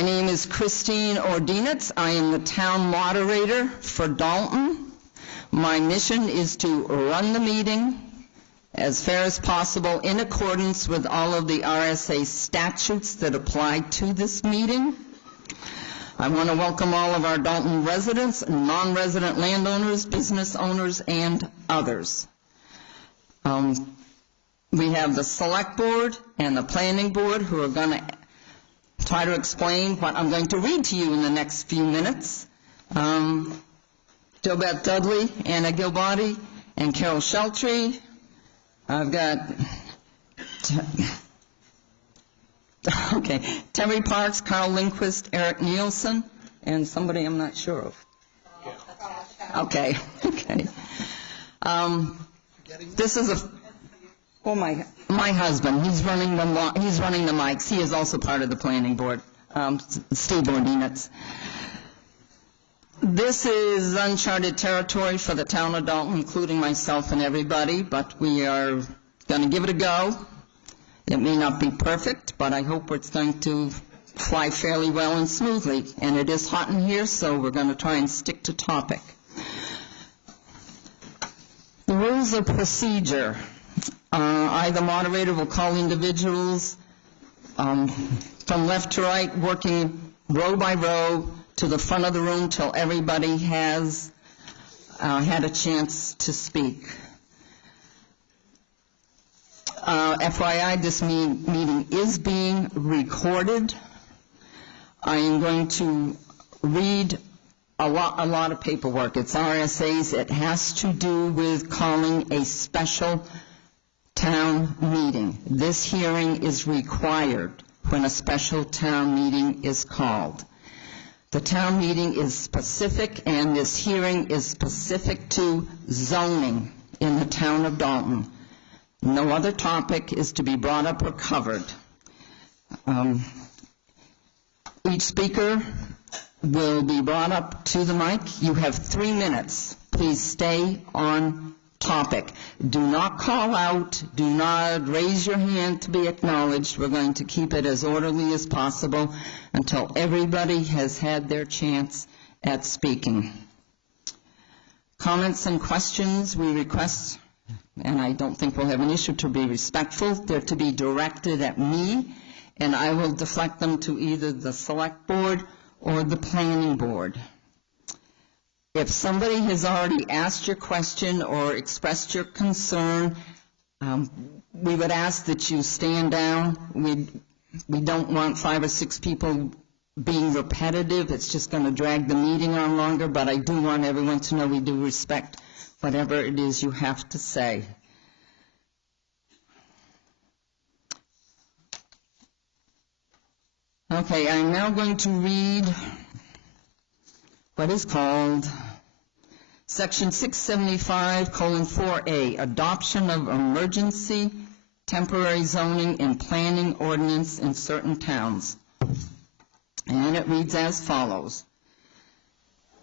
My name is Christine Ordinance. I am the town moderator for Dalton. My mission is to run the meeting as fair as possible in accordance with all of the RSA statutes that apply to this meeting. I want to welcome all of our Dalton residents, non-resident landowners, business owners, and others. We have the select board and the planning board who are going to try to explain what I'm going to read to you in the next few minutes. JoBeth Dudley, Anna Gilbody, and Carol Sheltree. I've got Terry Parks, Carl Lindquist, Eric Nielsen, and somebody I'm not sure of. Okay. This is my husband. He's running the mics. He is also part of the planning board. Steve Ordinance. This is uncharted territory for the town of Dalton, including myself and everybody, but we are going to give it a go. It may not be perfect, but I hope it's going to fly fairly well and smoothly. And it is hot in here, so we're going to try and stick to topic. The rules of procedure. I, the moderator, will call individuals from left to right, working row by row to the front of the room till everybody has had a chance to speak. FYI, this meeting is being recorded. I am going to read a lot of paperwork. It's RSAs. It has to do with calling a special town meeting. This hearing is required when a special town meeting is called. The town meeting is specific, and this hearing is specific to zoning in the town of Dalton. No other topic is to be brought up or covered. Each speaker will be brought up to the mic. You have 3 minutes. Please stay on topic. Do not call out. Do not raise your hand to be acknowledged. We're going to keep it as orderly as possible until everybody has had their chance at speaking. Comments and questions we request, and I don't think we'll have an issue, to be respectful. They're to be directed at me, and I will deflect them to either the select board or the planning board. If somebody has already asked your question or expressed your concern, we would ask that you stand down. We don't want 5 or 6 people being repetitive. It's just going to drag the meeting on longer, but I do want everyone to know we do respect whatever it is you have to say. Okay, I'm now going to read what is called Section 675:4A, Adoption of Emergency Temporary Zoning and Planning Ordinance in Certain Towns. And it reads as follows.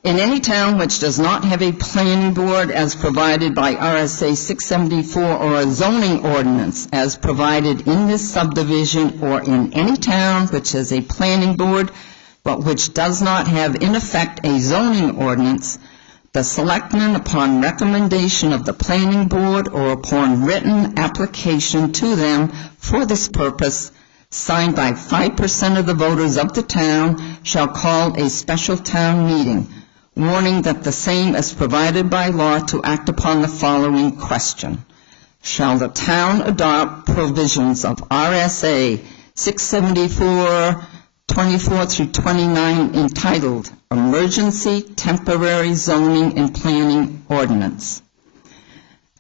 In any town which does not have a planning board as provided by RSA 674 or a zoning ordinance as provided in this subdivision, or in any town which has a planning board but which does not have in effect a zoning ordinance, the selectmen, upon recommendation of the planning board or upon written application to them for this purpose, signed by 5% of the voters of the town, shall call a special town meeting, warning that the same is provided by law to act upon the following question. Shall the town adopt provisions of RSA 674:24 through 29 entitled Emergency Temporary Zoning and Planning Ordinance?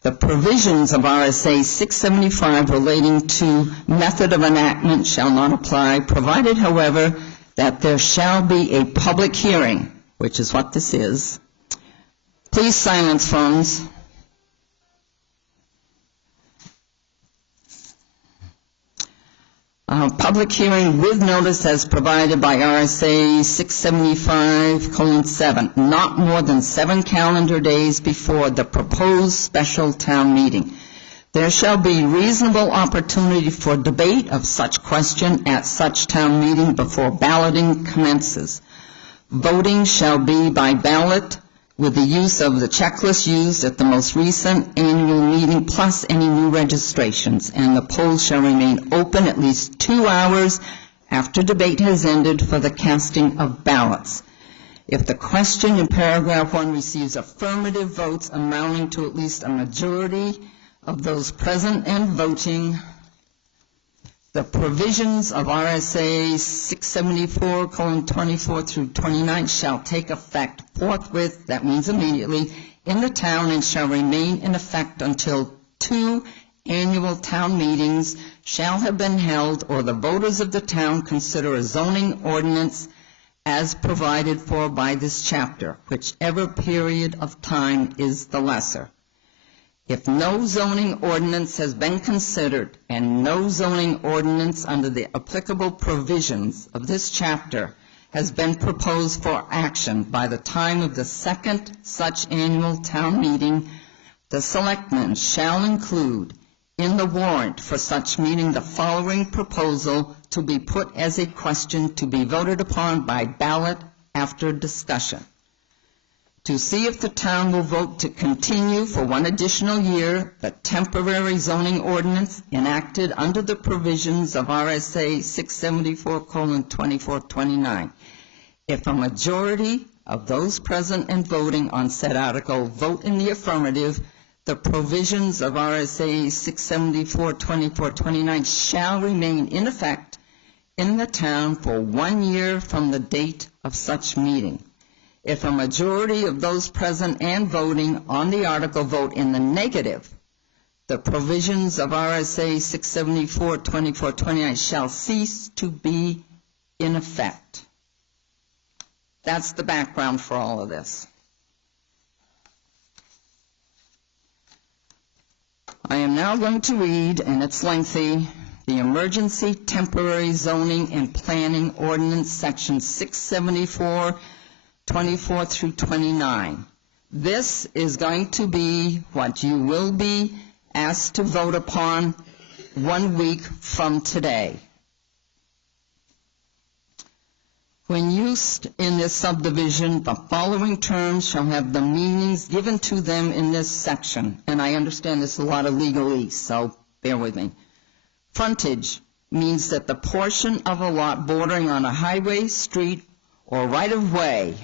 The provisions of RSA 675 relating to method of enactment shall not apply, provided, however, that there shall be a public hearing, which is what this is. Please silence phones. Public hearing with notice as provided by RSA 675:7, not more than 7 calendar days before the proposed special town meeting. There shall be reasonable opportunity for debate of such question at such town meeting before balloting commences. Voting shall be by ballot with the use of the checklist used at the most recent annual meeting plus any new registrations, and the polls shall remain open at least 2 hours after debate has ended for the casting of ballots. If the question in paragraph 1 receives affirmative votes amounting to at least a majority of those present and voting, the provisions of RSA 674:24 through 29 shall take effect forthwith, that means immediately, in the town and shall remain in effect until 2 annual town meetings shall have been held or the voters of the town consider a zoning ordinance as provided for by this chapter, whichever period of time is the lesser. If no zoning ordinance has been considered and no zoning ordinance under the applicable provisions of this chapter has been proposed for action by the time of the second such annual town meeting, the selectmen shall include in the warrant for such meeting the following proposal to be put as a question to be voted upon by ballot after discussion. To see if the town will vote to continue for 1 additional year the temporary zoning ordinance enacted under the provisions of RSA 674:2429. If a majority of those present and voting on said article vote in the affirmative, the provisions of RSA 674:2429 shall remain in effect in the town for 1 year from the date of such meeting. If a majority of those present and voting on the article vote in the negative, the provisions of RSA 674:2429 shall cease to be in effect. That's the background for all of this. I am now going to read, and it's lengthy, the Emergency Temporary Zoning and Planning Ordinance, Section 674:24 through 29. This is going to be what you will be asked to vote upon 1 week from today. When used in this subdivision, the following terms shall have the meanings given to them in this section. And I understand there's a lot of legalese, so bear with me. Frontage means that the portion of a lot bordering on a highway, street, or right-of-way.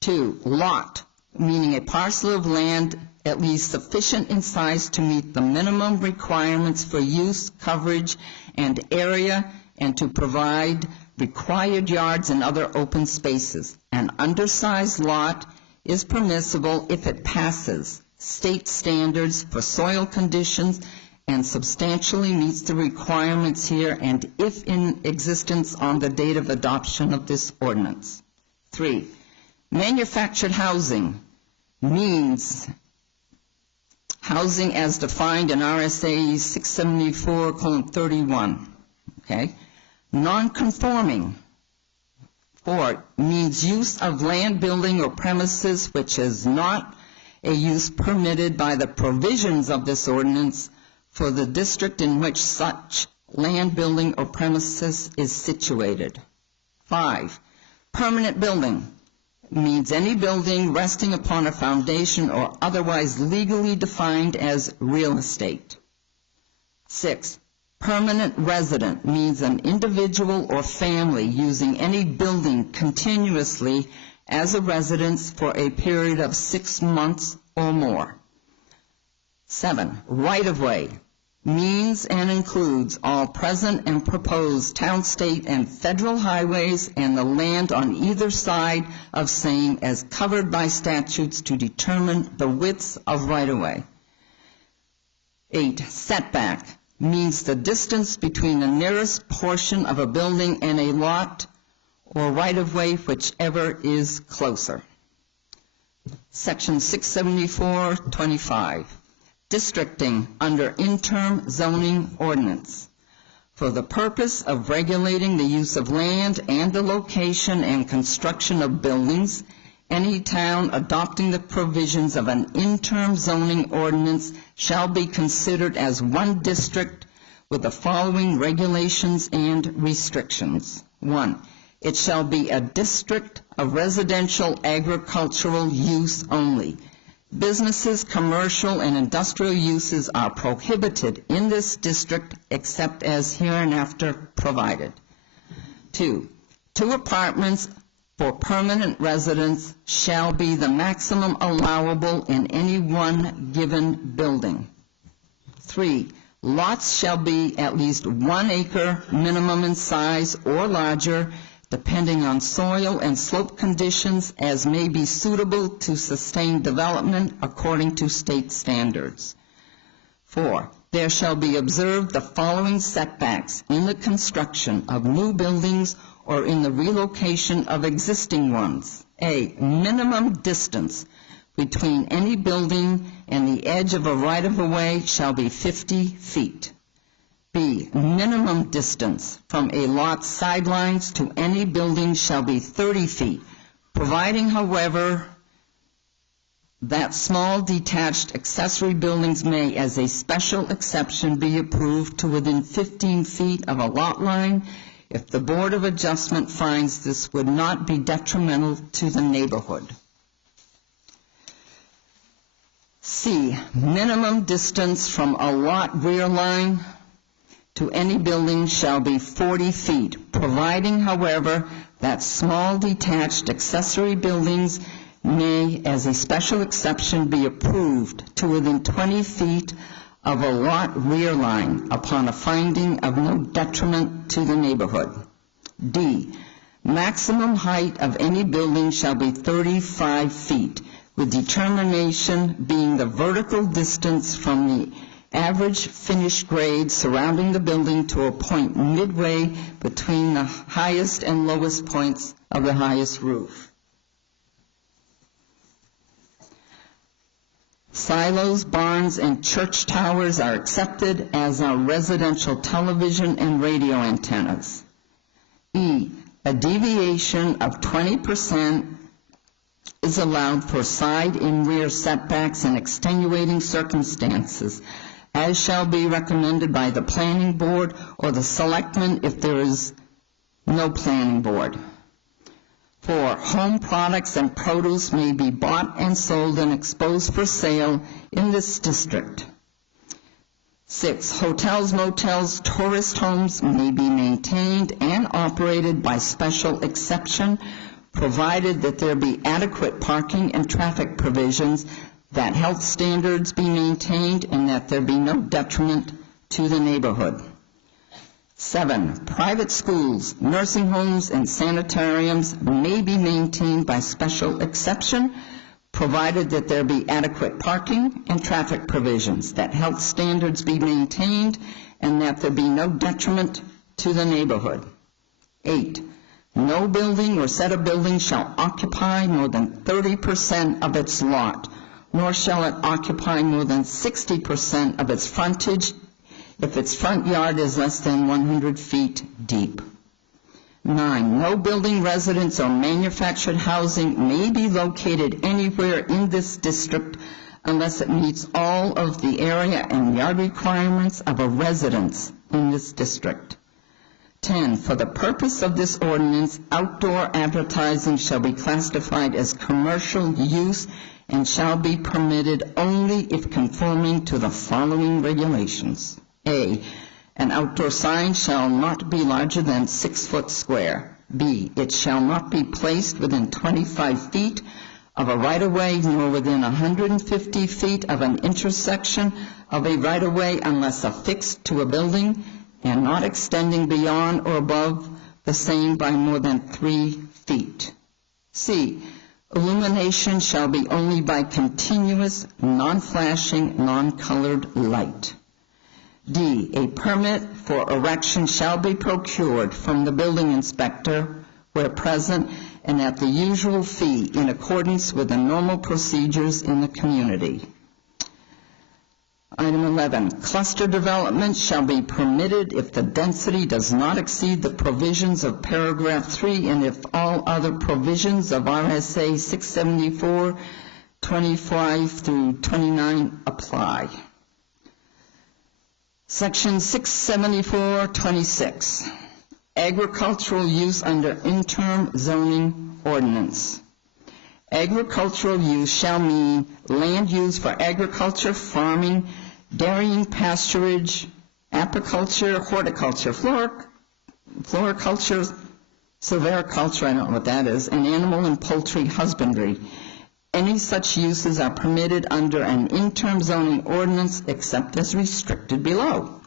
2, lot, meaning a parcel of land at least sufficient in size to meet the minimum requirements for use, coverage, and area, and to provide required yards and other open spaces. An undersized lot is permissible if it passes state standards for soil conditions and substantially meets the requirements here and if in existence on the date of adoption of this ordinance. 3, manufactured housing means housing as defined in RSA 674:31. Okay? Non-conforming, 4, means use of land, building, or premises which is not a use permitted by the provisions of this ordinance for the district in which such land, building, or premises is situated. 5, permanent building means any building resting upon a foundation or otherwise legally defined as real estate. 6, permanent resident means an individual or family using any building continuously as a residence for a period of 6 months or more. 7, right-of-way means and includes all present and proposed town, state, and federal highways and the land on either side of same as covered by statutes to determine the widths of right-of-way. 8, setback means the distance between the nearest portion of a building and a lot or right-of-way, whichever is closer. Section 674:25. Districting under interim zoning ordinance. For the purpose of regulating the use of land and the location and construction of buildings, Any town adopting the provisions of an interim zoning ordinance shall be considered as one district with the following regulations and restrictions. 1. It shall be a district of residential agricultural use only. Businesses, commercial, and industrial uses are prohibited in this district except as hereinafter provided. 2. 2 apartments for permanent residence shall be the maximum allowable in any one given building. 3. Lots shall be at least 1 acre minimum in size or larger, depending on soil and slope conditions as may be suitable to sustain development according to state standards. 4. There shall be observed the following setbacks in the construction of new buildings or in the relocation of existing ones. A. Minimum distance between any building and the edge of a right-of-way shall be 50 feet. B. Minimum distance from a lot's sidelines to any building shall be 30 feet, providing, however, that small detached accessory buildings may, as a special exception, be approved to within 15 feet of a lot line if the Board of Adjustment finds this would not be detrimental to the neighborhood. C. Minimum distance from a lot rear line to any building shall be 40 feet, providing, however, that small detached accessory buildings may, as a special exception, be approved to within 20 feet of a lot rear line upon a finding of no detriment to the neighborhood. D. Maximum height of any building shall be 35 feet, with determination being the vertical distance from the average finished grade surrounding the building to a point midway between the highest and lowest points of the highest roof. Silos, barns, and church towers are accepted, as are residential television and radio antennas. E. A deviation of 20% is allowed for side and rear setbacks and extenuating circumstances, as shall be recommended by the planning board or the selectmen if there is no planning board. 4. Home products and produce may be bought and sold and exposed for sale in this district. 6. Hotels, motels, tourist homes may be maintained and operated by special exception, provided that there be adequate parking and traffic provisions, that health standards be maintained, and that there be no detriment to the neighborhood. 7. Private schools, nursing homes, and sanitariums may be maintained by special exception, provided that there be adequate parking and traffic provisions, that health standards be maintained, and that there be no detriment to the neighborhood. 8. No building or set of buildings shall occupy more than 30% of its lot, nor shall it occupy more than 60% of its frontage if its front yard is less than 100 feet deep. 9. No building, residence, or manufactured housing may be located anywhere in this district unless it meets all of the area and yard requirements of a residence in this district. 10. For the purpose of this ordinance, outdoor advertising shall be classified as commercial use and shall be permitted only if conforming to the following regulations. A. An outdoor sign shall not be larger than 6 foot square. B. It shall not be placed within 25 feet of a right-of-way nor within 150 feet of an intersection of a right-of-way unless affixed to a building and not extending beyond or above the same by more than 3 feet. C. Illumination shall be only by continuous, non-flashing, non-colored light. D. A permit for erection shall be procured from the building inspector where present and at the usual fee in accordance with the normal procedures in the community. Item 11, cluster development shall be permitted if the density does not exceed the provisions of paragraph 3 and if all other provisions of RSA 674, 25 through 29 apply. Section 674.26, agricultural use under interim zoning ordinance. Agricultural use shall mean land used for agriculture, farming, dairying, pasturage, apiculture, horticulture, floriculture, silviculture, I don't know what that is, and animal and poultry husbandry. Any such uses are permitted under an interim zoning ordinance except as restricted below.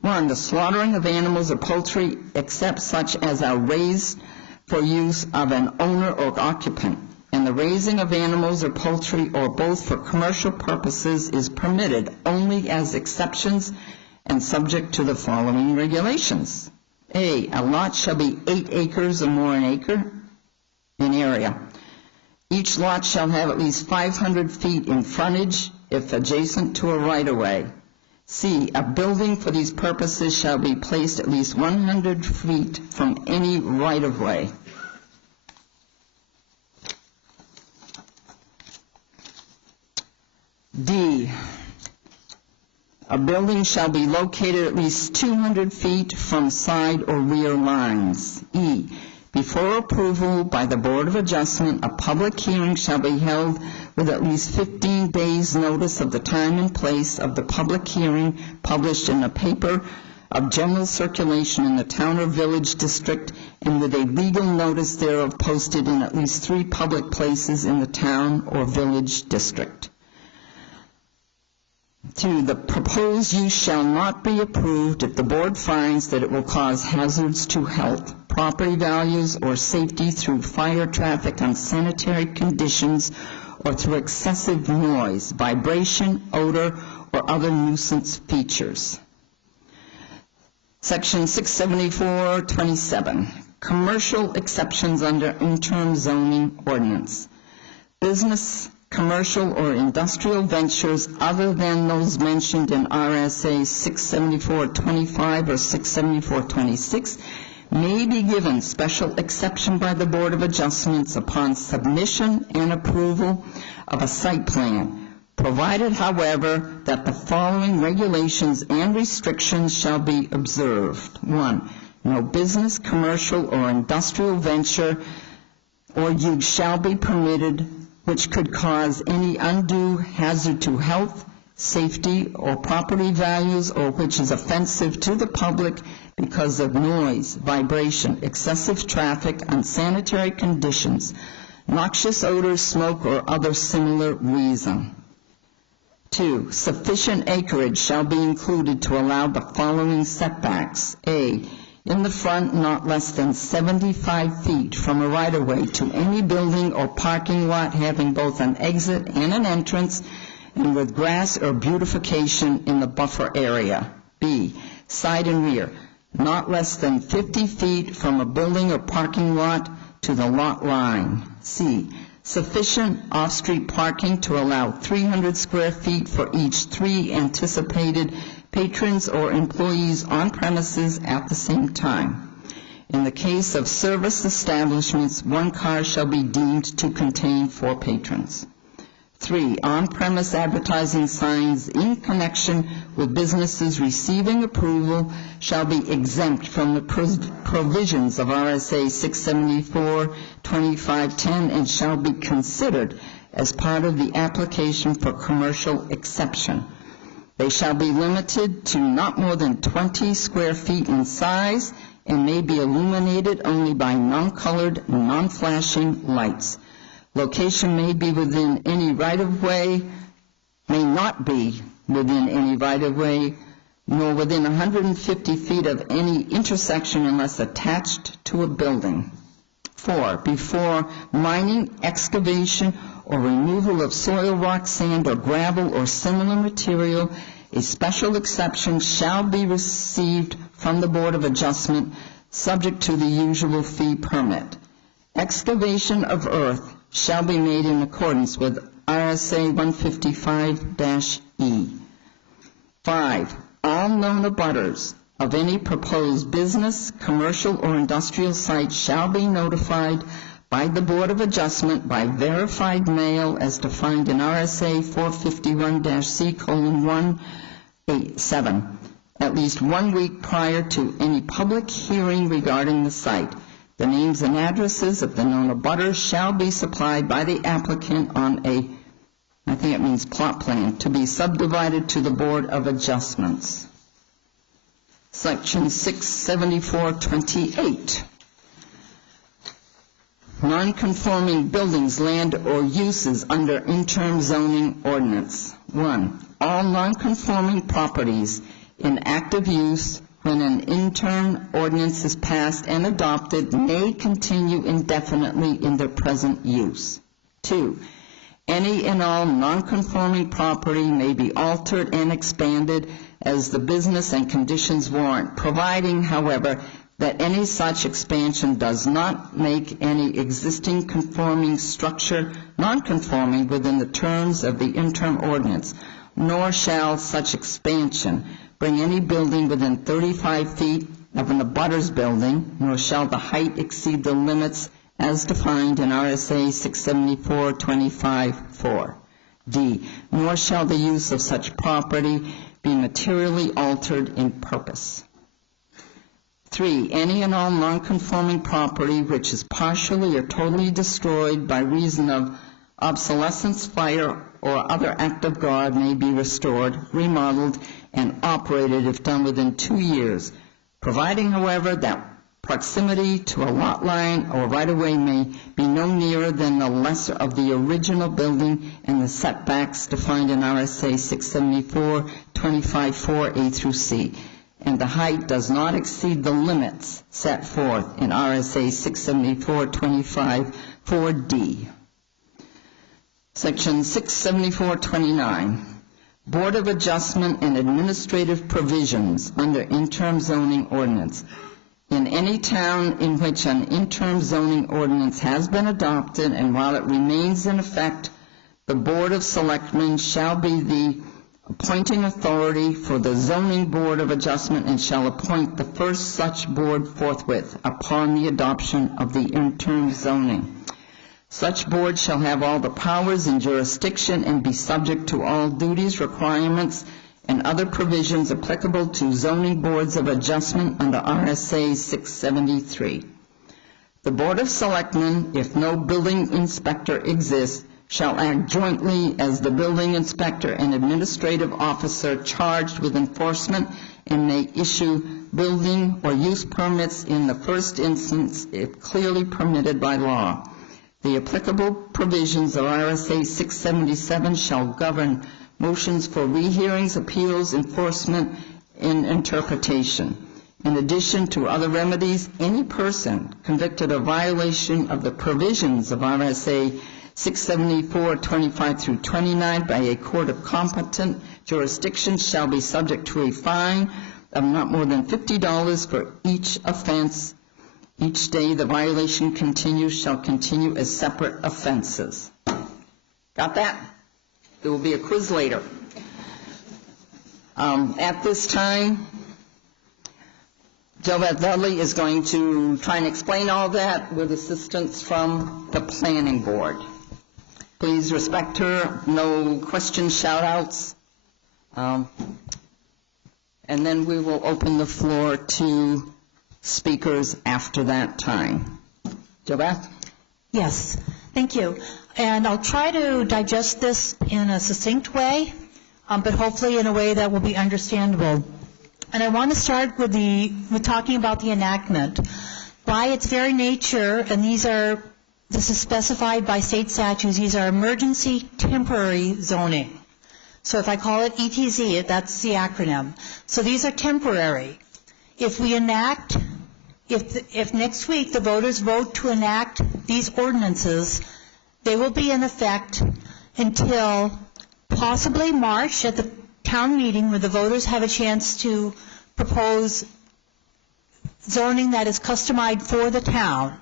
1, the slaughtering of animals or poultry except such as are raised for use of an owner or occupant, and the raising of animals or poultry or both for commercial purposes is permitted only as exceptions and subject to the following regulations. A lot shall be 8 acres or more an acre in area. Each lot shall have at least 500 feet in frontage if adjacent to a right-of-way. C, a building for these purposes shall be placed at least 100 feet from any right-of-way. D, a building shall be located at least 200 feet from side or rear lines. E, before approval by the Board of Adjustment, a public hearing shall be held with at least 15 days' notice of the time and place of the public hearing published in a paper of general circulation in the town or village district and with a legal notice thereof posted in at least 3 public places in the town or village district. 2, the proposed use shall not be approved if the board finds that it will cause hazards to health, property values, or safety through fire, traffic, unsanitary conditions, or through excessive noise, vibration, odor, or other nuisance features. Section 674.27, commercial exceptions under interim zoning ordinance. Business, commercial, or industrial ventures other than those mentioned in RSA 674.25 or 674.26 may be given special exception by the Board of Adjustments upon submission and approval of a site plan, provided, however, that the following regulations and restrictions shall be observed. 1, no business, commercial, or industrial venture or use shall be permitted which could cause any undue hazard to health, safety, or property values, or which is offensive to the public because of noise, vibration, excessive traffic, unsanitary conditions, noxious odors, smoke, or other similar reason. 2, sufficient acreage shall be included to allow the following setbacks. A, in the front, not less than 75 feet from a right-of-way to any building or parking lot having both an exit and an entrance, and with grass or beautification in the buffer area. B, side and rear, not less than 50 feet from a building or parking lot to the lot line. C, sufficient off-street parking to allow 300 square feet for each 3 anticipated patrons or employees on premises at the same time. In the case of service establishments, 1 car shall be deemed to contain 4 patrons. 3, on-premise advertising signs in connection with businesses receiving approval shall be exempt from the provisions of RSA 674.2510 and shall be considered as part of the application for commercial exception. They shall be limited to not more than 20 square feet in size and may be illuminated only by non-colored, non-flashing lights. Location may be within any right-of-way, may not be within any right-of-way, nor within 150 feet of any intersection unless attached to a building. 4, before mining, excavation, or removal of soil, rock, sand, or gravel, or similar material, a special exception shall be received from the Board of Adjustment, subject to the usual fee permit. Excavation of earth shall be made in accordance with RSA 155-E. 5, all known abutters of any proposed business, commercial, or industrial site shall be notified by the Board of Adjustment by verified mail as defined in RSA 451-C:187, at least 1 week prior to any public hearing regarding the site. The names and addresses of the known abutters shall be supplied by the applicant on a, I think it means plot plan, to be subdivided to the Board of Adjustments. Section 674-28. Non-conforming buildings, land, or uses under interim zoning ordinance. 1. All non-conforming properties in active use when an interim ordinance is passed and adopted may continue indefinitely in their present use. 2. Any and all non-conforming property may be altered and expanded as the business and conditions warrant, providing, however, that any such expansion does not make any existing conforming structure non-conforming within the terms of the interim ordinance, nor shall such expansion bring any building within 35 feet of an abutter's building, nor shall the height exceed the limits as defined in RSA 674-25-4. D. Nor shall the use of such property be materially altered in purpose. 3. Any and all non-conforming property which is partially or totally destroyed by reason of obsolescence, fire, or other act of God may be restored, remodeled, and operated if done within 2 years, providing, however, that proximity to a lot line or right-of-way may be no nearer than the lesser of the original building and the setbacks defined in RSA 674-25-4A through C, and the height does not exceed the limits set forth in RSA 674-25-4D. Section 674-29. Board of Adjustment and Administrative Provisions under Interim Zoning Ordinance. In any town in which an interim zoning ordinance has been adopted and while it remains in effect, the Board of Selectmen shall be the appointing authority for the Zoning Board of Adjustment and shall appoint the first such board forthwith upon the adoption of the interim zoning. Such board shall have all the powers and jurisdiction and be subject to all duties, requirements, and other provisions applicable to zoning boards of adjustment under RSA 673. The Board of Selectmen, if no building inspector exists, shall act jointly as the building inspector and administrative officer charged with enforcement and may issue building or use permits in the first instance if clearly permitted by law. The applicable provisions of RSA 677 shall govern motions for rehearings, appeals, enforcement, and interpretation. In addition to other remedies, any person convicted of violation of the provisions of RSA 674-25-29 by a court of competent jurisdiction shall be subject to a fine of not more than $50 for each offense. Each day the violation continues shall continue as separate offenses. Got that? There will be a quiz later. At this time, Jovette Dudley is going to try and explain all that with assistance from the Planning Board. Please respect her. No questions, shout-outs. And then we will open the floor to speakers after that time. Jovette? Yes, thank you. And I'll try to digest this in a succinct way, but hopefully in a way that will be understandable. And I want to start with talking about the enactment. By its very nature, and this is specified by state statutes, these are emergency temporary zoning. So if I call it ETZ, that's the acronym. So these are temporary. If we enact, if next week the voters vote to enact these ordinances, they will be in effect until possibly March at the town meeting where the voters have a chance to propose zoning that is customized for the town.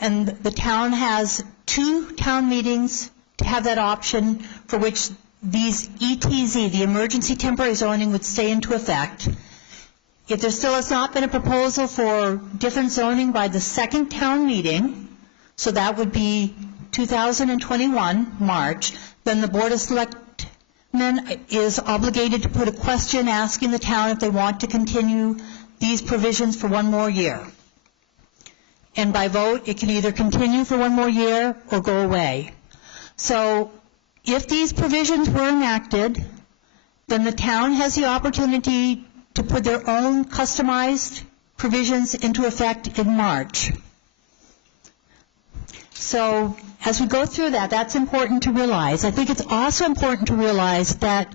And the town has 2 town meetings to have that option for which these ETZ, the emergency temporary zoning, would stay into effect. If there still has not been a proposal for different zoning by the second town meeting, so that would be 2021, March, then the Board of Selectmen is obligated to put a question asking the town if they want to continue these provisions for one more year. And by vote, it can either continue for one more year or go away. So if these provisions were enacted, then the town has the opportunity to put their own customized provisions into effect in March. So as we go through that, that's important to realize. I think it's also important to realize that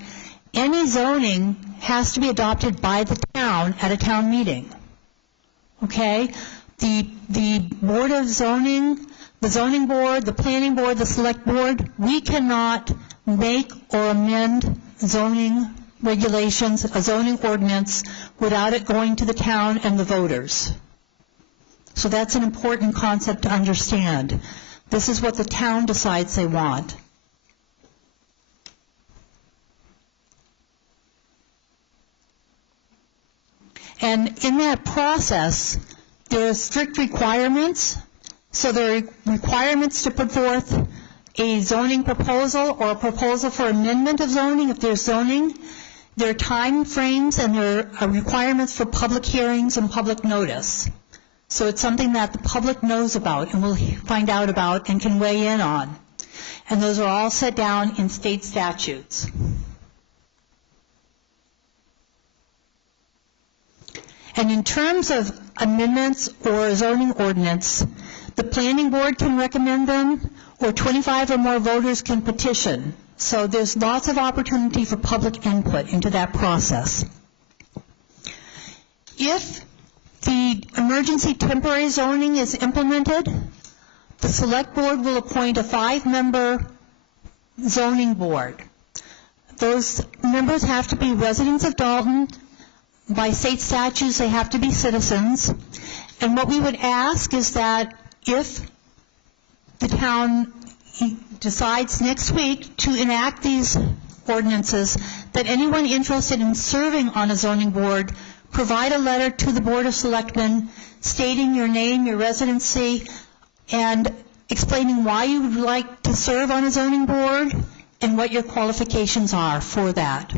any zoning has to be adopted by the town at a town meeting. Okay? The Board of Zoning, the Zoning Board, the Planning Board, the Select Board, we cannot make or amend zoning regulations, a zoning ordinance, without it going to the town and the voters. So that's an important concept to understand. This is what the town decides they want. And in that process, there are strict requirements. So there are requirements to put forth a zoning proposal or a proposal for amendment of zoning if there's zoning. There are time frames and there are requirements for public hearings and public notice. So it's something that the public knows about and will find out about and can weigh in on. And those are all set down in state statutes. And in terms of amendments or a zoning ordinance, the planning board can recommend them, or 25 or more voters can petition. So there's lots of opportunity for public input into that process. If the emergency temporary zoning is implemented, the select board will appoint a 5-member zoning board. Those members have to be residents of Dalton. By state statutes, they have to be citizens. And what we would ask is that if the town decides next week to enact these ordinances, that anyone interested in serving on a zoning board provide a letter to the Board of Selectmen stating your name, your residency, and explaining why you would like to serve on a zoning board and what your qualifications are for that.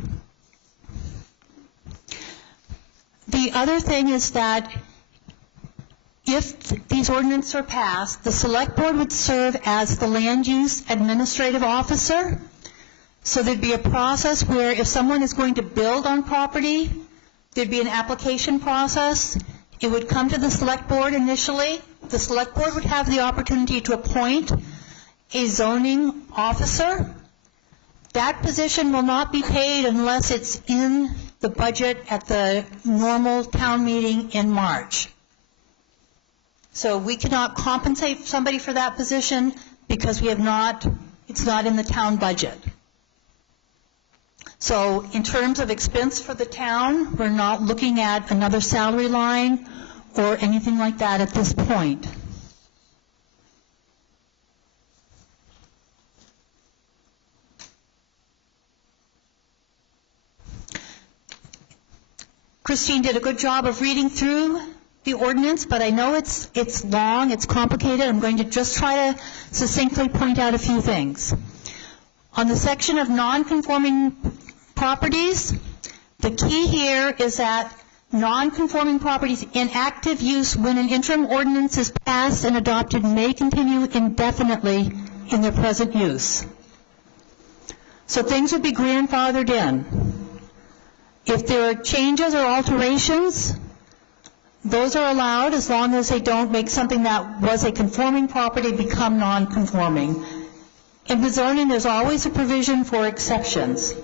The other thing is that if these ordinances are passed, the select board would serve as the land use administrative officer. So there'd be a process where if someone is going to build on property, there'd be an application process. It would come to the select board initially. The select board would have the opportunity to appoint a zoning officer. That position will not be paid unless it's in the budget at the normal town meeting in March. So we cannot compensate somebody for that position because we have not, it's not in the town budget. So in terms of expense for the town, we're not looking at another salary line or anything like that at this point. Christine did a good job of reading through the ordinance, but I know it's long, it's complicated. I'm going to just try to succinctly point out a few things. On the section of non-conforming properties, the key here is that non-conforming properties in active use when an interim ordinance is passed and adopted may continue indefinitely in their present use. So things would be grandfathered in. If there are changes or alterations, those are allowed as long as they don't make something that was a conforming property become non-conforming. In the zoning, there's always a provision for exceptions.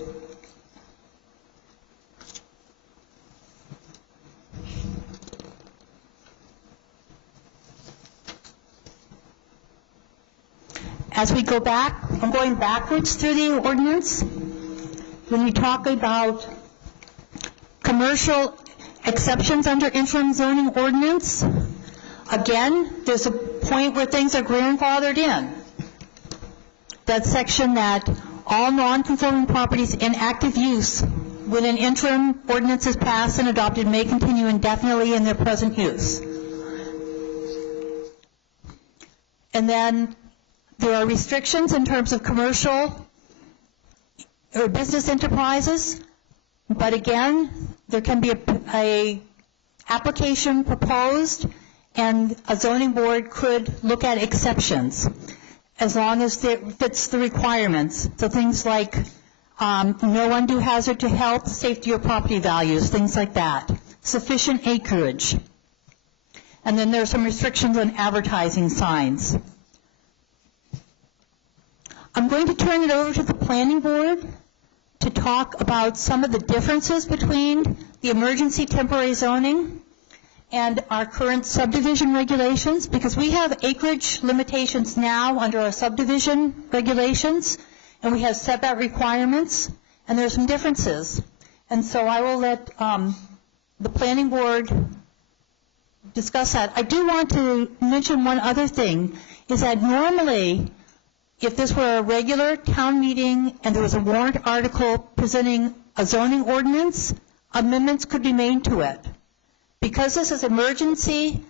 As we go back, I'm going backwards through the ordinance. When we talk about commercial exceptions under interim zoning ordinance, again, there's a point where things are grandfathered in. That section that all non-conforming properties in active use when an interim ordinance is passed and adopted may continue indefinitely in their present use. And then there are restrictions in terms of commercial or business enterprises, but again, there can be a application proposed, and a zoning board could look at exceptions as long as it fits the requirements. So things like no undue hazard to health, safety, or property values, things like that. Sufficient acreage. And then there are some restrictions on advertising signs. I'm going to turn it over to the planning board to talk about some of the differences between the emergency temporary zoning and our current subdivision regulations, because we have acreage limitations now under our subdivision regulations, and we have setback requirements, and there are some differences. And so I will let the planning board discuss that. I do want to mention one other thing, is that normally, if this were a regular town meeting and there was a warrant article presenting a zoning ordinance, amendments could be made to it. Because this is emergency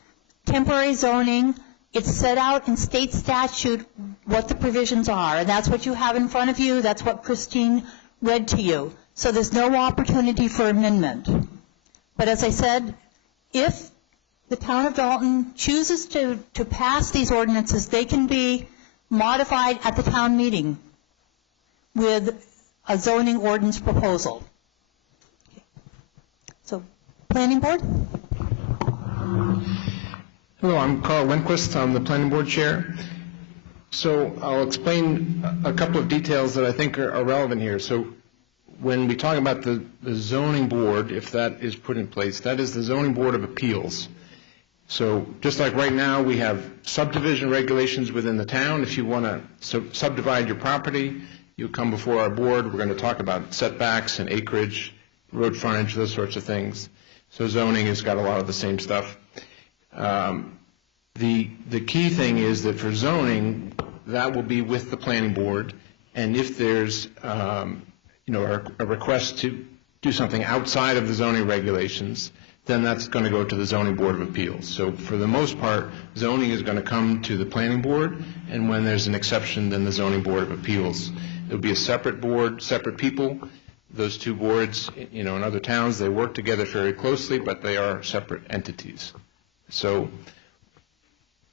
temporary zoning, it's set out in state statute what the provisions are, and that's what you have in front of you. That's what Christine read to you. So there's no opportunity for amendment. But as I said, if the town of Dalton chooses to pass these ordinances, they can be modified at the town meeting with a zoning ordinance proposal. So, planning board? Hello, I'm Carl Lindquist. I'm the planning board chair. So I'll explain a couple of details that I think are relevant here. So when we talk about the zoning board, if that is put in place, that is the zoning board of appeals. So just like right now, we have subdivision regulations within the town. If you want to subdivide your property, you come before our board. We're going to talk about setbacks and acreage, road frontage, those sorts of things. So zoning has got a lot of the same stuff. The key thing is that for zoning, that will be with the planning board. And if there's a request to do something outside of the zoning regulations, then that's going to go to the Zoning Board of Appeals. So for the most part, zoning is going to come to the planning board, and when there's an exception, then the Zoning Board of Appeals. It'll be a separate board, separate people. Those two boards, in other towns, they work together very closely, but they are separate entities. So,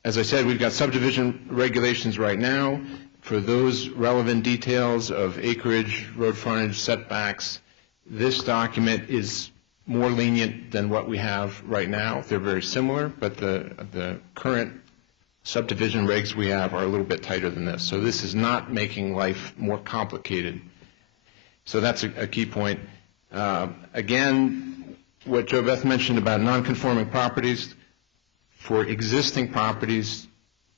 as I said, we've got subdivision regulations right now. For those relevant details of acreage, road frontage, setbacks, this document is more lenient than what we have right now. They're very similar, but the current subdivision regs we have are a little bit tighter than this. So this is not making life more complicated. So that's a key point. Again, what Jo Beth mentioned about non-conforming properties, for existing properties,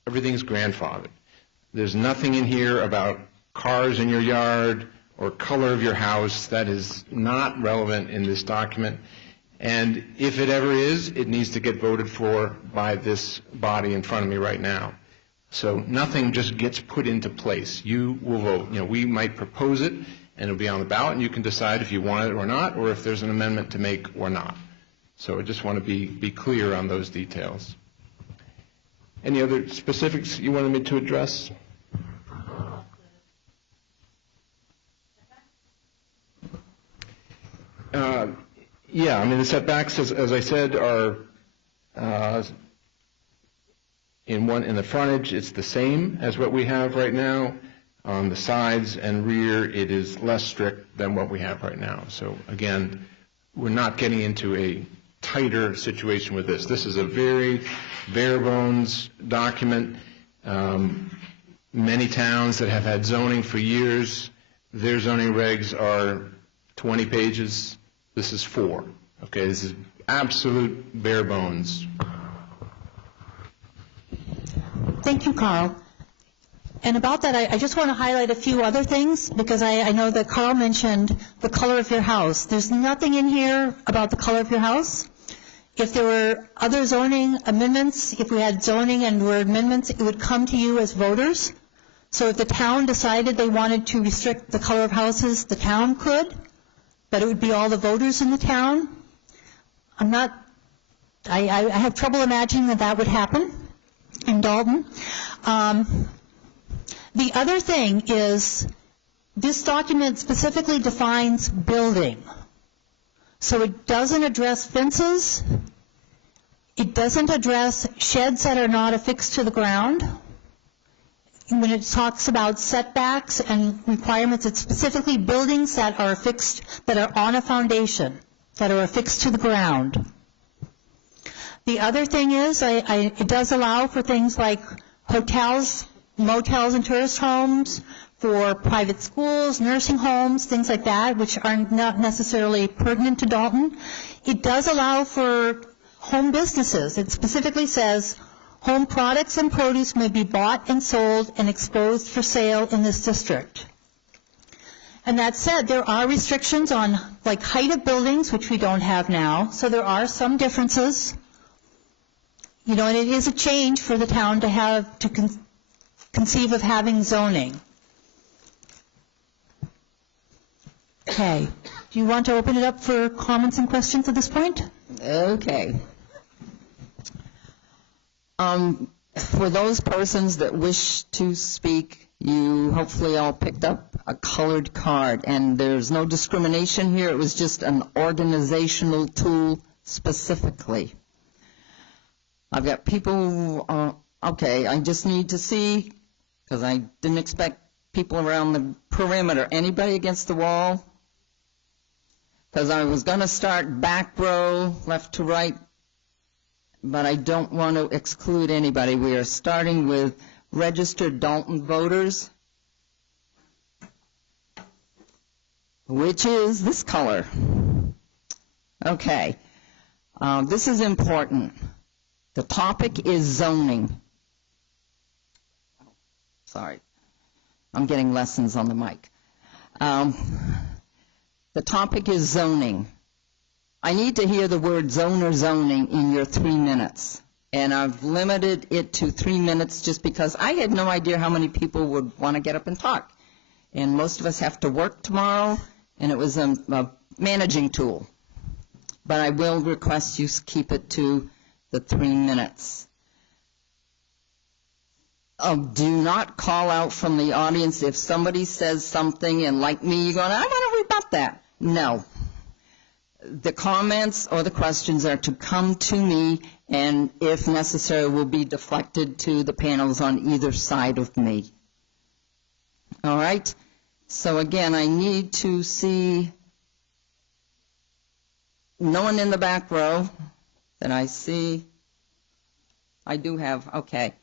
everything's grandfathered. There's nothing in here about cars in your yard or color of your house. That is not relevant in this document. And if it ever is, it needs to get voted for by this body in front of me right now. So nothing just gets put into place. You will vote. We might propose it, and it'll be on the ballot, and you can decide if you want it or not, or if there's an amendment to make or not. So I just want to be clear on those details. Any other specifics you wanted me to address? Yeah, the setbacks, as I said, are in the frontage, it's the same as what we have right now. On the sides and rear, it is less strict than what we have right now. So again, we're not getting into a tighter situation with this. This is a very bare bones document. Many towns that have had zoning for years, their zoning regs are 20 pages. This is 4. Okay, this is absolute bare bones. Thank you, Carl. And about that, I just want to highlight a few other things, because I know that Carl mentioned the color of your house. There's nothing in here about the color of your house. If there were other zoning amendments, if we had zoning and were amendments, it would come to you as voters. So if the town decided they wanted to restrict the color of houses, the town could, but it would be all the voters in the town. I have trouble imagining that that would happen in Dalton. The other thing is, this document specifically defines building. So it doesn't address fences. It doesn't address sheds that are not affixed to the ground. When it talks about setbacks and requirements, it's specifically buildings that are affixed, that are on a foundation, that are affixed to the ground. The other thing is, it does allow for things like hotels, motels and tourist homes, for private schools, nursing homes, things like that, which are not necessarily pertinent to Dalton. It does allow for home businesses. It specifically says, home products and produce may be bought and sold and exposed for sale in this district. And that said, there are restrictions on like height of buildings, which we don't have now, so there are some differences. You know, and it is a change for the town to have to conceive of having zoning. Okay. Do you want to open it up for comments and questions at this point? Okay. For those persons that wish to speak, you hopefully all picked up a colored card, and there's no discrimination here. It was just an organizational tool specifically. I've got people, okay, I just need to see, because I didn't expect people around the perimeter. Anybody against the wall? Because I was going to start back row, left to right, but I don't want to exclude anybody. We are starting with registered Dalton voters, which is this color. Okay. This is important. The topic is zoning. Sorry. I'm getting lessons on the mic. The topic is zoning. I need to hear the word zone or zoning in your 3 minutes. And I've limited it to 3 minutes just because I had no idea how many people would want to get up and talk. And most of us have to work tomorrow, and it was a managing tool. But I will request you keep it to the 3 minutes. Do not call out from the audience if somebody says something and like me, you're going, I want to rebut that. No. The comments or the questions are to come to me, and if necessary, will be deflected to the panels on either side of me. All right? So again, I need to see no one in the back row that I see. I do have, okay.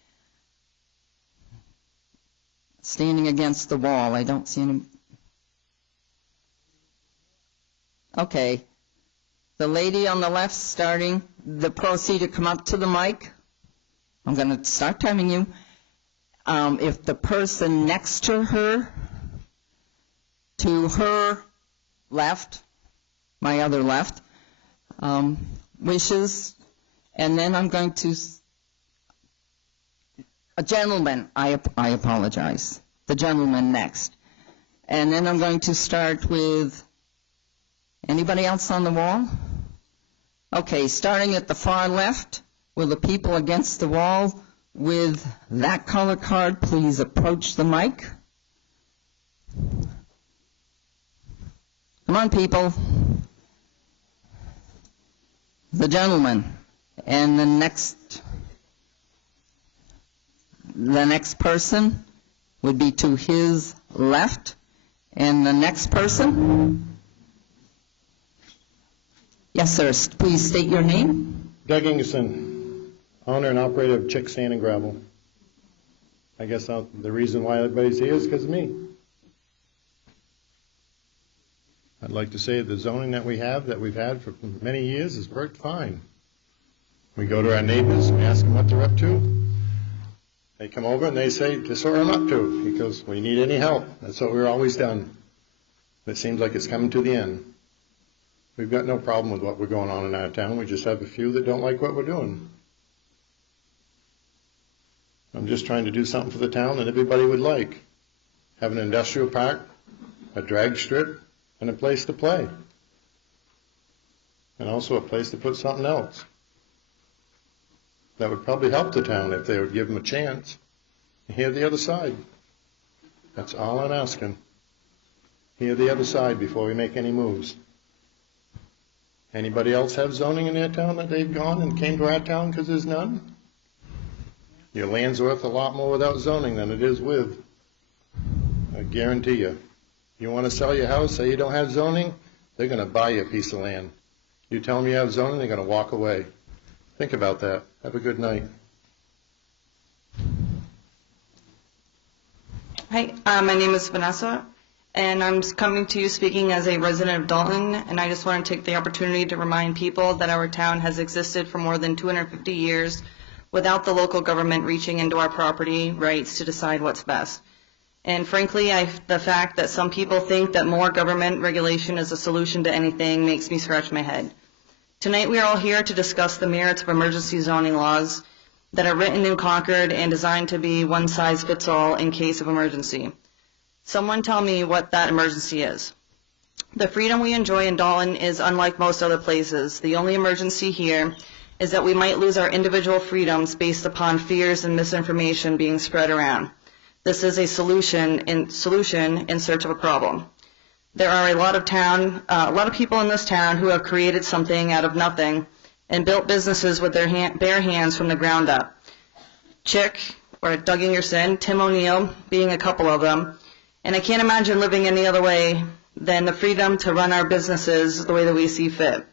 Standing against the wall, I don't see any. Okay. The lady on the left starting, the proceed to come up to the mic. I'm going to start timing you. If the person next to her left, my other left, wishes, and then I'm going to, a gentleman, I apologize, the gentleman next. And then I'm going to start with, anybody else on the wall? Okay, starting at the far left, will the people against the wall with that color card please approach the mic? Come on, people. The gentleman. And the next person would be to his left. And the next person? Yes, sir. Please state your name. Doug Ingerson, owner and operator of Chick Sand and Gravel. I guess the reason why everybody's here is because of me. I'd like to say the zoning that we've had for many years has worked fine. We go to our neighbors and ask them what they're up to. They come over and they say, this is what I'm up to, because we need any help. That's what we've always done. It seems like it's coming to the end. We've got no problem with what we're going on in our town. We just have a few that don't like what we're doing. I'm just trying to do something for the town that everybody would like. Have an industrial park, a drag strip, and a place to play. And also a place to put something else. That would probably help the town if they would give them a chance. Hear the other side. That's all I'm asking. Hear the other side before we make any moves. Anybody else have zoning in their town that they've gone and came to our town because there's none? Your land's worth a lot more without zoning than it is with. I guarantee you. You want to sell your house, say you don't have zoning, they're going to buy you a piece of land. You tell them you have zoning, they're going to walk away. Think about that. Have a good night. Hi, my name is Vanessa, and I'm coming to you speaking as a resident of Dalton, and I just want to take the opportunity to remind people that our town has existed for more than 250 years without the local government reaching into our property rights to decide what's best. And frankly, the fact that some people think that more government regulation is a solution to anything makes me scratch my head. Tonight we are all here to discuss the merits of emergency zoning laws that are written in Concord and designed to be one size fits all in case of emergency. Someone tell me what that emergency is. The freedom we enjoy in Dalton is unlike most other places. The only emergency here is that we might lose our individual freedoms based upon fears and misinformation being spread around. This is a solution in search of a problem. There are a lot of people in this town who have created something out of nothing and built businesses with their bare hands from the ground up. Chick, or Doug Ingerson, Tim O'Neill being a couple of them, and I can't imagine living any other way than the freedom to run our businesses the way that we see fit.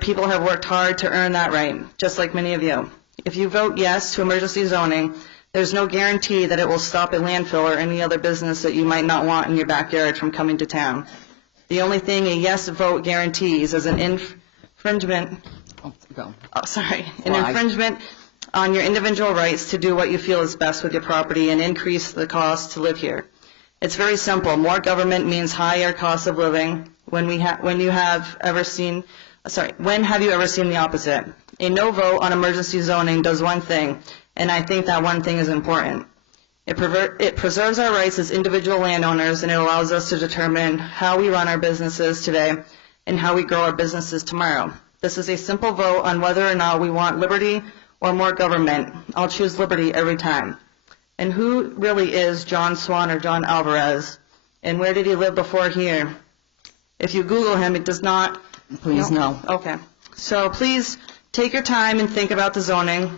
People have worked hard to earn that right, just like many of you. If you vote yes to emergency zoning, there's no guarantee that it will stop a landfill or any other business that you might not want in your backyard from coming to town. The only thing a yes vote guarantees is an infringement on your individual rights to do what you feel is best with your property and increase the cost to live here. It's very simple. More government means higher cost of living. When have you ever seen the opposite? A no vote on emergency zoning does one thing, and I think that one thing is important. It preserves our rights as individual landowners, and it allows us to determine how we run our businesses today and how we grow our businesses tomorrow. This is a simple vote on whether or not we want liberty or more government. I'll choose liberty every time. And who really is John Swan or John Alvarez? And where did he live before here? If you Google him, it does not... Please, no. Okay. So please take your time and think about the zoning,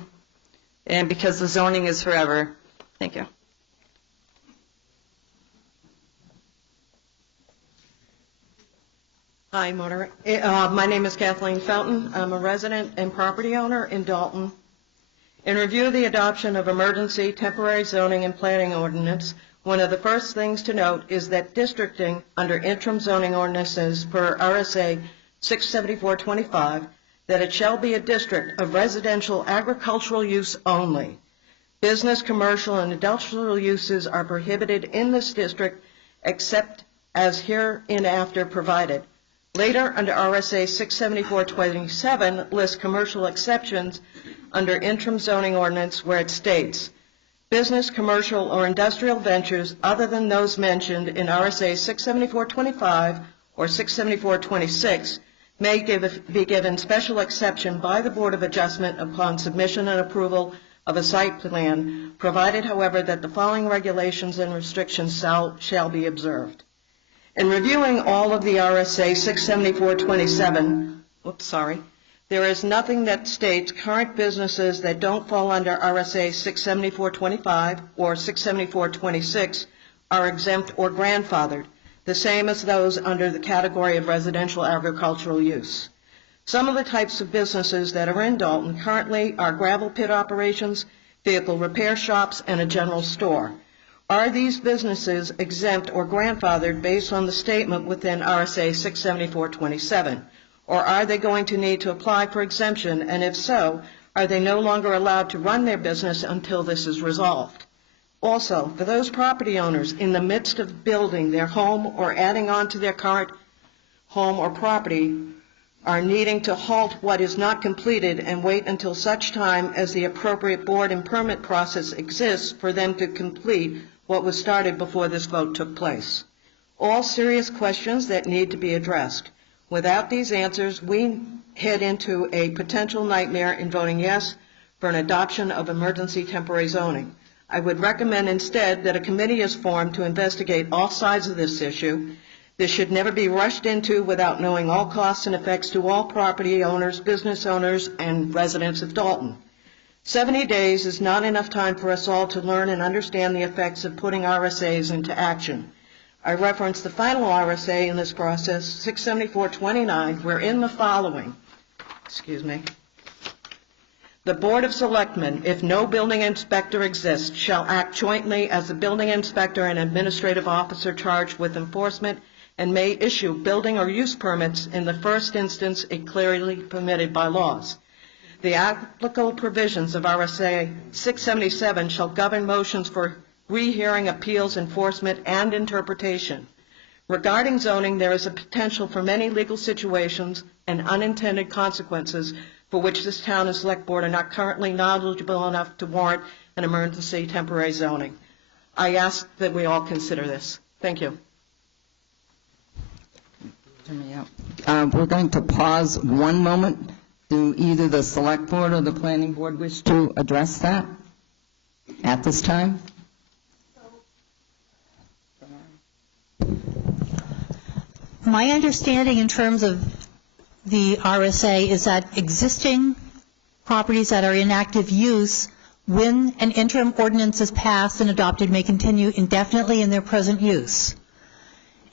and because the zoning is forever. Thank you. Hi, my name is Kathleen Fountain. I'm a resident and property owner in Dalton. In review of the adoption of emergency temporary zoning and planning ordinance, one of the first things to note is that districting under interim zoning ordinances per RSA 674-25, that it shall be a district of residential agricultural use only. Business, commercial, and industrial uses are prohibited in this district except as hereinafter provided. Later, under RSA 674-27, lists commercial exceptions under interim zoning ordinance where it states, business, commercial, or industrial ventures other than those mentioned in RSA 674-25 or 674-26 may be given special exception by the Board of Adjustment upon submission and approval of a site plan, provided, however, that the following regulations and restrictions shall be observed. In reviewing all of the RSA 674-27, there is nothing that states current businesses that don't fall under RSA 674-25 or 674-26 are exempt or grandfathered, the same as those under the category of residential agricultural use. Some of the types of businesses that are in Dalton currently are gravel pit operations, vehicle repair shops, and a general store. Are these businesses exempt or grandfathered based on the statement within RSA 674-27? Or are they going to need to apply for exemption, and if so, are they no longer allowed to run their business until this is resolved? Also, for those property owners in the midst of building their home or adding on to their current home or property, are needing to halt what is not completed and wait until such time as the appropriate board and permit process exists for them to complete what was started before this vote took place. All serious questions that need to be addressed. Without these answers, we head into a potential nightmare in voting yes for an adoption of emergency temporary zoning. I would recommend instead that a committee is formed to investigate all sides of this issue. This should never be rushed into without knowing all costs and effects to all property owners, business owners, and residents of Dalton. 70 days is not enough time for us all to learn and understand the effects of putting RSAs into action. I referenced the final RSA in this process, 674-29, wherein the following, the Board of Selectmen, if no building inspector exists, shall act jointly as the building inspector and administrative officer charged with enforcement and may issue building or use permits in the first instance if clearly permitted by laws. The applicable provisions of RSA 677 shall govern motions for rehearing, appeals, enforcement, and interpretation. Regarding zoning, there is a potential for many legal situations and unintended consequences for which this town and select board are not currently knowledgeable enough to warrant an emergency temporary zoning. I ask that we all consider this. Thank you. We're going to pause one moment. Do either the select board or the planning board wish to address that at this time? My understanding in terms of the RSA is that existing properties that are in active use, when an interim ordinance is passed and adopted, may continue indefinitely in their present use.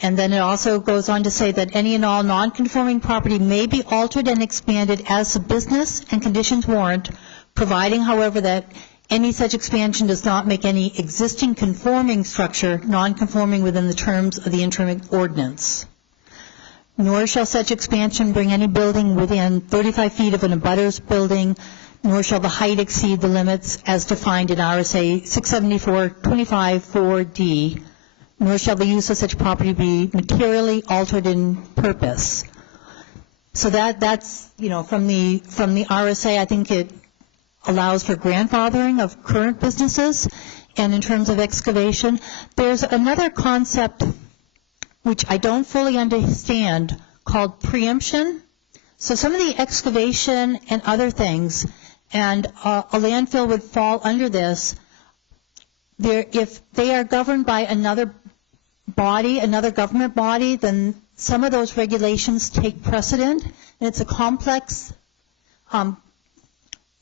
And then it also goes on to say that any and all non-conforming property may be altered and expanded as the business and conditions warrant, providing, however, that any such expansion does not make any existing conforming structure non-conforming within the terms of the interim ordinance. Nor shall such expansion bring any building within 35 feet of an abutter's building, nor shall the height exceed the limits as defined in RSA 674-25-4D, nor shall the use of such property be materially altered in purpose. So that's, from the RSA, I think it allows for grandfathering of current businesses. And in terms of excavation, there's another concept which I don't fully understand called preemption. So some of the excavation and other things, and a landfill would fall under this, if they are governed by another body, another government body, then some of those regulations take precedent, and it's a complex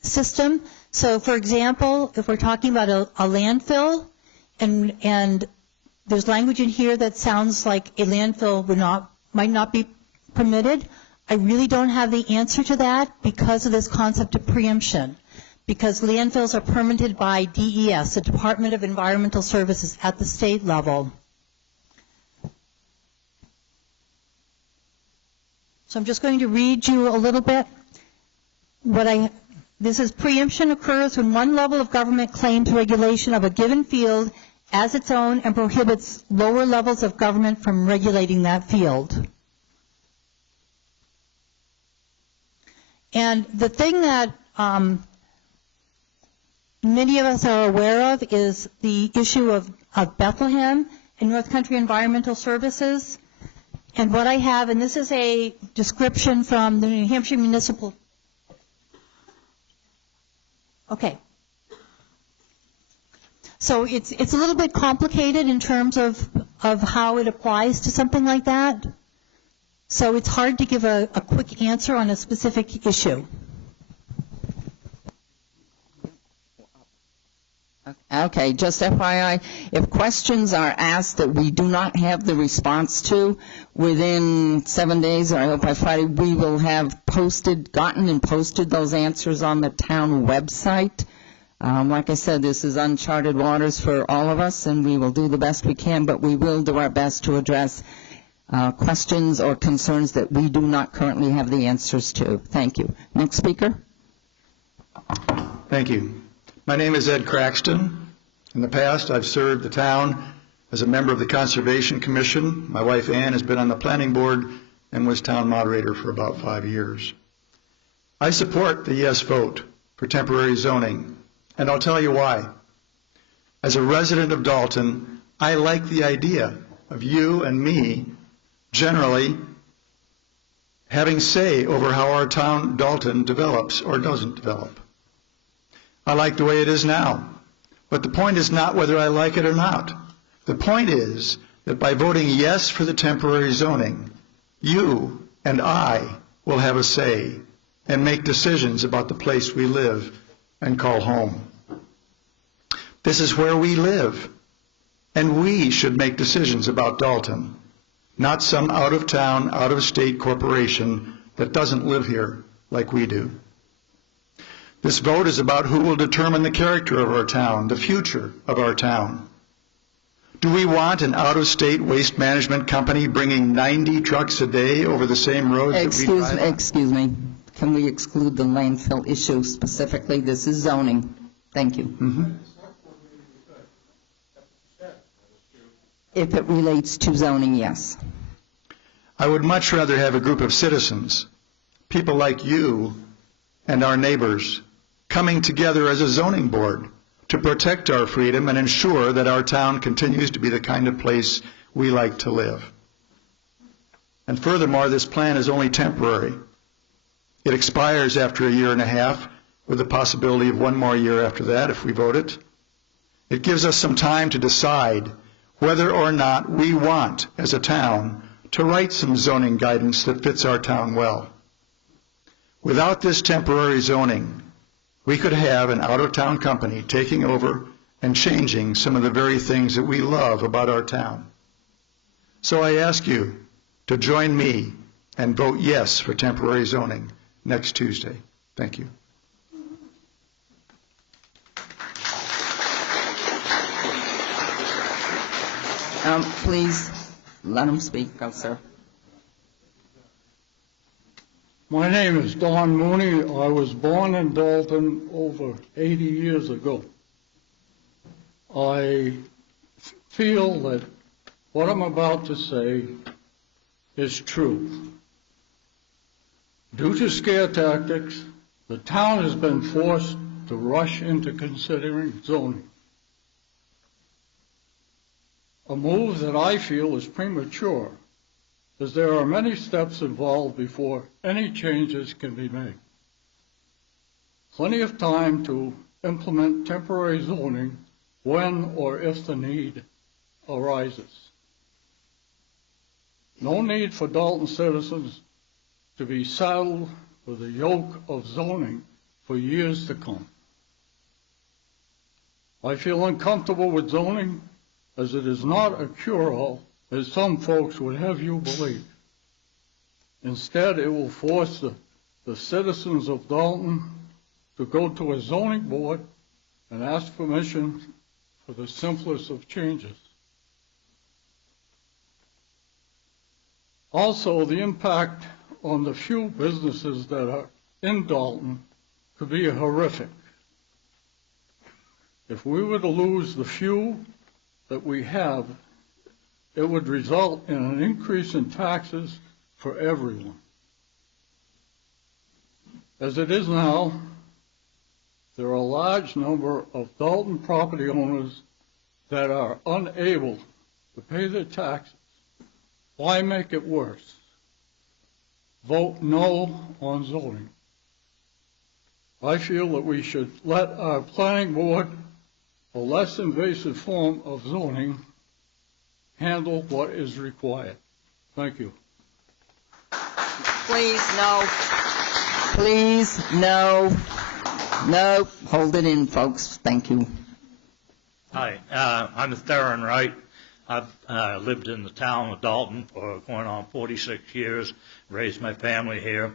system. So, for example, if we're talking about a landfill, and there's language in here that sounds like a landfill might not be permitted, I really don't have the answer to that because of this concept of preemption, because landfills are permitted by DES, the Department of Environmental Services, at the state level. So I'm just going to read you a little bit. This is preemption occurs when one level of government claims regulation of a given field as its own and prohibits lower levels of government from regulating that field. And the thing that many of us are aware of is the issue of Bethlehem and North Country Environmental Services. And what I have, and this is a description from the New Hampshire Municipal. Okay. So it's a little bit complicated in terms of how it applies to something like that. So it's hard to give a quick answer on a specific issue. Okay, just FYI, if questions are asked that we do not have the response to within 7 days, or I hope by Friday, we will have gotten and posted those answers on the town website. Like I said, this is uncharted waters for all of us, and we will do the best we can, but we will do our best to address questions or concerns that we do not currently have the answers to. Thank you. Next speaker. Thank you. My name is Ed Craxton. In the past, I've served the town as a member of the Conservation Commission. My wife, Ann, has been on the planning board and was town moderator for about 5 years. I support the yes vote for temporary zoning, and I'll tell you why. As a resident of Dalton, I like the idea of you and me generally having say over how our town, Dalton, develops or doesn't develop. I like the way it is now, but the point is not whether I like it or not. The point is that by voting yes for the temporary zoning, you and I will have a say and make decisions about the place we live and call home. This is where we live, and we should make decisions about Dalton, not some out-of-town, out-of-state corporation that doesn't live here like we do. This vote is about who will determine the character of our town, the future of our town. Do we want an out-of-state waste management company bringing 90 trucks a day over the same roads that we drive on? Excuse me. Can we exclude the landfill issue specifically? This is zoning. Thank you. Mm-hmm. If it relates to zoning, yes. I would much rather have a group of citizens, people like you and our neighbors, coming together as a zoning board to protect our freedom and ensure that our town continues to be the kind of place we like to live. And furthermore, this plan is only temporary. It expires after a year and a half, with the possibility of one more year after that if we vote it. It gives us some time to decide whether or not we want, as a town, to write some zoning guidance that fits our town well. Without this temporary zoning, we could have an out-of-town company taking over and changing some of the very things that we love about our town. So I ask you to join me and vote yes for temporary zoning next Tuesday. Thank you. Please let him speak. Go, sir. My name is Don Mooney. I was born in Dalton over 80 years ago. I feel that what I'm about to say is true. Due to scare tactics, the town has been forced to rush into considering zoning. A move that I feel is premature, as there are many steps involved before any changes can be made. Plenty of time to implement temporary zoning when or if the need arises. No need for Dalton citizens to be saddled with the yoke of zoning for years to come. I feel uncomfortable with zoning, as it is not a cure-all, as some folks would have you believe. Instead, it will force the citizens of Dalton to go to a zoning board and ask permission for the simplest of changes. Also, the impact on the few businesses that are in Dalton could be horrific. If we were to lose the few that we have, it would result in an increase in taxes for everyone. As it is now, there are a large number of Dalton property owners that are unable to pay their taxes. Why make it worse? Vote no on zoning. I feel that we should let our planning board, a less invasive form of zoning, handle what is required. Thank you. Please, no. Please, no. No. Hold it in, folks. Thank you. Hi, I'm Theron Wright. I've lived in the town of Dalton for going on 46 years, raised my family here,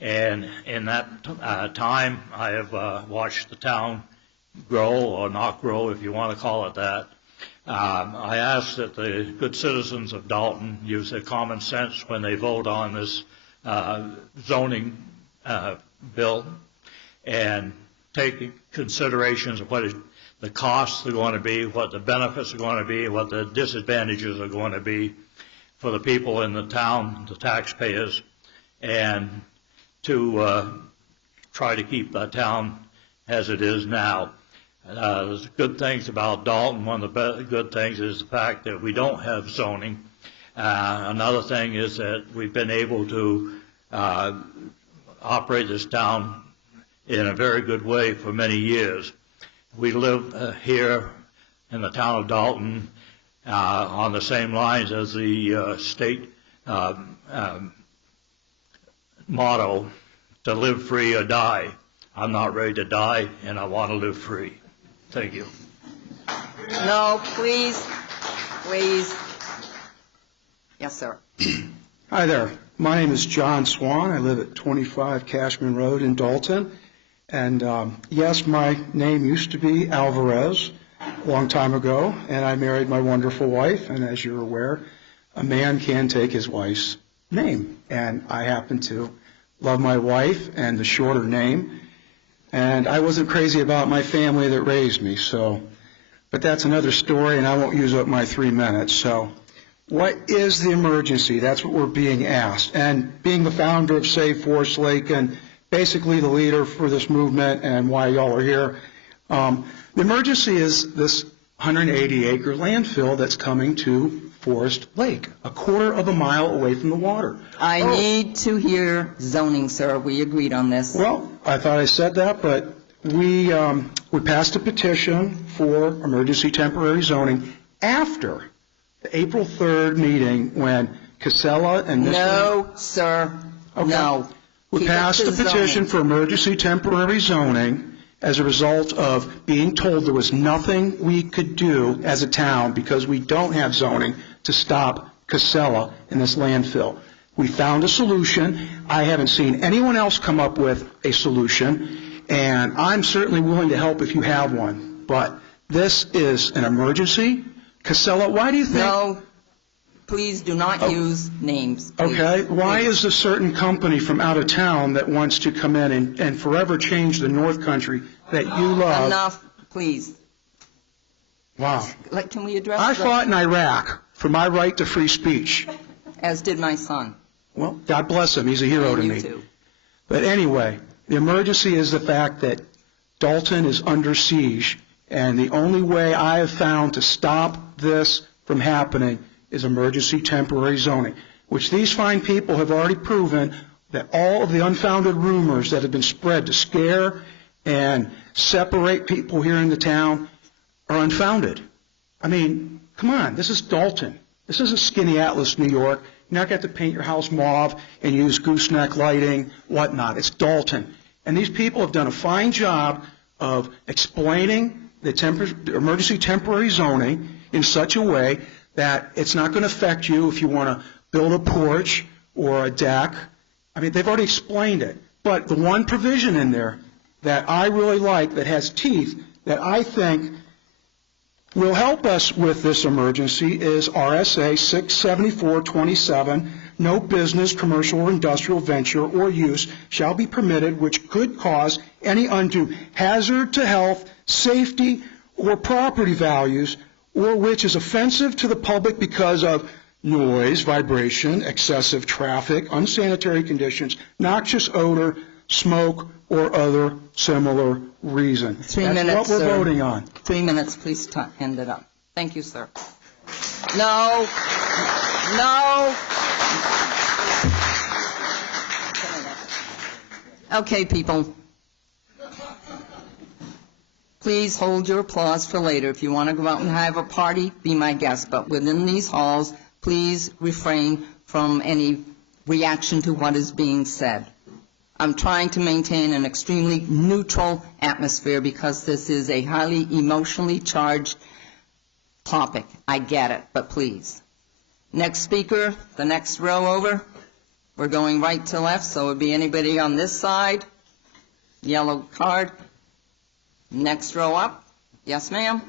and in that time I have watched the town grow or not grow, if you want to call it that. I ask that the good citizens of Dalton use their common sense when they vote on this zoning bill and take considerations of what the costs are going to be, what the benefits are going to be, what the disadvantages are going to be for the people in the town, the taxpayers, and to try to keep the town as it is now. There's good things about Dalton. One of the good things is the fact that we don't have zoning. Another thing is that we've been able to operate this town in a very good way for many years. We live here in the town of Dalton on the same lines as the state motto, to live free or die. I'm not ready to die, and I want to live free. Thank you. No, please, please. Yes, sir. Hi there. My name is John Swan. I live at 25 Cashman Road in Dalton. And yes, my name used to be Alvarez a long time ago, and I married my wonderful wife. And as you're aware, a man can take his wife's name. And I happen to love my wife and the shorter name. And I wasn't crazy about my family that raised me. But that's another story, and I won't use up my 3 minutes. So what is the emergency? That's what we're being asked. And being the founder of Save Forest Lake and basically the leader for this movement and why y'all are here, the emergency is this 180-acre landfill that's coming to Forest Lake, a quarter of a mile away from the water. I need to hear zoning, sir. We agreed on this. Well, I thought I said that, but we passed a petition for emergency temporary zoning after the April 3rd meeting when Casella and Mr. No, sir. Okay. No. We Keep it passed to a petition zoning. for emergency temporary zoning as a result of being told there was nothing we could do as a town because we don't have zoning to stop Casella in this landfill. We found a solution. I haven't seen anyone else come up with a solution, and I'm certainly willing to help if you have one. But this is an emergency. Casella, why do you think... No, please do not use names. Please. Okay, why Please. is a certain company from out of town that wants to come in and forever change the North Country that you love? Enough, please. Wow. Like, can we address I the- fought in Iraq for my right to free speech. As did my son. Well, God bless him. He's a hero to You me. too. But anyway, the emergency is the fact that Dalton is under siege, and the only way I have found to stop this from happening is emergency temporary zoning, which these fine people have already proven that all of the unfounded rumors that have been spread to scare and separate people here in the town are unfounded. I mean, come on, this is Dalton. This isn't Skinny Atlas, New York. You're not going to have to paint your house mauve and use gooseneck lighting, whatnot. It's Dalton. And these people have done a fine job of explaining the emergency temporary zoning in such a way that it's not going to affect you if you want to build a porch or a deck. I mean, they've already explained it. But the one provision in there that I really like, that has teeth, that I think will help us with this emergency is RSA 674-27, no business, commercial, or industrial venture or use shall be permitted which could cause any undue hazard to health, safety, or property values, or which is offensive to the public because of noise, vibration, excessive traffic, unsanitary conditions, noxious odor, smoke, or other similar reason. 3 That's minutes, what we're sir. voting on. 3 minutes, please end it up. Thank you, sir. No. No. Okay, people. Please hold your applause for later. If you want to go out and have a party, be my guest. But within these halls, please refrain from any reaction to what is being said. I'm trying to maintain an extremely neutral atmosphere because this is a highly emotionally charged topic. I get it, but please. Next speaker, the next row over. We're going right to left, so it would be anybody on this side. Yellow card. Next row up. Yes, ma'am.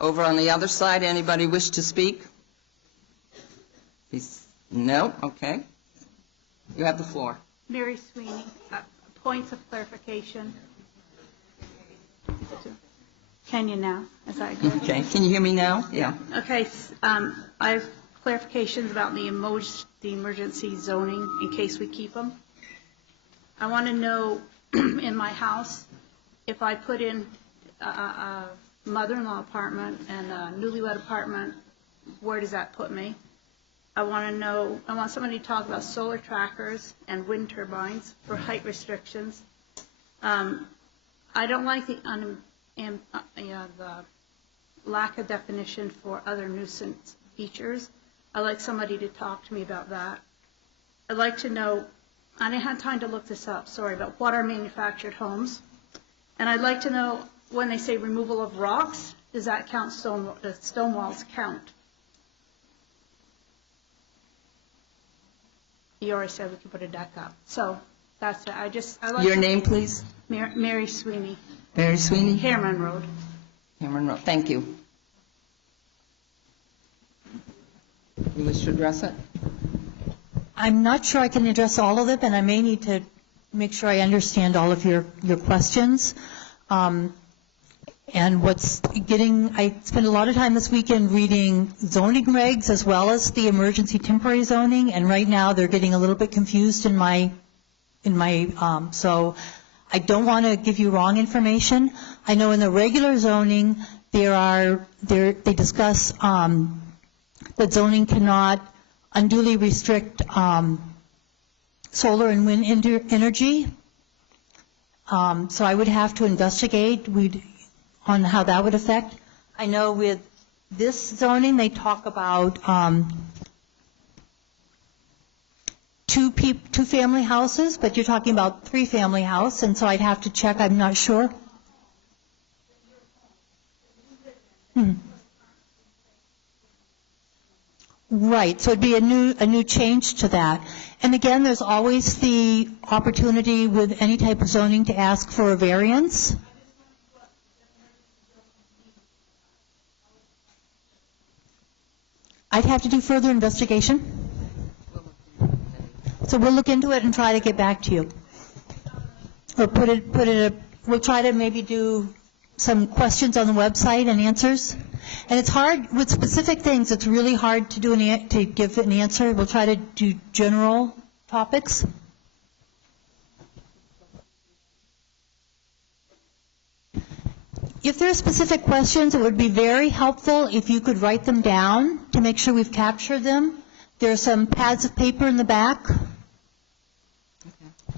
Over on the other side, anybody wish to speak? No? Okay. You have the floor. Mary Sweeney, points of clarification. Can you now, as I go? Okay. Can you hear me now? Yeah. Okay, I've clarifications about the emergency zoning in case we keep them. I want to know in my house, if I put in a mother-in-law apartment and a newlywed apartment, where does that put me? I want to know, I want somebody to talk about solar trackers and wind turbines for height restrictions. I don't like the lack of definition for other nuisance features. I'd like somebody to talk to me about that. I'd like to know, I didn't have time to look this up, sorry, but what are manufactured homes? And I'd like to know, when they say removal of rocks, does that count does stone walls count? You already said we could put a deck up. So that's it. I like Your name, please? Mary Sweeney, Mary Sweeney? Harriman Road. Cameron Road. Thank you. You wish to address it? I'm not sure I can address all of it, and I may need to make sure I understand all of your questions. And I spent a lot of time this weekend reading zoning regs as well as the emergency temporary zoning, and right now they're getting a little bit confused in my, so I don't want to give you wrong information. I know in the regular zoning, they discuss that zoning cannot unduly restrict solar and wind energy. So I would have to investigate on how that would affect. I know with this zoning, they talk about two-family houses, but you're talking about three-family house, and so I'd have to check. I'm not sure. Right, so it'd be a new change to that. And again, there's always the opportunity with any type of zoning to ask for a variance. I'd have to do further investigation. So we'll look into it and try to get back to you. Or we'll try to maybe do some questions on the website and answers. And it's hard, with specific things, it's really hard to give an answer. We'll try to do general topics. If there are specific questions, it would be very helpful if you could write them down to make sure we've captured them. There are some pads of paper in the back.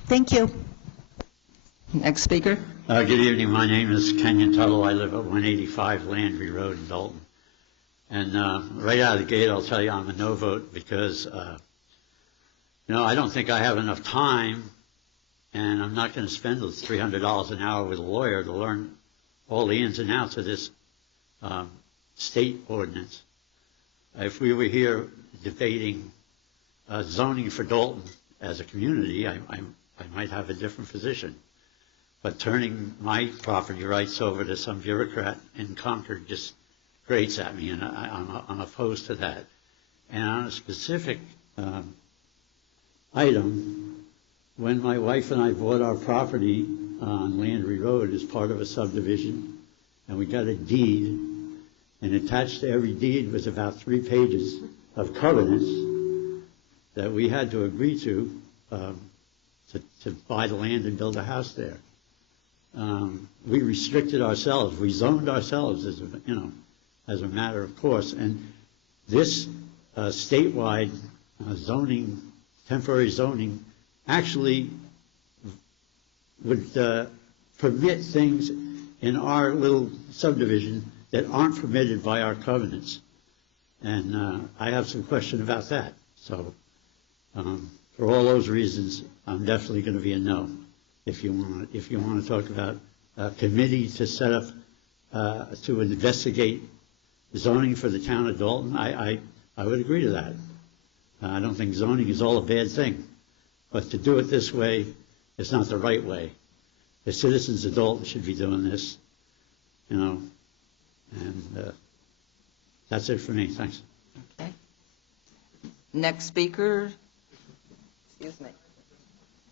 Thank you. Next speaker. Good evening. My name is Kenyon Tuttle. I live at 185 Landry Road in Dalton. And right out of the gate, I'll tell you I'm a no vote because, I don't think I have enough time, and I'm not going to spend those $300 an hour with a lawyer to learn all the ins and outs of this state ordinance. If we were here debating zoning for Dalton as a community, I might have a different position. But turning my property rights over to some bureaucrat in Concord just grates at me, and I'm opposed to that. And on a specific item, when my wife and I bought our property on Landry Road as part of a subdivision, and we got a deed, and attached to every deed was about 3 pages of covenants that we had to agree to buy the land and build a house there. We restricted ourselves, we zoned ourselves as a matter of course, and this statewide zoning, temporary zoning, actually would permit things in our little subdivision that aren't permitted by our covenants. And I have some question about that. So for all those reasons, I'm definitely going to be a no. If you want to talk about a committee to set up to investigate zoning for the town of Dalton, I would agree to that. I don't think zoning is all a bad thing, but to do it this way is not the right way. The citizens of Dalton should be doing this, and that's it for me. Thanks. Okay. Next speaker.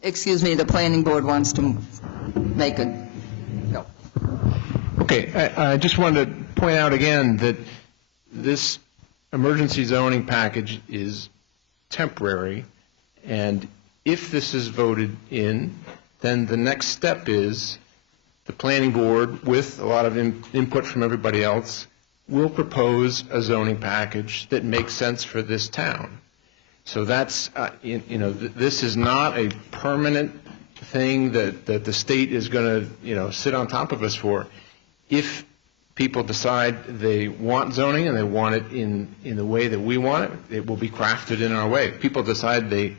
Excuse me, the planning board wants to make a go. Okay, I just wanted to point out again that this emergency zoning package is temporary, and if this is voted in, then the next step is the planning board, with a lot of input from everybody else, will propose a zoning package that makes sense for this town. So that's, this is not a permanent thing that the state is going to, sit on top of us for. If people decide they want zoning and they want it in the way that we want it, it will be crafted in our way. If people decide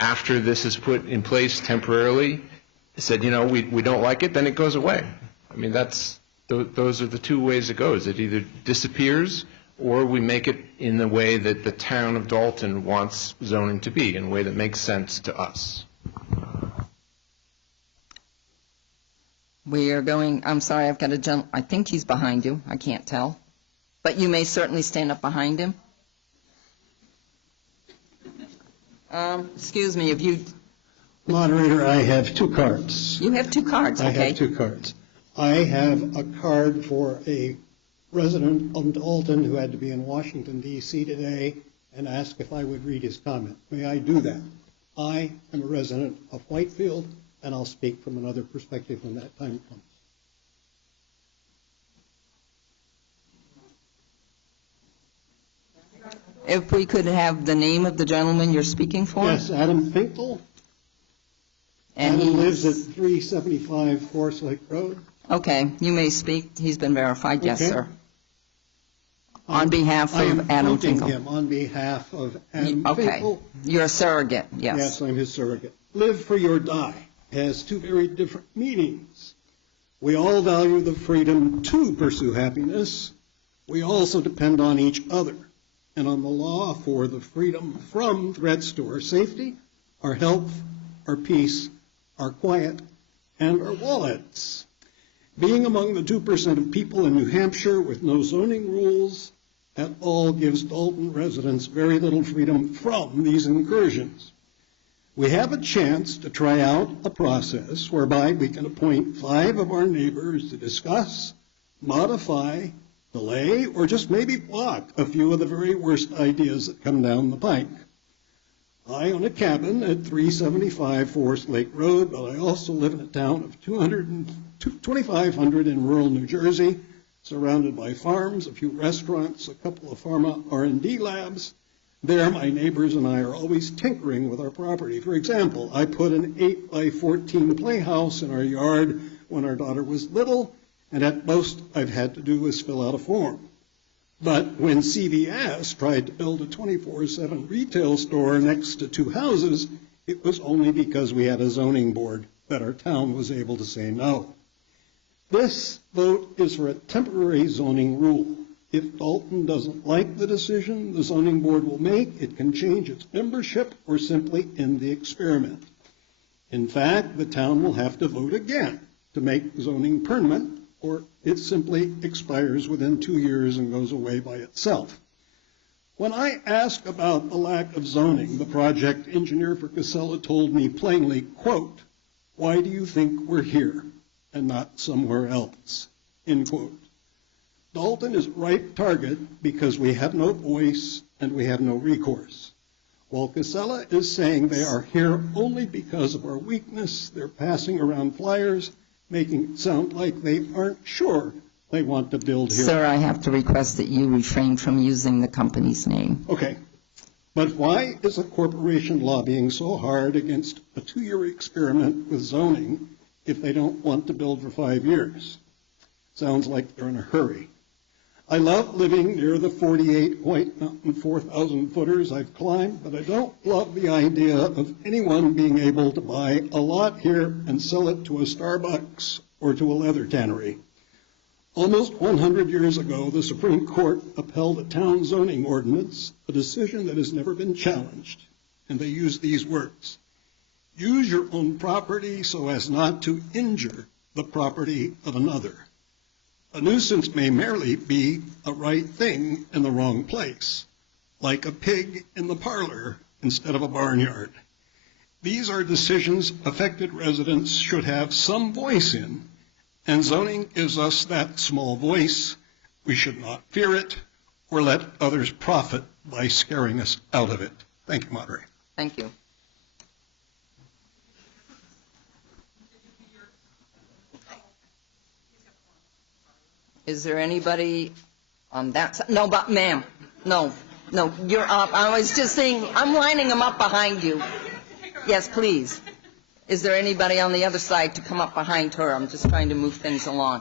after this is put in place temporarily, said, we don't like it, then it goes away. I mean, those are the two ways it goes. It either disappears or we make it in the way that the town of Dalton wants zoning to be, in a way that makes sense to us. We are going, I'm sorry, I've got a gentleman, I think he's behind you, I can't tell. But you may certainly stand up behind him. Excuse me, if you... Moderator, I have two cards. You have two cards, okay. I have two cards. I have a card for a resident of Dalton who had to be in Washington, D.C. today and asked if I would read his comment. May I do that? I am a resident of Whitefield, and I'll speak from another perspective when that time comes. If we could have the name of the gentleman you're speaking for? Yes, Adam Finkel. And Adam lives at 375 Forest Lake Road. Okay, you may speak. He's been verified. Yes, Okay. sir. On behalf of Adam Finkel. I am voting him on behalf of Adam Okay, Finkel. you're a surrogate, yes. Yes, I'm his surrogate. Live free or die has two very different meanings. We all value the freedom to pursue happiness. We also depend on each other and on the law for the freedom from threats to our safety, our health, our peace, our quiet, and our wallets. Being among the 2% of people in New Hampshire with no zoning rules at all gives Dalton residents very little freedom from these incursions. We have a chance to try out a process whereby we can appoint 5 of our neighbors to discuss, modify, delay, or just maybe block a few of the very worst ideas that come down the pike. I own a cabin at 375 Forest Lake Road, but I also live in a town of 2,500 in rural New Jersey, surrounded by farms, a few restaurants, a couple of pharma R&D labs. There, my neighbors and I are always tinkering with our property. For example, I put an 8x14 playhouse in our yard when our daughter was little, and at most I've had to do is fill out a form. But when CVS tried to build a 24/7 retail store next to 2 houses, it was only because we had a zoning board that our town was able to say no. This vote is for a temporary zoning rule. If Dalton doesn't like the decision the zoning board will make, it can change its membership or simply end the experiment. In fact, the town will have to vote again to make zoning permanent, or it simply expires within 2 years and goes away by itself. When I asked about the lack of zoning, the project engineer for Casella told me plainly, quote, "Why do you think we're here and not somewhere else?" End quote. Dalton is a ripe target because we have no voice and we have no recourse. While Casella is saying they are here only because of our weakness, they're passing around flyers making it sound like they aren't sure they want to build here. Sir, I have to request that you refrain from using the company's name. Okay. But why is a corporation lobbying so hard against a 2-year experiment with zoning if they don't want to build for 5 years? Sounds like they're in a hurry. I love living near the 48 White Mountain 4,000 footers I've climbed, but I don't love the idea of anyone being able to buy a lot here and sell it to a Starbucks or to a leather tannery. Almost 100 years ago, the Supreme Court upheld a town zoning ordinance, a decision that has never been challenged. And they used these words: use your own property so as not to injure the property of another. A nuisance may merely be a right thing in the wrong place, like a pig in the parlor instead of a barnyard. These are decisions affected residents should have some voice in, and zoning gives us that small voice. We should not fear it or let others profit by scaring us out of it. Thank you, Moderator. Thank you. Is there anybody on that side? No, but ma'am, no, you're up. I was just saying, I'm lining them up behind you. Yes, please. Is there anybody on the other side to come up behind her? I'm just trying to move things along.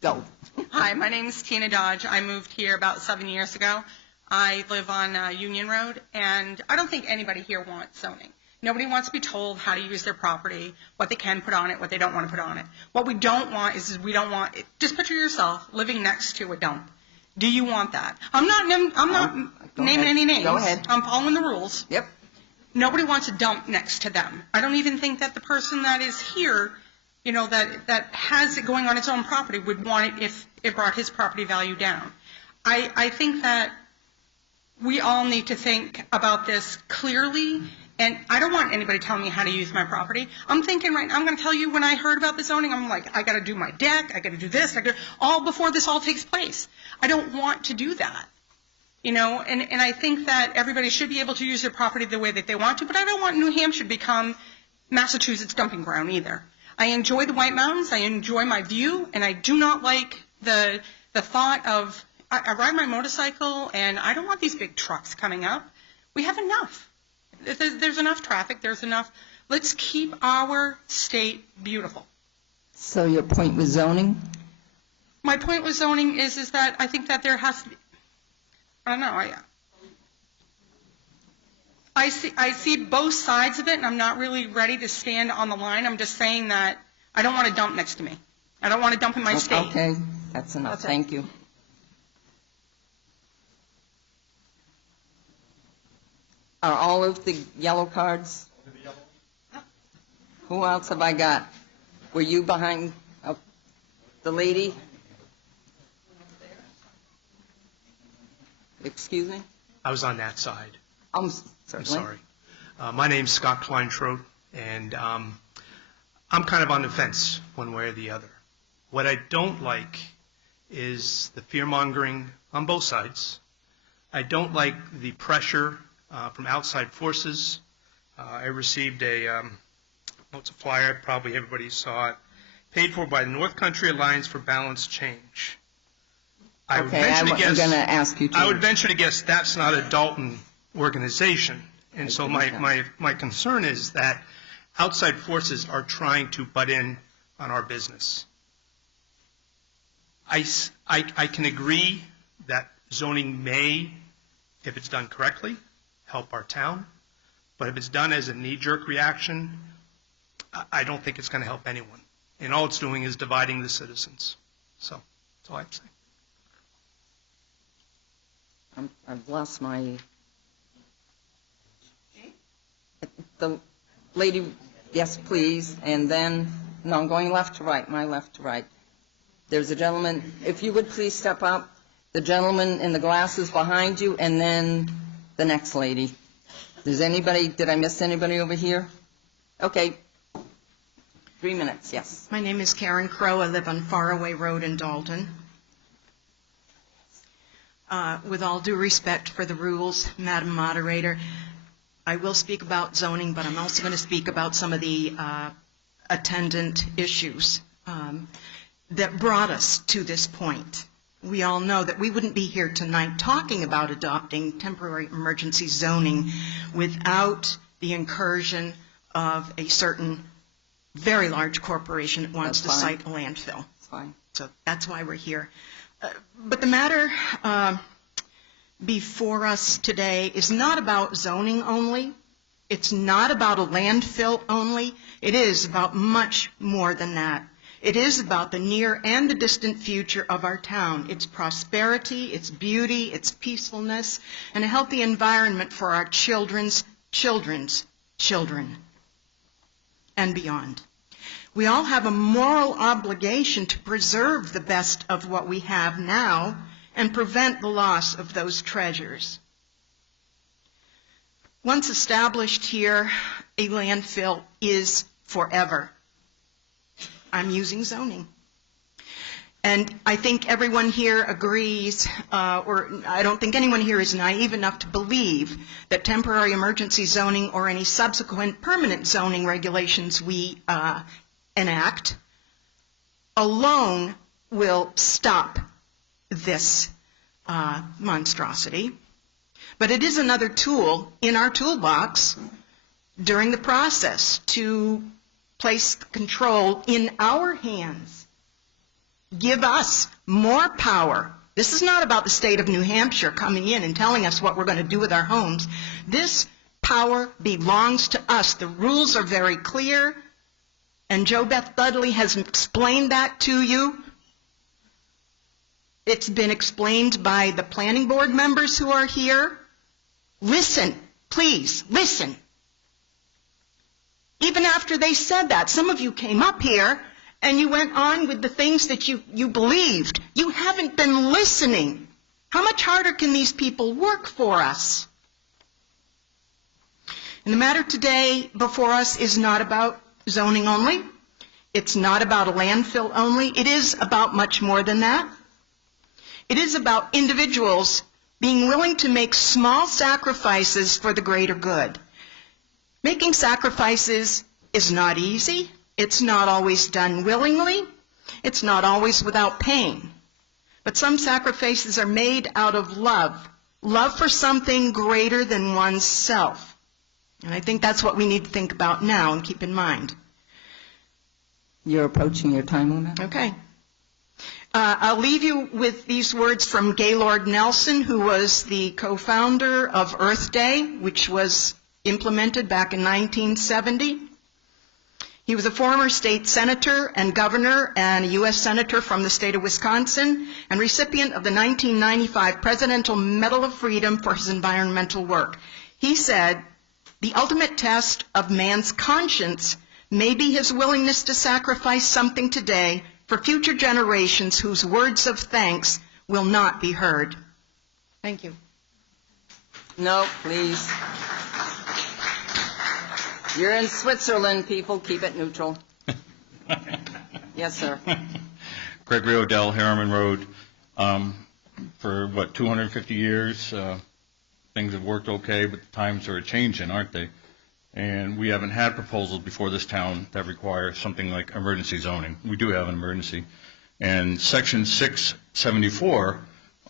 Go. Hi, my name is Tina Dodge. I moved here about 7 years ago. I live on Union Road, and I don't think anybody here wants zoning. Nobody wants to be told how to use their property, what they can put on it, what they don't want to put on it. What we don't want is we don't want, just picture yourself living next to a dump. Do you want that? I'm not naming any names. Go ahead. I'm following the rules. Yep. Nobody wants a dump next to them. I don't even think that the person that is here, you know, that has it going on its own property would want it if it brought his property value down. I think that we all need to think about this clearly, and I don't want anybody telling me how to use my property. I'm thinking right now, I'm going to tell you, when I heard about the zoning, I'm like, I got to do my deck, I got to do this, all before this all takes place. I don't want to do that. You know, and I think that everybody should be able to use their property the way that they want to, but I don't want New Hampshire to become Massachusetts dumping ground either. I enjoy the White Mountains, I enjoy my view, and I do not like the thought of, I ride my motorcycle, and I don't want these big trucks coming up. We have enough. There's enough traffic, there's enough. Let's keep our state beautiful. So your point with zoning? My point with zoning is that I think that there has to be, I don't know, I see both sides of it, and I'm not really ready to stand on the line. I'm just saying that I don't want to dump next to me. I don't want to dump in my state. Okay, that's enough. Thank you. Are all of the yellow cards? Who else have I got? Were you behind the lady? Excuse me? I was on that side. I'm sorry. My name's Scott Kleintrout, and I'm kind of on the fence one way or the other. What I don't like is the fear-mongering on both sides. I don't like the pressure from outside forces. I received it's a flyer, probably everybody saw it, paid for by the North Country Alliance for Balanced Change. I'm going to ask you to. I would venture to guess that's not a Dalton organization. And so my concern is that outside forces are trying to butt in on our business. I can agree that zoning may, if it's done correctly, help our town. But if it's done as a knee-jerk reaction, I don't think it's going to help anyone. And all it's doing is dividing the citizens. So that's all I have to say. I've lost my... The lady, yes, please, and then, no, I'm going left to right, my left to right. There's a gentleman, if you would please step up, the gentleman in the glasses behind you, and then the next lady. Does anybody, did I miss anybody over here? Okay. 3 minutes, yes. My name is Karen Crow. I live on Faraway Road in Dalton. With all due respect for the rules, Madam Moderator, I will speak about zoning, but I'm also going to speak about some of the attendant issues that brought us to this point. We all know that we wouldn't be here tonight talking about adopting temporary emergency zoning without the incursion of a certain very large corporation that wants to site a landfill. That's fine. So that's why we're here. But the matter before us today is not about zoning only. It's not about a landfill only. It is about much more than that. It is about the near and the distant future of our town, its prosperity, its beauty, its peacefulness, and a healthy environment for our children's children's children and beyond. We all have a moral obligation to preserve the best of what we have now and prevent the loss of those treasures. Once established here, a landfill is forever. I'm using zoning. And I think everyone here agrees, or I don't think anyone here is naive enough to believe that temporary emergency zoning or any subsequent permanent zoning regulations we enact alone will stop this monstrosity. But it is another tool in our toolbox during the process to place control in our hands. Give us more power. This is not about the state of New Hampshire coming in and telling us what we're going to do with our homes. This power belongs to us. The rules are very clear, and Jo Beth Dudley has explained that to you. It's been explained by the planning board members who are here. Listen, please, listen. Even after they said that, some of you came up here and you went on with the things that you believed. You haven't been listening. How much harder can these people work for us? And the matter today before us is not about zoning only. It's not about a landfill only. It is about much more than that. It is about individuals being willing to make small sacrifices for the greater good. Making sacrifices is not easy. It's not always done willingly. It's not always without pain. But some sacrifices are made out of love for something greater than oneself. And I think that's what we need to think about now and keep in mind. You're approaching your time limit. Okay. I'll leave you with these words from Gaylord Nelson, who was the co-founder of Earth Day, which was implemented back in 1970. He was a former state senator and governor and a U.S. senator from the state of Wisconsin and recipient of the 1995 Presidential Medal of Freedom for his environmental work. He said, "The ultimate test of man's conscience may be his willingness to sacrifice something today for future generations whose words of thanks will not be heard." Thank you. No, please. You're in Switzerland, people. Keep it neutral. Yes, sir. Gregory Odell, Harriman Road. For, 250 years, things have worked okay, but the times are changing, aren't they? And we haven't had proposals before this town that require something like emergency zoning. We do have an emergency. And Section 674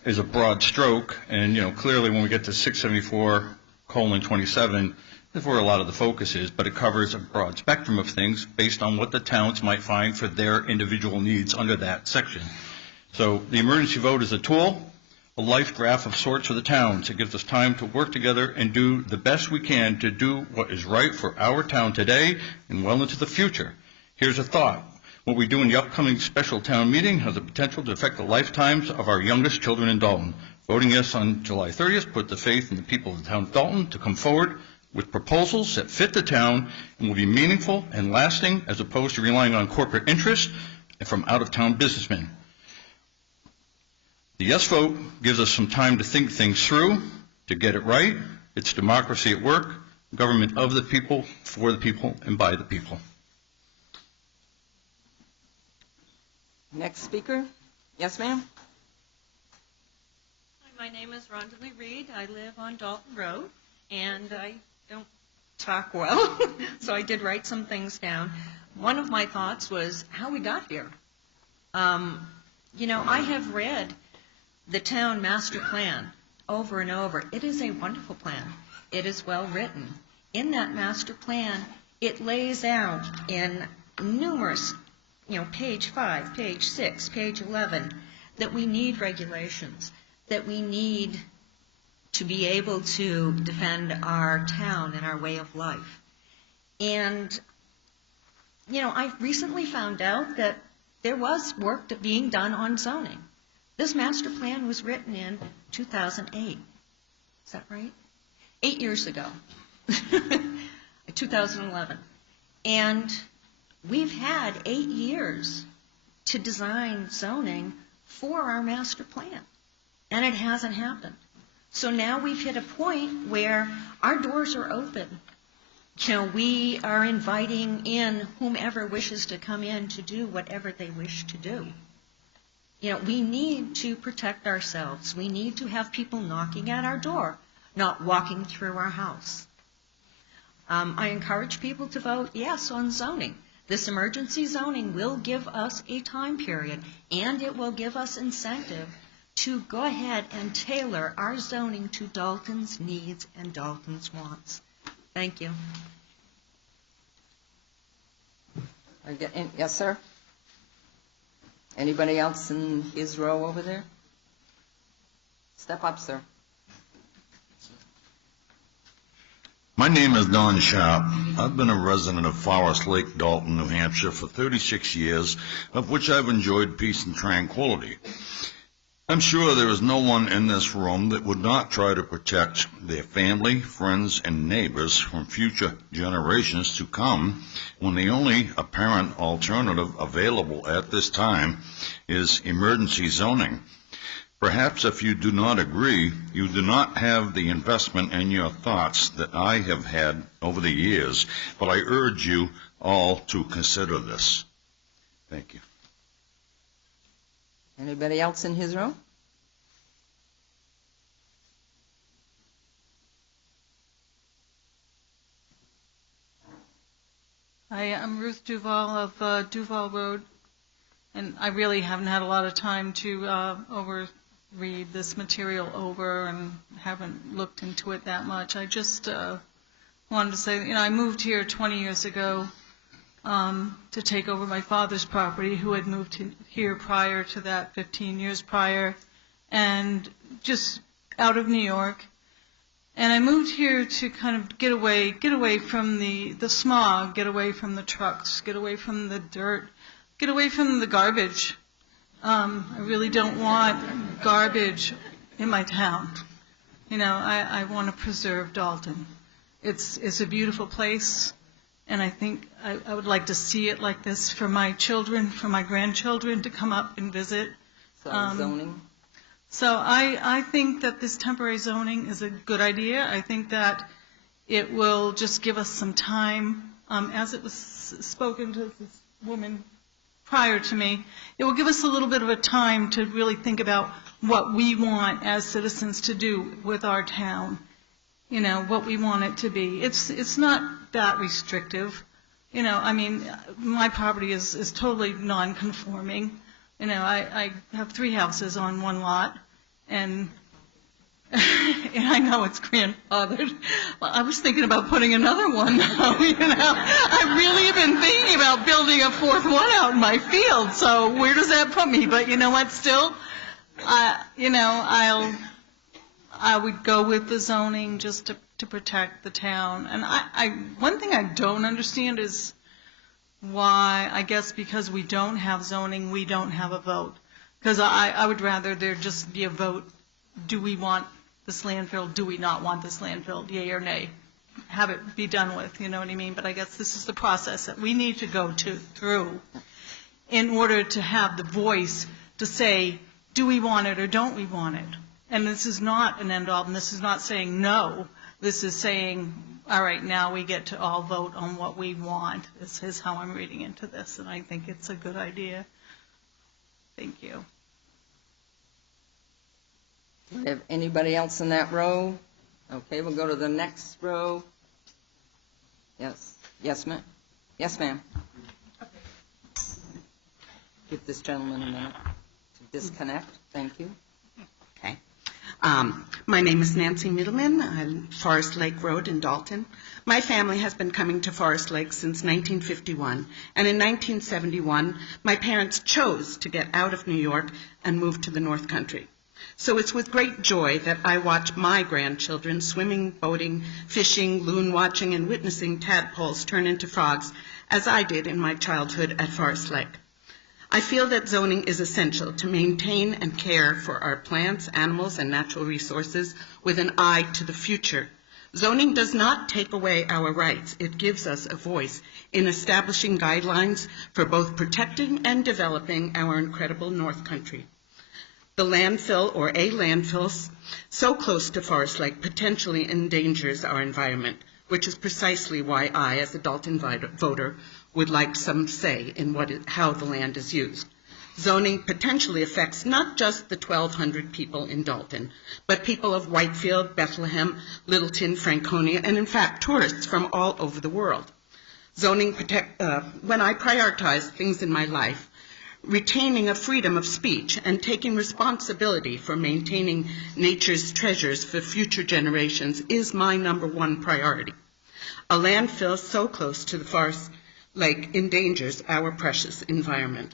is a broad stroke, and, clearly when we get to 674:27, that's where a lot of the focus is, but it covers a broad spectrum of things based on what the towns might find for their individual needs under that section. So the emergency vote is a tool, a life graph of sorts for the towns. It gives us time to work together and do the best we can to do what is right for our town today and well into the future. Here's a thought. What we do in the upcoming special town meeting has the potential to affect the lifetimes of our youngest children in Dalton. Voting yes on July 30th put the faith in the people of the town of Dalton to come forward with proposals that fit the town and will be meaningful and lasting as opposed to relying on corporate interest and from out-of-town businessmen. The yes vote gives us some time to think things through, to get it right. It's democracy at work, government of the people, for the people, and by the people. Next speaker. Yes, ma'am. Hi, my name is Rhonda Lee Reed. I live on Dalton Road, and I don't talk well, so I did write some things down. One of my thoughts was how we got here. I have read the town master plan over and over. It is a wonderful plan. It is well written. In that master plan, it lays out in numerous, page 5, page 6, page 11, that we need regulations, that we need to be able to defend our town and our way of life. And, I recently found out that there was work being done on zoning. This master plan was written in 2008. Is that right? 8 years ago. 2011. And we've had 8 years to design zoning for our master plan. And it hasn't happened. So now we've hit a point where our doors are open. We are inviting in whomever wishes to come in to do whatever they wish to do. We need to protect ourselves. We need to have people knocking at our door, not walking through our house. I encourage people to vote yes on zoning. This emergency zoning will give us a time period, and it will give us incentive to go ahead and tailor our zoning to Dalton's needs and Dalton's wants. Thank you. Yes, sir? Anybody else in his row over there? Step up, sir. My name is Don Sharp. I've been a resident of Forest Lake, Dalton, New Hampshire for 36 years, of which I've enjoyed peace and tranquility. I'm sure there is no one in this room that would not try to protect their family, friends, and neighbors from future generations to come when the only apparent alternative available at this time is emergency zoning. Perhaps if you do not agree, you do not have the investment in your thoughts that I have had over the years, but I urge you all to consider this. Thank you. Anybody else in his row? Hi, I'm Ruth Duval of Duval Road, and I really haven't had a lot of time to read this material over and haven't looked into it that much. I just wanted to say, I moved here 20 years ago to take over my father's property, who had moved here prior to that, 15 years prior, and just out of New York. And I moved here to kind of get away from the smog, get away from the trucks, get away from the dirt, get away from the garbage. I really don't want garbage in my town. I want to preserve Dalton. It's a beautiful place, and I think I would like to see it like this for my children, for my grandchildren to come up and visit. Zoning? So I think that this temporary zoning is a good idea. I think that it will just give us some time, as it was spoken to this woman prior to me, it will give us a little bit of a time to really think about what we want as citizens to do with our town, what we want it to be. It's not that restrictive. My property is totally non-conforming. I have 3 houses on one lot, and I know it's grandfathered. Well, I was thinking about putting another one now, I really have been thinking about building a 4th one out in my field, so where does that put me? But you know what, still, I would go with the zoning just to protect the town. And one thing I don't understand is why, I guess because we don't have zoning, we don't have a vote. Because I would rather there just be a vote, do we want this landfill, do we not want this landfill, yay or nay? Have it be done with, you know what I mean? But I guess this is the process that we need to go through in order to have the voice to say, do we want it or don't we want it? And this is not an end-all, and this is not saying no. This is saying, all right, now we get to all vote on what we want. This is how I'm reading into this, and I think it's a good idea. Thank you. Do we have anybody else in that row? Okay, we'll go to the next row. Yes. Yes, ma'am. Yes, ma'am. Give this gentleman a minute to disconnect. Thank you. Okay. My name is Nancy Middleman. I'm Forest Lake Road in Dalton. My family has been coming to Forest Lake since 1951, and in 1971, my parents chose to get out of New York and move to the North Country. So it's with great joy that I watch my grandchildren swimming, boating, fishing, loon watching, and witnessing tadpoles turn into frogs, as I did in my childhood at Forest Lake. I feel that zoning is essential to maintain and care for our plants, animals, and natural resources with an eye to the future. Zoning does not take away our rights. It gives us a voice in establishing guidelines for both protecting and developing our incredible North Country. The landfill, or a landfill, so close to Forest Lake potentially endangers our environment, which is precisely why I, as a Dalton voter, would like some say in how the land is used. zoning potentially affects not just the 1,200 people in Dalton, but people of Whitefield, Bethlehem, Littleton, Franconia, and in fact tourists from all over the world. When I prioritize things in my life, retaining a freedom of speech and taking responsibility for maintaining nature's treasures for future generations is my number one priority. A landfill so close to the forest lake endangers our precious environment.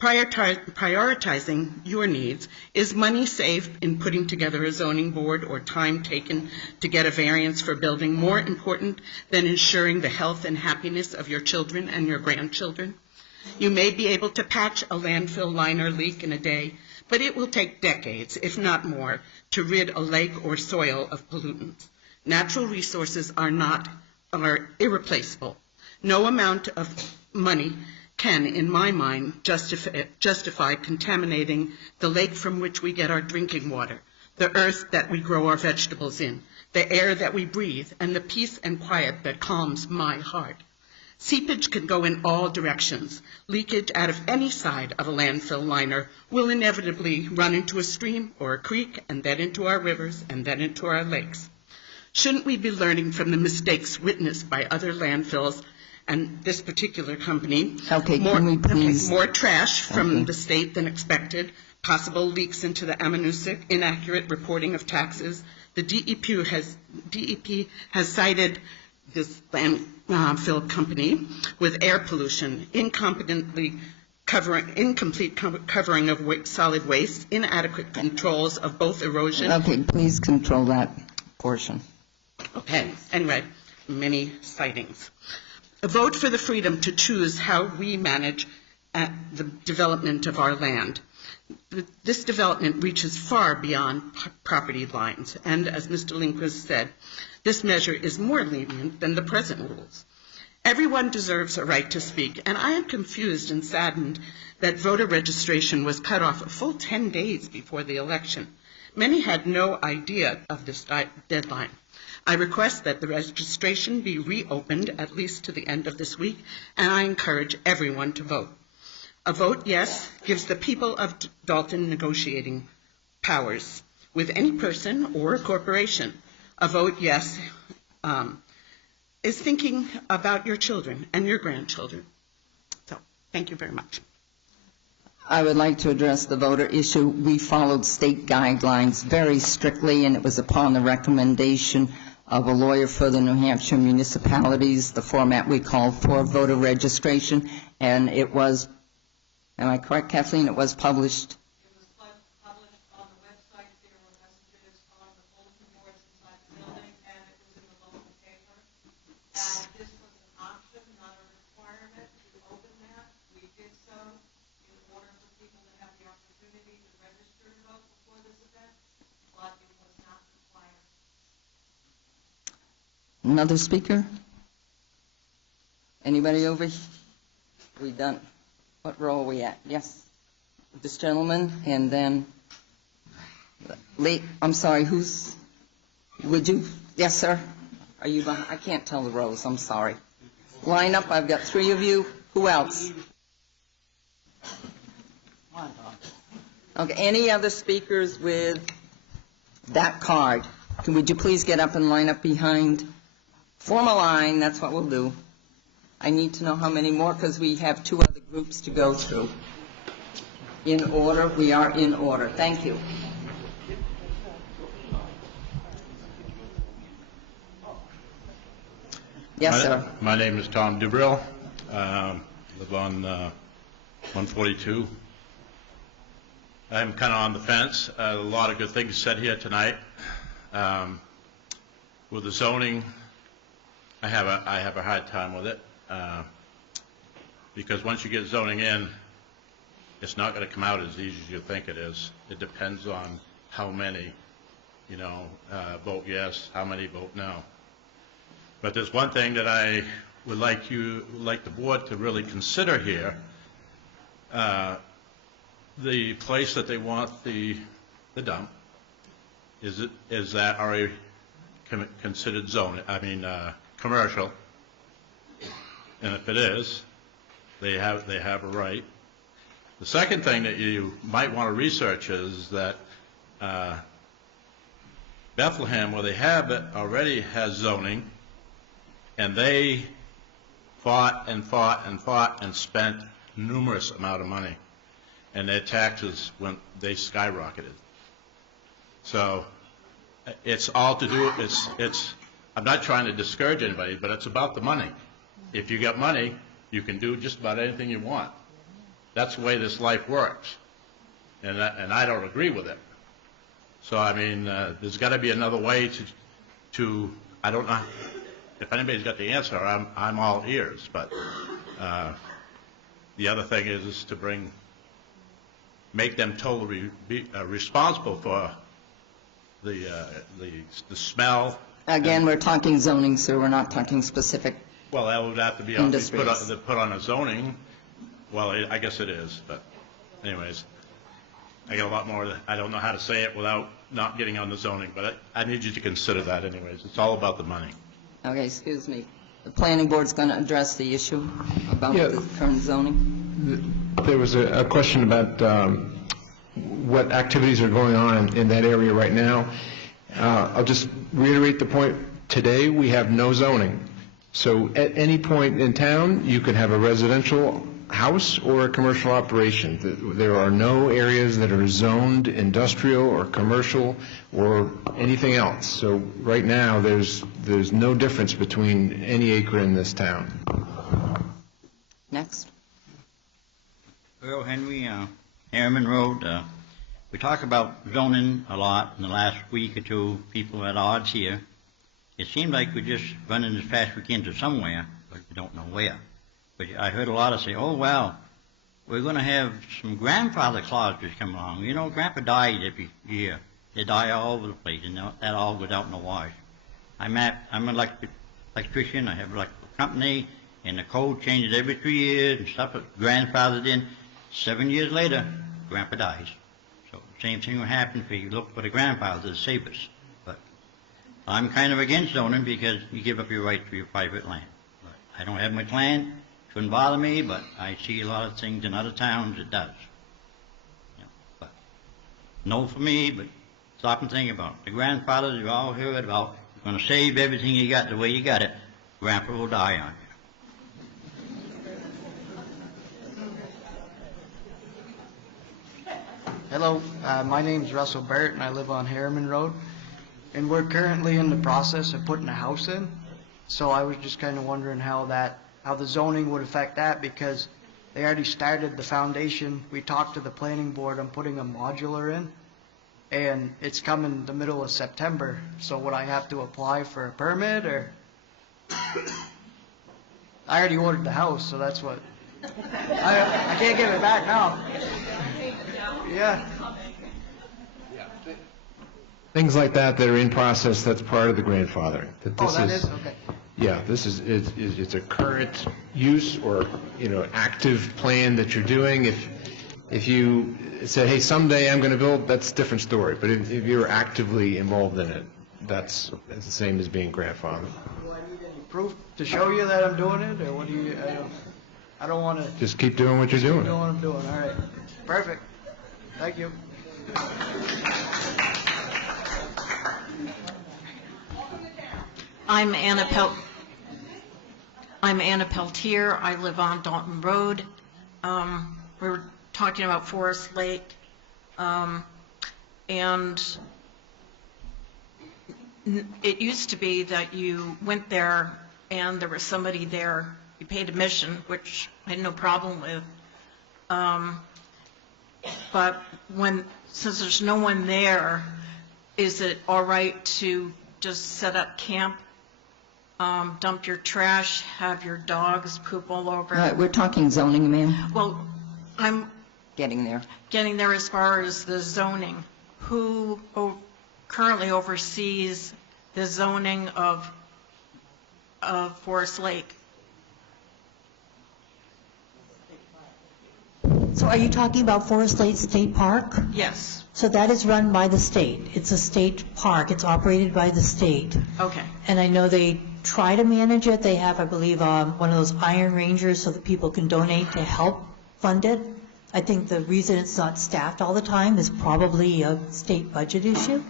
Prioritizing your needs is money saved in putting together a zoning board or time taken to get a variance for building more important than ensuring the health and happiness of your children and your grandchildren? You may be able to patch a landfill liner leak in a day, but it will take decades, if not more, to rid a lake or soil of pollutants. Natural resources are irreplaceable. No amount of money can, in my mind, justify contaminating the lake from which we get our drinking water, the earth that we grow our vegetables in, the air that we breathe, and the peace and quiet that calms my heart. Seepage can go in all directions. Leakage out of any side of a landfill liner will inevitably run into a stream or a creek, and then into our rivers, and then into our lakes. Shouldn't we be learning from the mistakes witnessed by other landfills and this particular company? More trash from the state than expected, possible leaks into the Amanuenseck, inaccurate reporting of taxes. The DEP has cited this landfill company with air pollution, incomplete covering of solid waste, inadequate controls of both erosion. Okay, please control that portion. Okay, anyway, many sightings. A vote for the freedom to choose how we manage the development of our land. This development reaches far beyond property lines, and as Mr. Lindquist said, this measure is more lenient than the present rules. Everyone deserves a right to speak, and I am confused and saddened that voter registration was cut off a full 10 days before the election. Many had no idea of this deadline. I request that the registration be reopened at least to the end of this week, and I encourage everyone to vote. A vote yes gives the people of Dalton negotiating powers with any person or corporation. A vote yes is thinking about your children and your grandchildren. So, thank you very much. I would like to address the voter issue. We followed state guidelines very strictly, and it was upon the recommendation of a lawyer for the New Hampshire municipalities, the format we call for voter registration, and it was, am I correct, Kathleen, it was published? It was published on the website. There were messages on the bulletin boards inside the building, and it was in the local paper. And this was an option, not a requirement, to open that. We did so in order for people to have the opportunity to register to vote before this event, but it was not required. Another speaker? Anybody over? We done? What row are we at? Yes. This gentleman, and then, I'm sorry, who's, would you, yes, sir? Are you behind? I can't tell the rows, I'm sorry. Line up, I've got 3 of you. Who else? Okay, any other speakers with that card? Would you please get up and line up behind? Form a line, that's what we'll do. I need to know how many more because we have 2 other groups to go through. In order, we are in order. Thank you. Yes, sir. My name is Tom Dubrill. Live on 142. I'm kind of on the fence. A lot of good things said here tonight. With the zoning, I have a hard time with it because once you get zoning in, it's not going to come out as easy as you think it is. It depends on how many, vote yes, how many vote no. But there's one thing that I would like the board to really consider here. The place that they want the dump, is that already considered commercial? And if it is, they have a right. The second thing that you might want to research is that Bethlehem, where they have it, already has zoning, and they fought and fought and fought and spent numerous amount of money, and their taxes they skyrocketed. So it's all to do, I'm not trying to discourage anybody, but it's about the money. If you got money, you can do just about anything you want. That's the way this life works, and I don't agree with it. So, I mean, there's got to be another way to, I don't know, if anybody's got the answer, I'm all ears, but the other thing is to make them totally responsible for the smell. Again, we're talking zoning, sir, we're not talking specific. Well, that would have to be put on a zoning. Well, I guess it is, but anyways, I got a lot more. I don't know how to say it without not getting on the zoning, but I need you to consider that anyways. It's all about the money. Okay, excuse me. The planning board's going to address the issue about the current zoning? There was a question about what activities are going on in that area right now. I'll just reiterate the point. Today, we have no zoning. So at any point in town, you could have a residential house or a commercial operation. There are no areas that are zoned industrial or commercial or anything else. So right now, there's no difference between any acre in this town. Next. Earl Henry, Harriman Road. We talk about zoning a lot in the last week or two. People at odds here. It seems like we're just running as fast as we can to somewhere, but we don't know where. But I heard a lot of say, oh, well, we're going to have some grandfather clauses come along. You know, Grandpa died every year. They die all over the place, and that all goes out in the wash. I'm an electrician. I have an electrical company, and the code changes every 3 years, and stuff that grandfathered in. 7 years later, Grandpa dies. So the same thing will happen if you look for the grandfather to save us. But I'm kind of against zoning because you give up your right to your private land. But I don't have much land. Shouldn't bother me, but I see a lot of things in other towns it does. You know, but no for me, but stop and think about it. The grandfathers you all heard about, you're going to save everything you got the way you got it. Grandpa will die on you. Hello, my name's Russell Barrett, and I live on Harriman Road. And we're currently in the process of putting a house in. So I was just kind of wondering how the zoning would affect that, because they already started the foundation. We talked to the planning board on putting a modular in, and it's coming the middle of September. So would I have to apply for a permit, or? I already ordered the house, so that's what. I can't give it back now. Yeah. Things like that are in process, that's part of the grandfathering. That is? Okay. Yeah, it's a current use or, active plan that you're doing. If you said, hey, someday I'm going to build, that's a different story. But if you're actively involved in it, that's the same as being grandfathered. Do I need any proof to show you that I'm doing it, or what do you, I don't want to. Just keep doing what you're doing. Keep doing what I'm doing, all right. Perfect. Thank you. I'm Anna Peltier. I live on Dalton Road. We're talking about Forest Lake, and it used to be that you went there and there was somebody there. You paid admission, which I had no problem with. But since there's no one there, is it all right to just set up camp? Dump your trash, have your dogs poop all over. We're talking zoning, ma'am. Well, I'm getting there. Getting there as far as the zoning. Who currently oversees the zoning of Forest Lake? So are you talking about Forest Lake State Park? Yes. So that is run by the state. It's a state park. It's operated by the state. Okay. And I know they try to manage it. They have, I believe, one of those Iron Rangers so that people can donate to help fund it. I think the reason it's not staffed all the time is probably a state budget issue.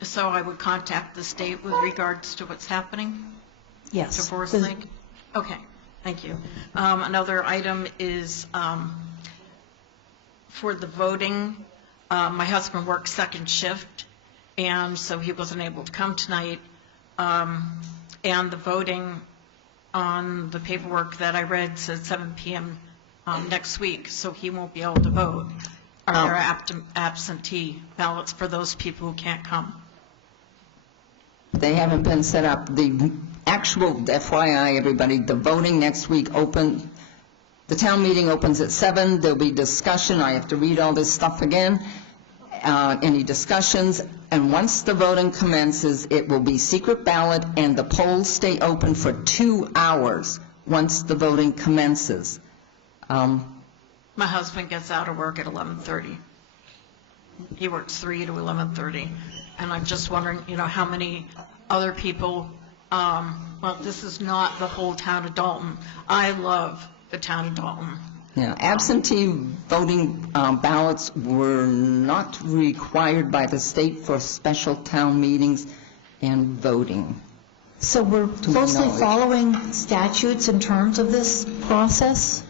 So I would contact the state with regards to what's happening? Yes. To Forest Lake? Okay, thank you. Another item is for the voting. My husband works second shift, and so he wasn't able to come tonight. And the voting on the paperwork that I read said 7 p.m. Next week, so he won't be able to vote. Are there absentee ballots for those people who can't come? They haven't been set up. The actual, FYI, everybody, the voting next week the town meeting opens at 7. There'll be discussion. I have to read all this stuff again. Any discussions, and once the voting commences, it will be secret ballot, and the polls stay open for 2 hours once the voting commences. My husband gets out of work at 11:30. He works 3 to 11:30, and I'm just wondering, how many other people, well, this is not the whole town of Dalton. I love the town of Dalton. Yeah, absentee voting ballots were not required by the state for special town meetings and voting. So we're mostly following statutes in terms of this process?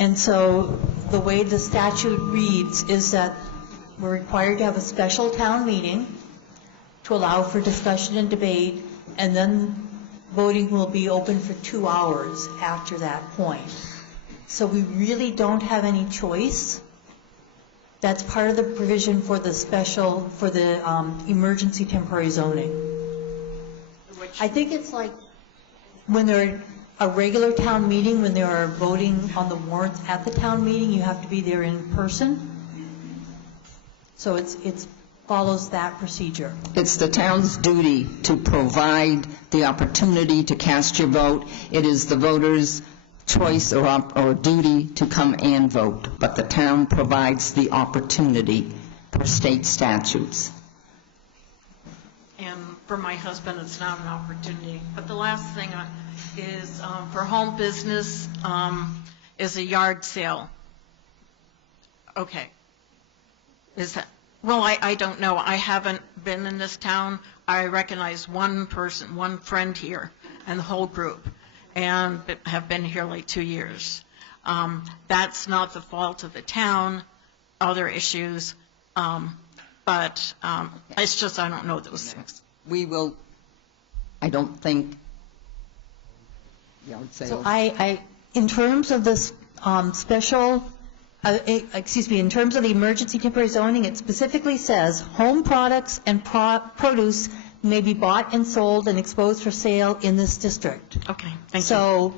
And so the way the statute reads is that we're required to have a special town meeting to allow for discussion and debate, and then voting will be open for 2 hours after that point. So we really don't have any choice. That's part of the provision for the emergency temporary zoning. I think it's like when they're a regular town meeting, when they are voting on the warrants at the town meeting, you have to be there in person. So it follows that procedure. It's the town's duty to provide the opportunity to cast your vote. It is the voters' choice or duty to come and vote, but the town provides the opportunity per state statutes. And for my husband, it's not an opportunity. But the last thing is for home business is a yard sale. Okay. Is that, well, I don't know. I haven't been in this town. I recognize one person, one friend here, and the whole group, and have been here like 2 years. That's not the fault of the town, other issues, but it's just I don't know those things. We will, I don't think, yard sales. So I in terms of this in terms of the emergency temporary zoning, it specifically says home products and produce may be bought and sold and exposed for sale in this district. Okay, thank you. So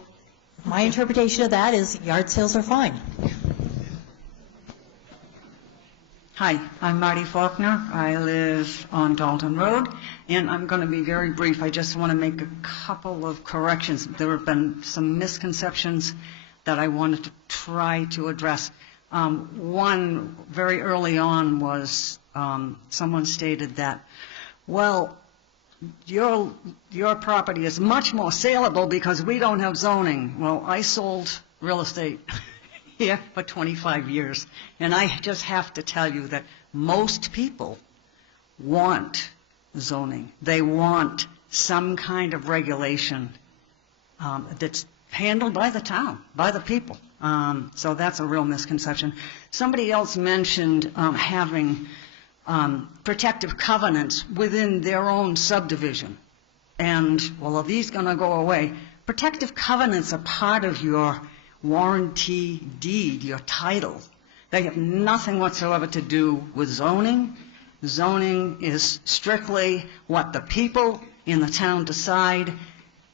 my interpretation of that is yard sales are fine. Hi, I'm Marty Faulkner. I live on Dalton Road, and I'm going to be very brief. I just want to make a couple of corrections. There have been some misconceptions that I wanted to try to address. One, very early on, was someone stated that, well, your property is much more saleable because we don't have zoning. Well, I sold real estate here for 25 years, and I just have to tell you that most people want zoning. They want some kind of regulation that's handled by the town, by the people. So that's a real misconception. Somebody else mentioned having protective covenants within their own subdivision. And, well, are these going to go away? Protective covenants are part of your warranty deed, your title. They have nothing whatsoever to do with zoning. Zoning is strictly what the people in the town decide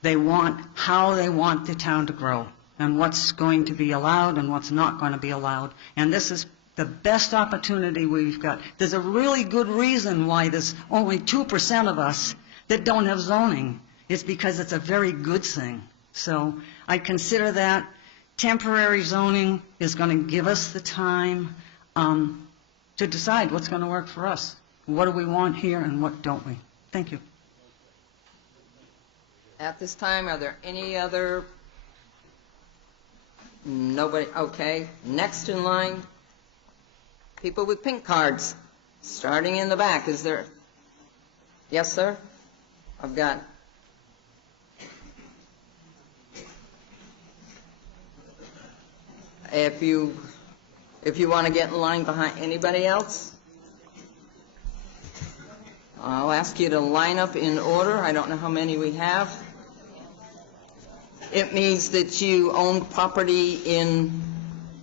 they want, how they want the town to grow, and what's going to be allowed and what's not going to be allowed. And this is the best opportunity we've got. There's a really good reason why there's only 2% of us that don't have zoning. It's because it's a very good thing. So I consider that temporary zoning is going to give us the time to decide what's going to work for us. What do we want here and what don't we? Thank you. At this time, are there any other Nobody, okay. Next in line, people with pink cards, starting in the back. Is there, yes, sir? I've got, if you want to get in line behind anybody else, I'll ask you to line up in order. I don't know how many we have. It means that you own property in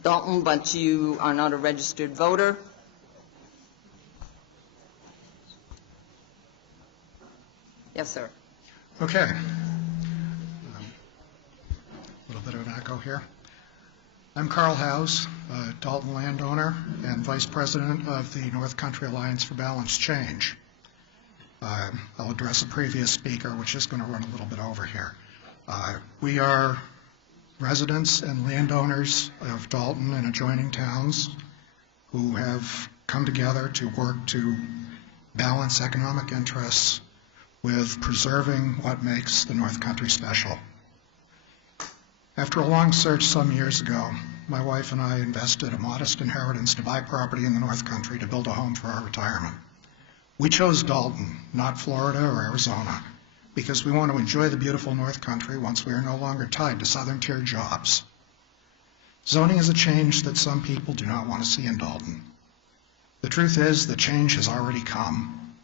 Dalton, but you are not a registered voter. Yes, sir. Okay. A little bit of an echo here. I'm Carl Howes, a Dalton landowner and Vice President of the North Country Alliance for Balanced Change. I'll address a previous speaker, which is going to run a little bit over here. We are residents and landowners of Dalton and adjoining towns who have come together to work to balance economic interests with preserving what makes the North Country special. After a long search some years ago, my wife and I invested a modest inheritance to buy property in the North Country to build a home for our retirement. We chose Dalton, not Florida or Arizona, because we want to enjoy the beautiful North Country once we are no longer tied to Southern tier jobs. Zoning is a change that some people do not want to see in Dalton. The truth is that change has already come.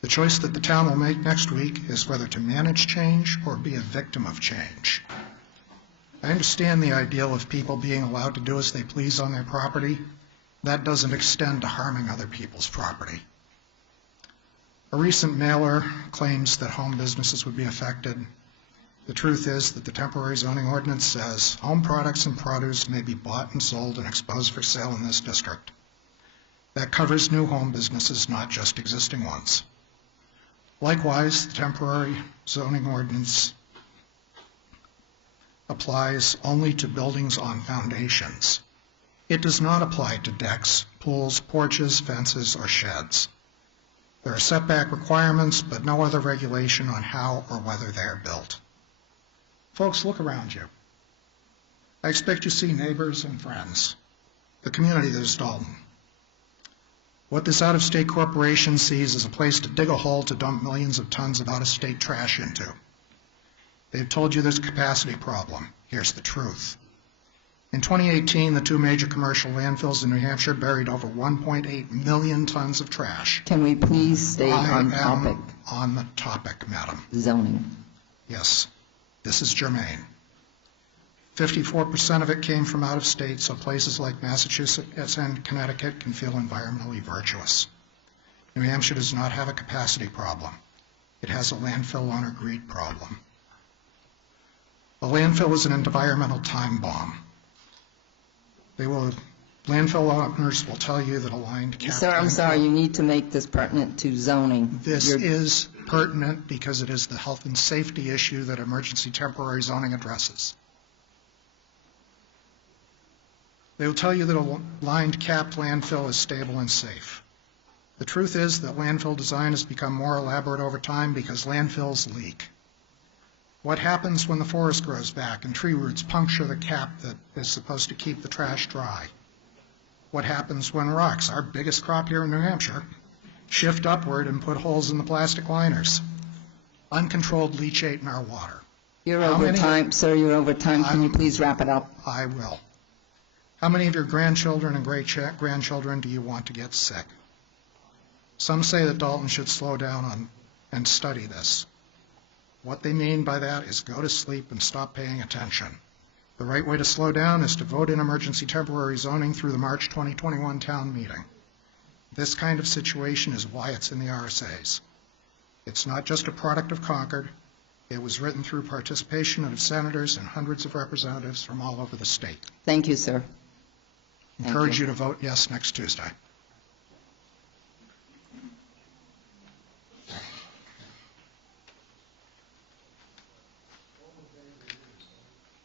The choice that the town will make next week is whether to manage change or be a victim of change. I understand the ideal of people being allowed to do as they please on their property. That doesn't extend to harming other people's property. A recent mailer claims that home businesses would be affected. The truth is that the temporary zoning ordinance says home products and produce may be bought and sold and exposed for sale in this district. That covers new home businesses, not just existing ones. Likewise, the temporary zoning ordinance applies only to buildings on foundations. It does not apply to decks, pools, porches, fences, or sheds. There are setback requirements, but no other regulation on how or whether they are built. Folks, look around you. I expect you see neighbors and friends, the community that is Dalton. What this out-of-state corporation sees is a place to dig a hole to dump millions of tons of out-of-state trash into. They've told you there's a capacity problem. Here's the truth. In 2018, the two major commercial landfills in New Hampshire buried over 1.8 million tons of trash. Can we please stay on topic? I am on the topic, madam. Zoning. Yes, this is germane. 54% of it came from out of state, so places like Massachusetts and Connecticut can feel environmentally virtuous. New Hampshire does not have a capacity problem. It has a landfill owner greed problem. A landfill is an environmental time bomb. Landfill owners will tell you that a lined cap... Sir, I'm sorry, you need to make this pertinent to zoning. This is pertinent because it is the health and safety issue that emergency temporary zoning addresses. They will tell you that a lined capped landfill is stable and safe. The truth is that landfill design has become more elaborate over time because landfills leak. What happens when the forest grows back and tree roots puncture the cap that is supposed to keep the trash dry? What happens when rocks, our biggest crop here in New Hampshire, shift upward and put holes in the plastic liners? Uncontrolled leachate in our water. You're over time, sir, you're over time. Can you please wrap it up? I will. How many of your grandchildren and great-grandchildren do you want to get sick? Some say that Dalton should slow down and study this. What they mean by that is go to sleep and stop paying attention. The right way to slow down is to vote in emergency temporary zoning through the March 2021 town meeting. This kind of situation is why it's in the RSAs. It's not just a product of Concord. It was written through participation of senators and hundreds of representatives from all over the state. Thank you, sir. Encourage you to vote yes next Tuesday.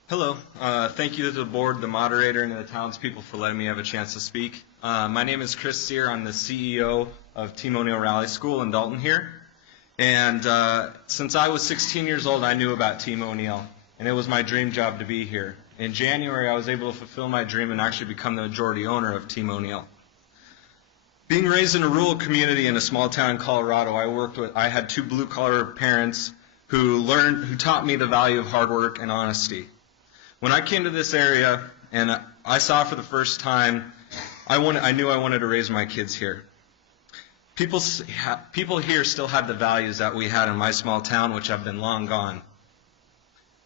Hello. Thank you to the board, the moderator, and the townspeople for letting me have a chance to speak. My name is Chris Sear. I'm the CEO of Team O'Neill Raleigh School in Dalton here. And since I was 16 years old, I knew about Team O'Neill, and it was my dream job to be here. In January, I was able to fulfill my dream and actually become the majority owner of Team O'Neill. Being raised in a rural community in a small town in Colorado, I had two blue-collar parents who taught me the value of hard work and honesty. When I came to this area and I saw for the first time, I knew I wanted to raise my kids here. People here still had the values that we had in my small town, which have been long gone.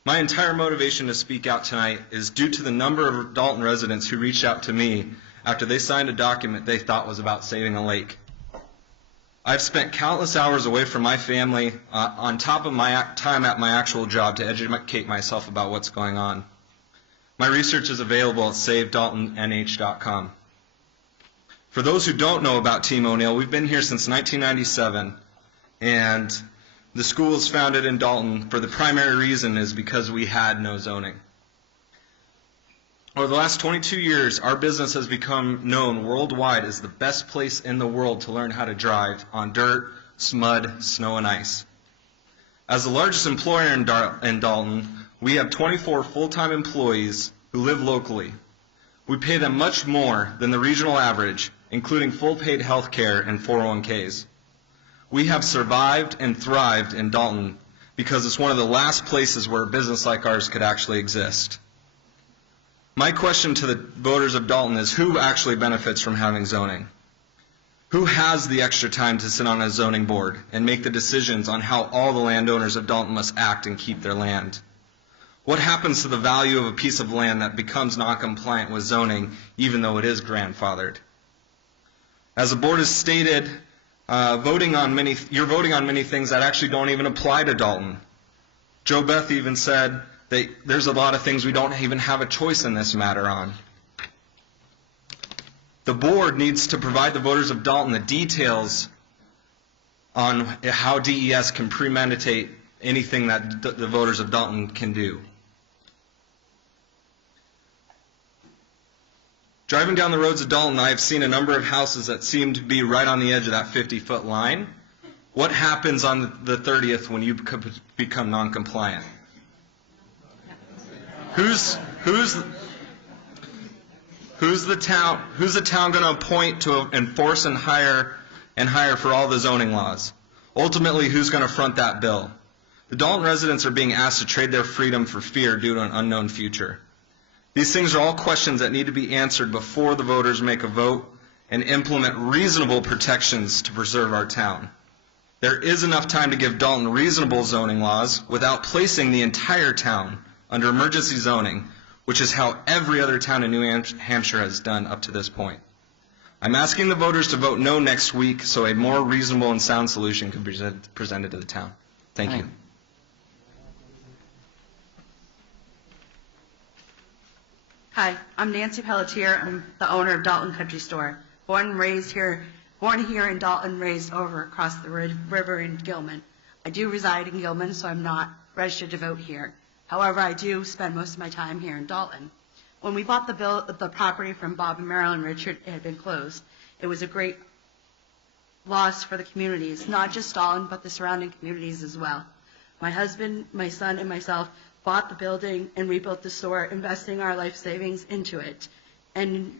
My entire motivation to speak out tonight is due to the number of Dalton residents who reached out to me after they signed a document they thought was about saving a lake. I've spent countless hours away from my family on top of my time at my actual job to educate myself about what's going on. My research is available at savedaltonnh.com. For those who don't know about Team O'Neill, we've been here since 1997, and the school was founded in Dalton for the primary reason is because we had no zoning. Over the last 22 years, our business has become known worldwide as the best place in the world to learn how to drive on dirt, mud, snow, and ice. As the largest employer in Dalton, we have 24 full-time employees who live locally. We pay them much more than the regional average, including full paid health care and 401ks. We have survived and thrived in Dalton because it's one of the last places where a business like ours could actually exist. My question to the voters of Dalton is who actually benefits from having zoning? Who has the extra time to sit on a zoning board and make the decisions on how all the landowners of Dalton must act and keep their land? What happens to the value of a piece of land that becomes non-compliant with zoning even though it is grandfathered? As the board has stated, you're voting on many things that actually don't even apply to Dalton. Joe Beth even said that there's a lot of things we don't even have a choice in this matter on. The board needs to provide the voters of Dalton the details on how DES can premeditate anything that the voters of Dalton can do. Driving down the roads of Dalton, I have seen a number of houses that seem to be right on the edge of that 50-foot line. What happens on the 30th when you become non-compliant? Who's the town going to appoint to enforce and hire for all the zoning laws? Ultimately, who's going to front that bill? The Dalton residents are being asked to trade their freedom for fear due to an unknown future. These things are all questions that need to be answered before the voters make a vote and implement reasonable protections to preserve our town. There is enough time to give Dalton reasonable zoning laws without placing the entire town under emergency zoning, which is how every other town in New Hampshire has done up to this point. I'm asking the voters to vote no next week so a more reasonable and sound solution can be presented to the town. Thank you. Hi, I'm Nancy Pelletier. I'm the owner of Dalton Country Store. Born here in Dalton, raised over across the river in Gilman. I do reside in Gilman, so I'm not registered to vote here. However, I do spend most of my time here in Dalton. When we bought the property from Bob and Marilyn Richard, it had been closed. It was a great loss for the communities, not just Dalton, but the surrounding communities as well. My husband, my son, and myself bought the building and rebuilt the store, investing our life savings into it, and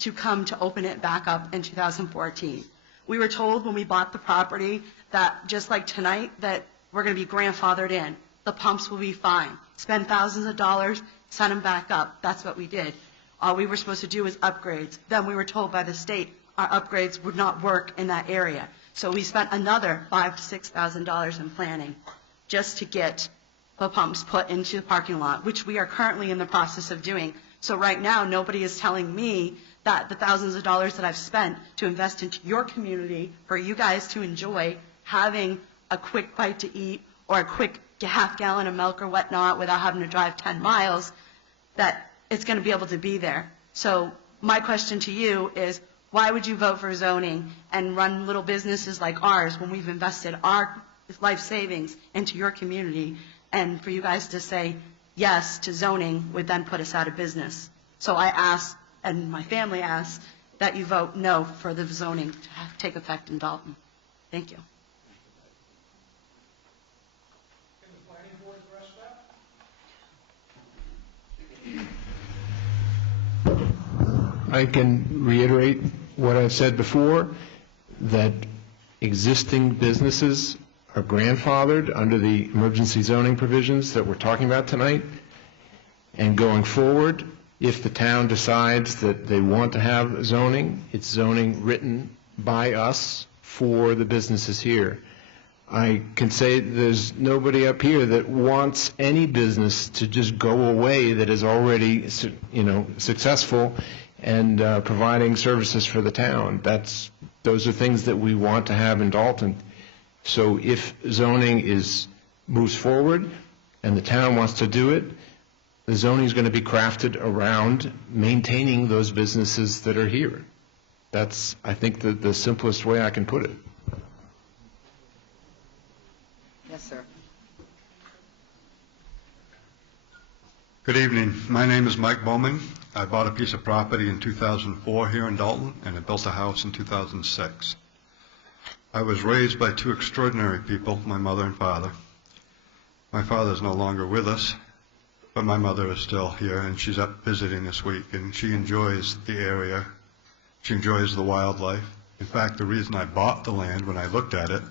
to come to open it back up in 2014. We were told when we bought the property that, just like tonight, that we're going to be grandfathered in. The pumps will be fine. Spend thousands of dollars, send them back up. That's what we did. All we were supposed to do was upgrades. Then we were told by the state our upgrades would not work in that area. So we spent another $5,000 to $6,000 in planning just to get the pumps put into the parking lot, which we are currently in the process of doing. So right now, nobody is telling me that the thousands of dollars that I've spent to invest into your community for you guys to enjoy having a quick bite to eat or a quick half gallon of milk or whatnot without having to drive 10 miles, that it's going to be able to be there. So my question to you is, why would you vote for zoning and run little businesses like ours when we've invested our life savings into your community? And for you guys to say yes to zoning would then put us out of business. So I ask, and my family asks, that you vote no for the zoning to take effect in Dalton. Thank you. I can reiterate what I've said before, that existing businesses are grandfathered under the emergency zoning provisions that we're talking about tonight. And going forward, if the town decides that they want to have zoning, it's zoning written by us for the businesses here. I can say there's nobody up here that wants any business to just go away that is already, successful and providing services for the town. Those are things that we want to have in Dalton. So if zoning moves forward and the town wants to do it, the zoning is going to be crafted around maintaining those businesses that are here. That's, I think, the simplest way I can put it. Yes, sir. Good evening. My name is Mike Bowman. I bought a piece of property in 2004 here in Dalton, and I built a house in 2006. I was raised by two extraordinary people, my mother and father. My father is no longer with us, but my mother is still here, and she's up visiting this week, and she enjoys the area. She enjoys the wildlife. In fact, the reason I bought the land when I looked at it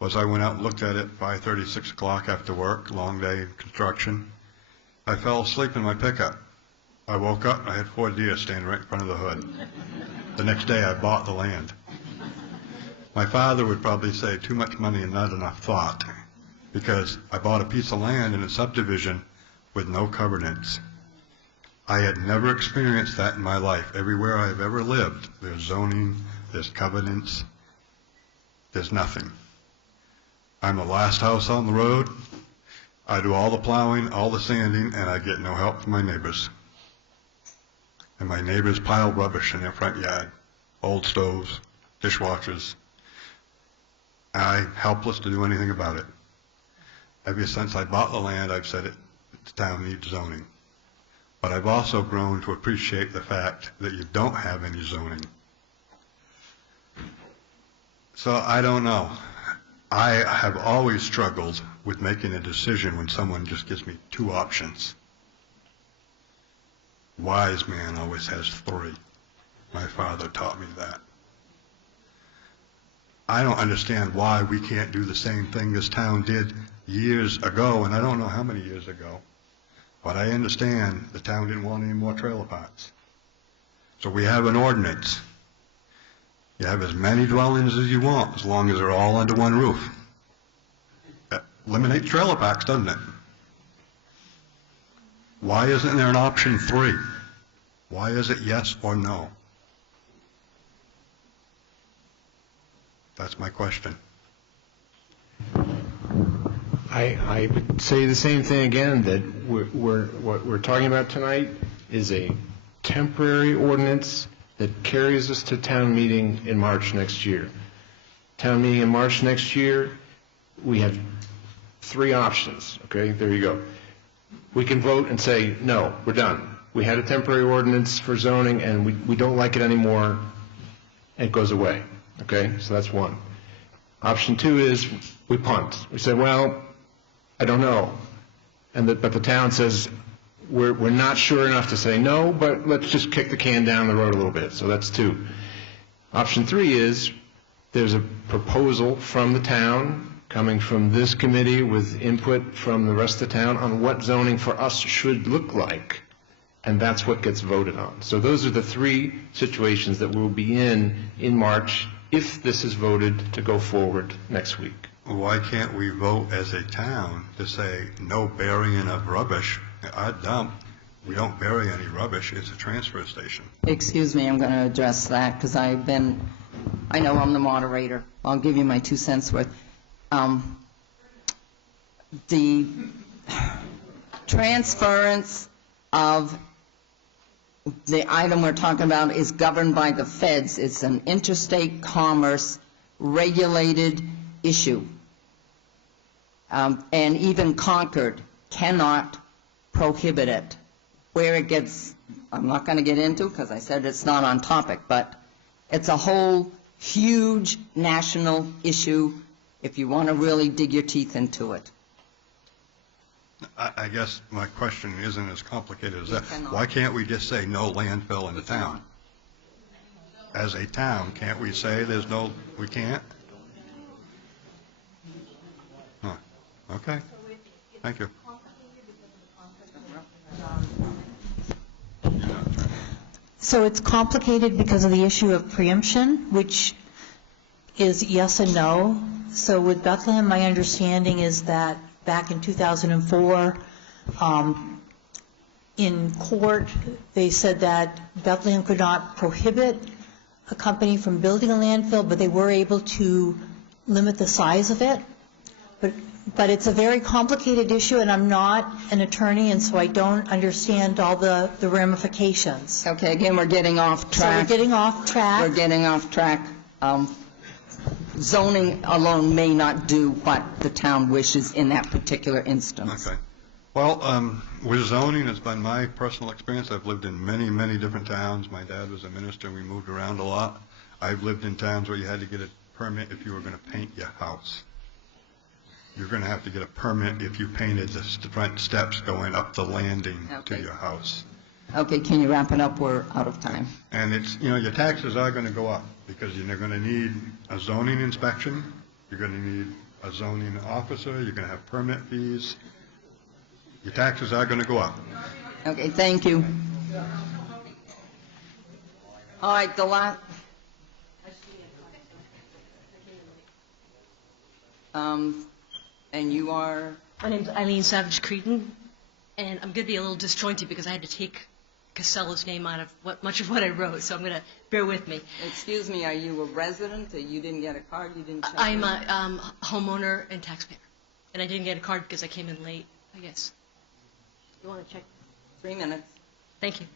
was I went out and looked at it 5:30, 6 o'clock after work, long day in construction. I fell asleep in my pickup. I woke up, I had 4 deer standing right in front of the hood. The next day I bought the land. My father would probably say too much money and not enough thought, because I bought a piece of land in a subdivision with no covenants. I had never experienced that in my life. Everywhere I've ever lived, there's zoning, there's covenants, there's nothing. I'm the last house on the road. I do all the plowing, all the sanding, and I get no help from my neighbors. And my neighbors pile rubbish in their front yard, old stoves, dishwashers. I'm helpless to do anything about it. Ever since I bought the land, I've said the town needs zoning. But I've also grown to appreciate the fact that you don't have any zoning. So I don't know. I have always struggled with making a decision when someone just gives me 2 options. Wise man always has 3. My father taught me that. I don't understand why we can't do the same thing this town did years ago, and I don't know how many years ago. But I understand the town didn't want any more trailer parks. So we have an ordinance. You have as many dwellings as you want, as long as they're all under one roof. That eliminates trailer parks, doesn't it? Why isn't there an option 3? Why is it yes or no? That's my question. I would say the same thing again, that what we're talking about tonight is a temporary ordinance that carries us to town meeting in March next year. Town meeting in March next year, we have 3 options, okay? There you go. We can vote and say, no, we're done. We had a temporary ordinance for zoning, and we don't like it anymore, and it goes away, okay? So that's one. Option 2 is we punt. We say, well, I don't know. But the town says, we're not sure enough to say no, but let's just kick the can down the road a little bit. So that's 2. Option 3 is there's a proposal from the town coming from this committee with input from the rest of the town on what zoning for us should look like. And that's what gets voted on. So those are the 3 situations that we'll be in March if this is voted to go forward next week. Why can't we vote as a town to say no burying of rubbish? Our dump, we don't bury any rubbish. It's a transfer station. Excuse me, I'm going to address that because I know I'm the moderator. I'll give you my 2 cents worth. The transference of the item we're talking about is governed by the feds. It's an interstate commerce regulated issue. And even Concord cannot prohibit it. Where it gets, I'm not going to get into because I said it's not on topic, but it's a whole huge national issue if you want to really dig your teeth into it. I guess my question isn't as complicated as that. Why can't we just say no landfill in the town? as a town. Can't we say we can't? Huh. Okay. Thank you. So it's complicated because of the issue of preemption, which is yes and no. So with Bethlehem, my understanding is that back in 2004, in court, they said that Bethlehem could not prohibit a company from building a landfill, but they were able to limit the size of it. But it's a very complicated issue, and I'm not an attorney, and so I don't understand all the ramifications. Okay, again, we're getting off track. So we're getting off track. We're getting off track. Zoning alone may not do what the town wishes in that particular instance. Okay. Well, with zoning, it's been my personal experience. I've lived in many, many different towns. My dad was a minister. We moved around a lot. I've lived in towns where you had to get a permit if you were going to paint your house. You're going to have to get a permit if you painted the front steps going up the landing to your house. Okay, can you wrap it up? We're out of time. And it's, your taxes are going to go up because you're going to need a zoning inspection. You're going to need a zoning officer. You're going to have permit fees. Your taxes are going to go up. Okay, thank you. All right, the last. And you are? My name's Eileen Savage Cretin, and I'm going to be a little disjointed because I had to take Casella's name out of much of what I wrote, so I'm going to bear with me. Excuse me, are you a resident? You didn't get a card? You didn't check I'm a homeowner and taxpayer, and I didn't get a card because I came in late, I guess. You want to check? 3 minutes. Thank you.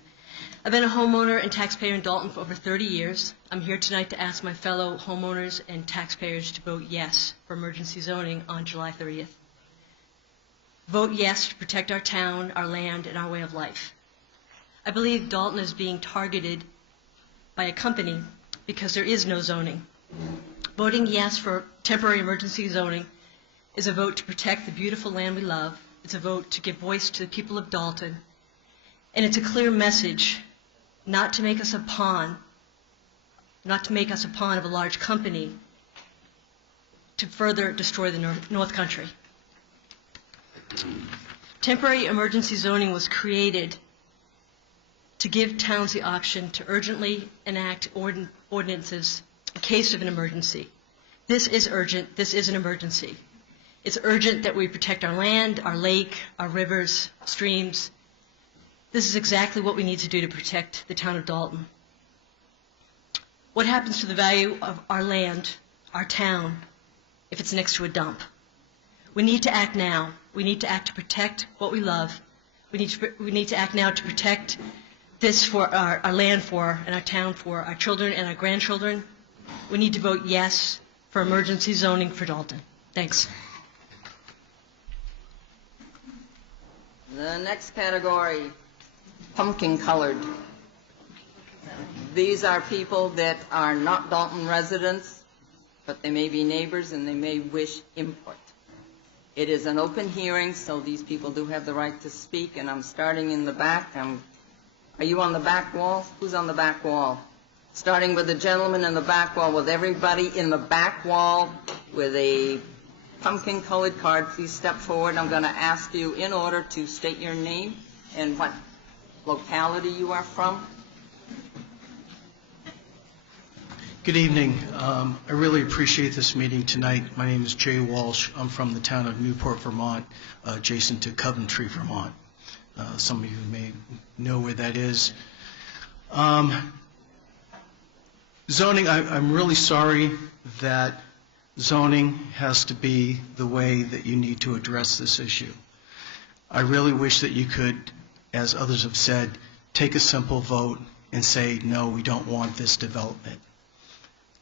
I've been a homeowner and taxpayer in Dalton for over 30 years. I'm here tonight to ask my fellow homeowners and taxpayers to vote yes for emergency zoning on July 30th. Vote yes to protect our town, our land, and our way of life. I believe Dalton is being targeted by a company because there is no zoning. Voting yes for temporary emergency zoning is a vote to protect the beautiful land we love. It's a vote to give voice to the people of Dalton. And it's a clear message not to make us a pawn, of a large company to further destroy the North Country. Temporary emergency zoning was created to give towns the option to urgently enact ordinances in case of an emergency. This is urgent. This is an emergency. It's urgent that we protect our land, our lake, our rivers, streams. This is exactly what we need to do to protect the town of Dalton. What happens to the value of our land, our town, if it's next to a dump? We need to act now. We need to act to protect what we love. We need to act now to protect this for our land for and our town for our children and our grandchildren. We need to vote yes for emergency zoning for Dalton. Thanks. The next category, pumpkin colored. These are people that are not Dalton residents, but they may be neighbors and they may wish input. It is an open hearing, so these people do have the right to speak, and I'm starting in the back. Are you on the back wall? Who's on the back wall? Starting with the gentleman in the back wall, with everybody in the back wall with a pumpkin-colored card, please step forward. I'm going to ask you in order to state your name and what locality you are from. Good evening. I really appreciate this meeting tonight. My name is Jay Walsh. I'm from the town of Newport, Vermont, adjacent to Coventry, Vermont. Some of you may know where that is. Zoning, I'm really sorry that zoning has to be the way that you need to address this issue. I really wish that you could, as others have said, take a simple vote and say, no, we don't want this development.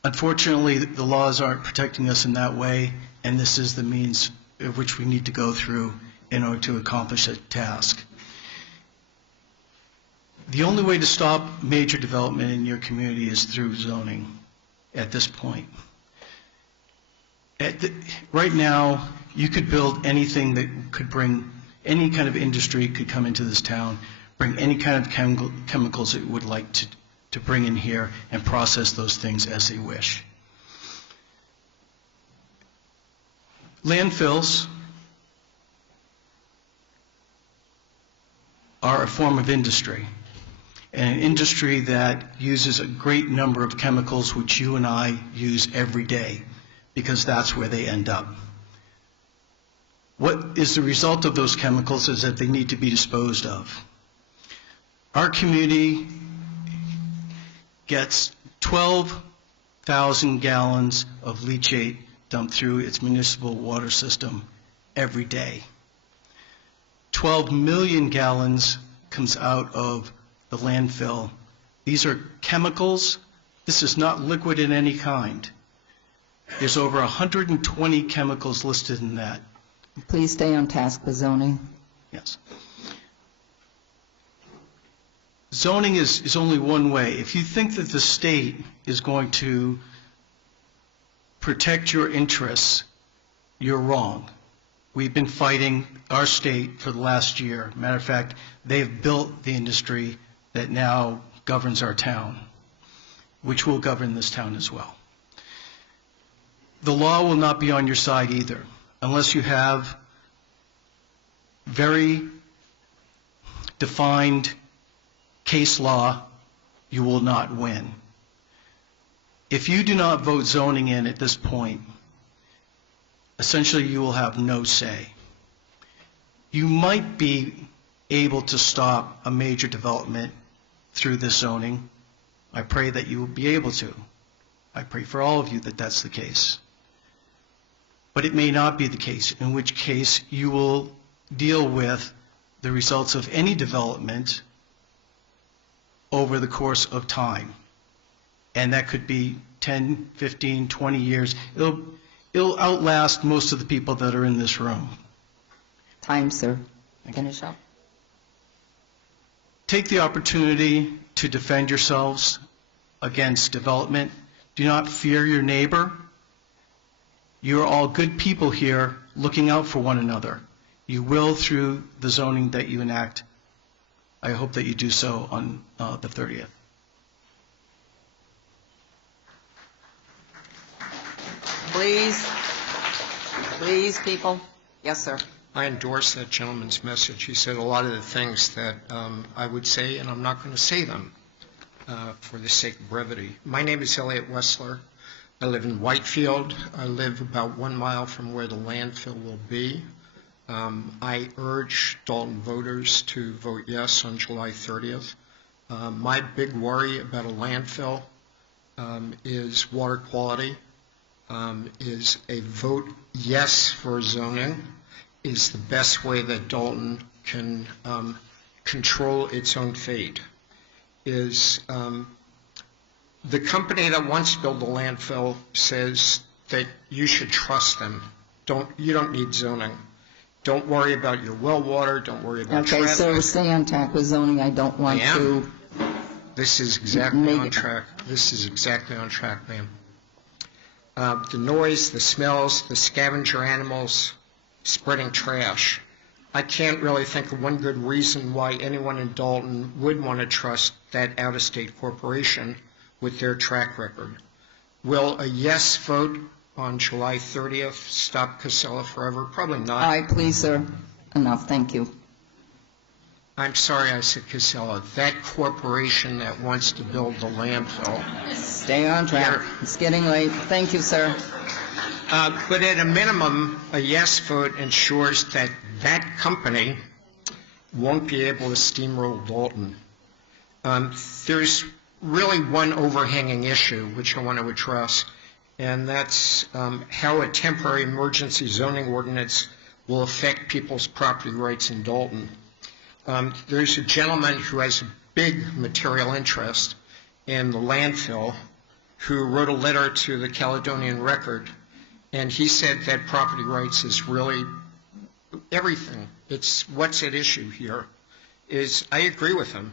Unfortunately, the laws aren't protecting us in that way, and this is the means of which we need to go through in order to accomplish that task. The only way to stop major development in your community is through zoning at this point. Right now, you could build anything that could bring any kind of industry could come into this town, bring any kind of chemicals that you would like to to bring in here and process those things as they wish. Landfills are a form of industry, and an industry that uses a great number of chemicals which you and I use every day, because that's where they end up. What is the result of those chemicals is that they need to be disposed of. Our community gets 12,000 gallons of leachate dumped through its municipal water system every day. 12 million gallons comes out of the landfill. These are chemicals. This is not liquid in any kind. There's over 120 chemicals listed in that. Please stay on task with zoning. Yes. Zoning is only one way. If you think that the state is going to protect your interests, you're wrong. We've been fighting our state for the last year. Matter of fact, they've built the industry that now governs our town, which will govern this town as well. The law will not be on your side either, unless you have very defined case law. You will not win. If you do not vote zoning in at this point, essentially you will have no say. You might be able to stop a major development through this zoning. I pray that you will be able to. I pray for all of you that that's the case. But it may not be the case, in which case you will deal with the results of any development over the course of time. And that could be 10, 15, 20 years. It'll outlast most of the people that are in this room. Time, sir. Finish up. Take the opportunity to defend yourselves against development. Do not fear your neighbor. You are all good people here looking out for one another. You will through the zoning that you enact. I hope that you do so on the 30th. Please, people. Yes, sir. I endorse that gentleman's message. He said a lot of the things that I would say, and I'm not going to say them for the sake of brevity. My name is Elliot Wessler. I live in Whitefield. I live about 1 mile from where the landfill will be. I urge Dalton voters to vote yes on July 30th. My big worry about a landfill is water quality. Is a vote yes for zoning is the best way that Dalton can control its own fate. Is the company that wants to build the landfill says that you should trust them. You don't need zoning. Don't worry about your well water. Don't worry about traffic. Okay, so stay on track with zoning. I don't want to. This is exactly on track. This is exactly on track, ma'am. The noise, the smells, the scavenger animals, spreading trash. I can't really think of one good reason why anyone in Dalton would want to trust that out-of-state corporation with their track record. Will a yes vote on July 30th stop Casella forever? Probably not. All right, please, sir. Enough. Thank you. I'm sorry I said Casella. That corporation that wants to build the landfill. Stay on track. It's getting late. Thank you, sir. But at a minimum, a yes vote ensures that that company won't be able to steamroll Dalton. There's really one overhanging issue which I want to address, and that's how a temporary emergency zoning ordinance will affect people's property rights in Dalton. There's a gentleman who has a big material interest in the landfill who wrote a letter to the Caledonian Record, and he said that property rights is really everything. It's what's at issue here. I agree with him,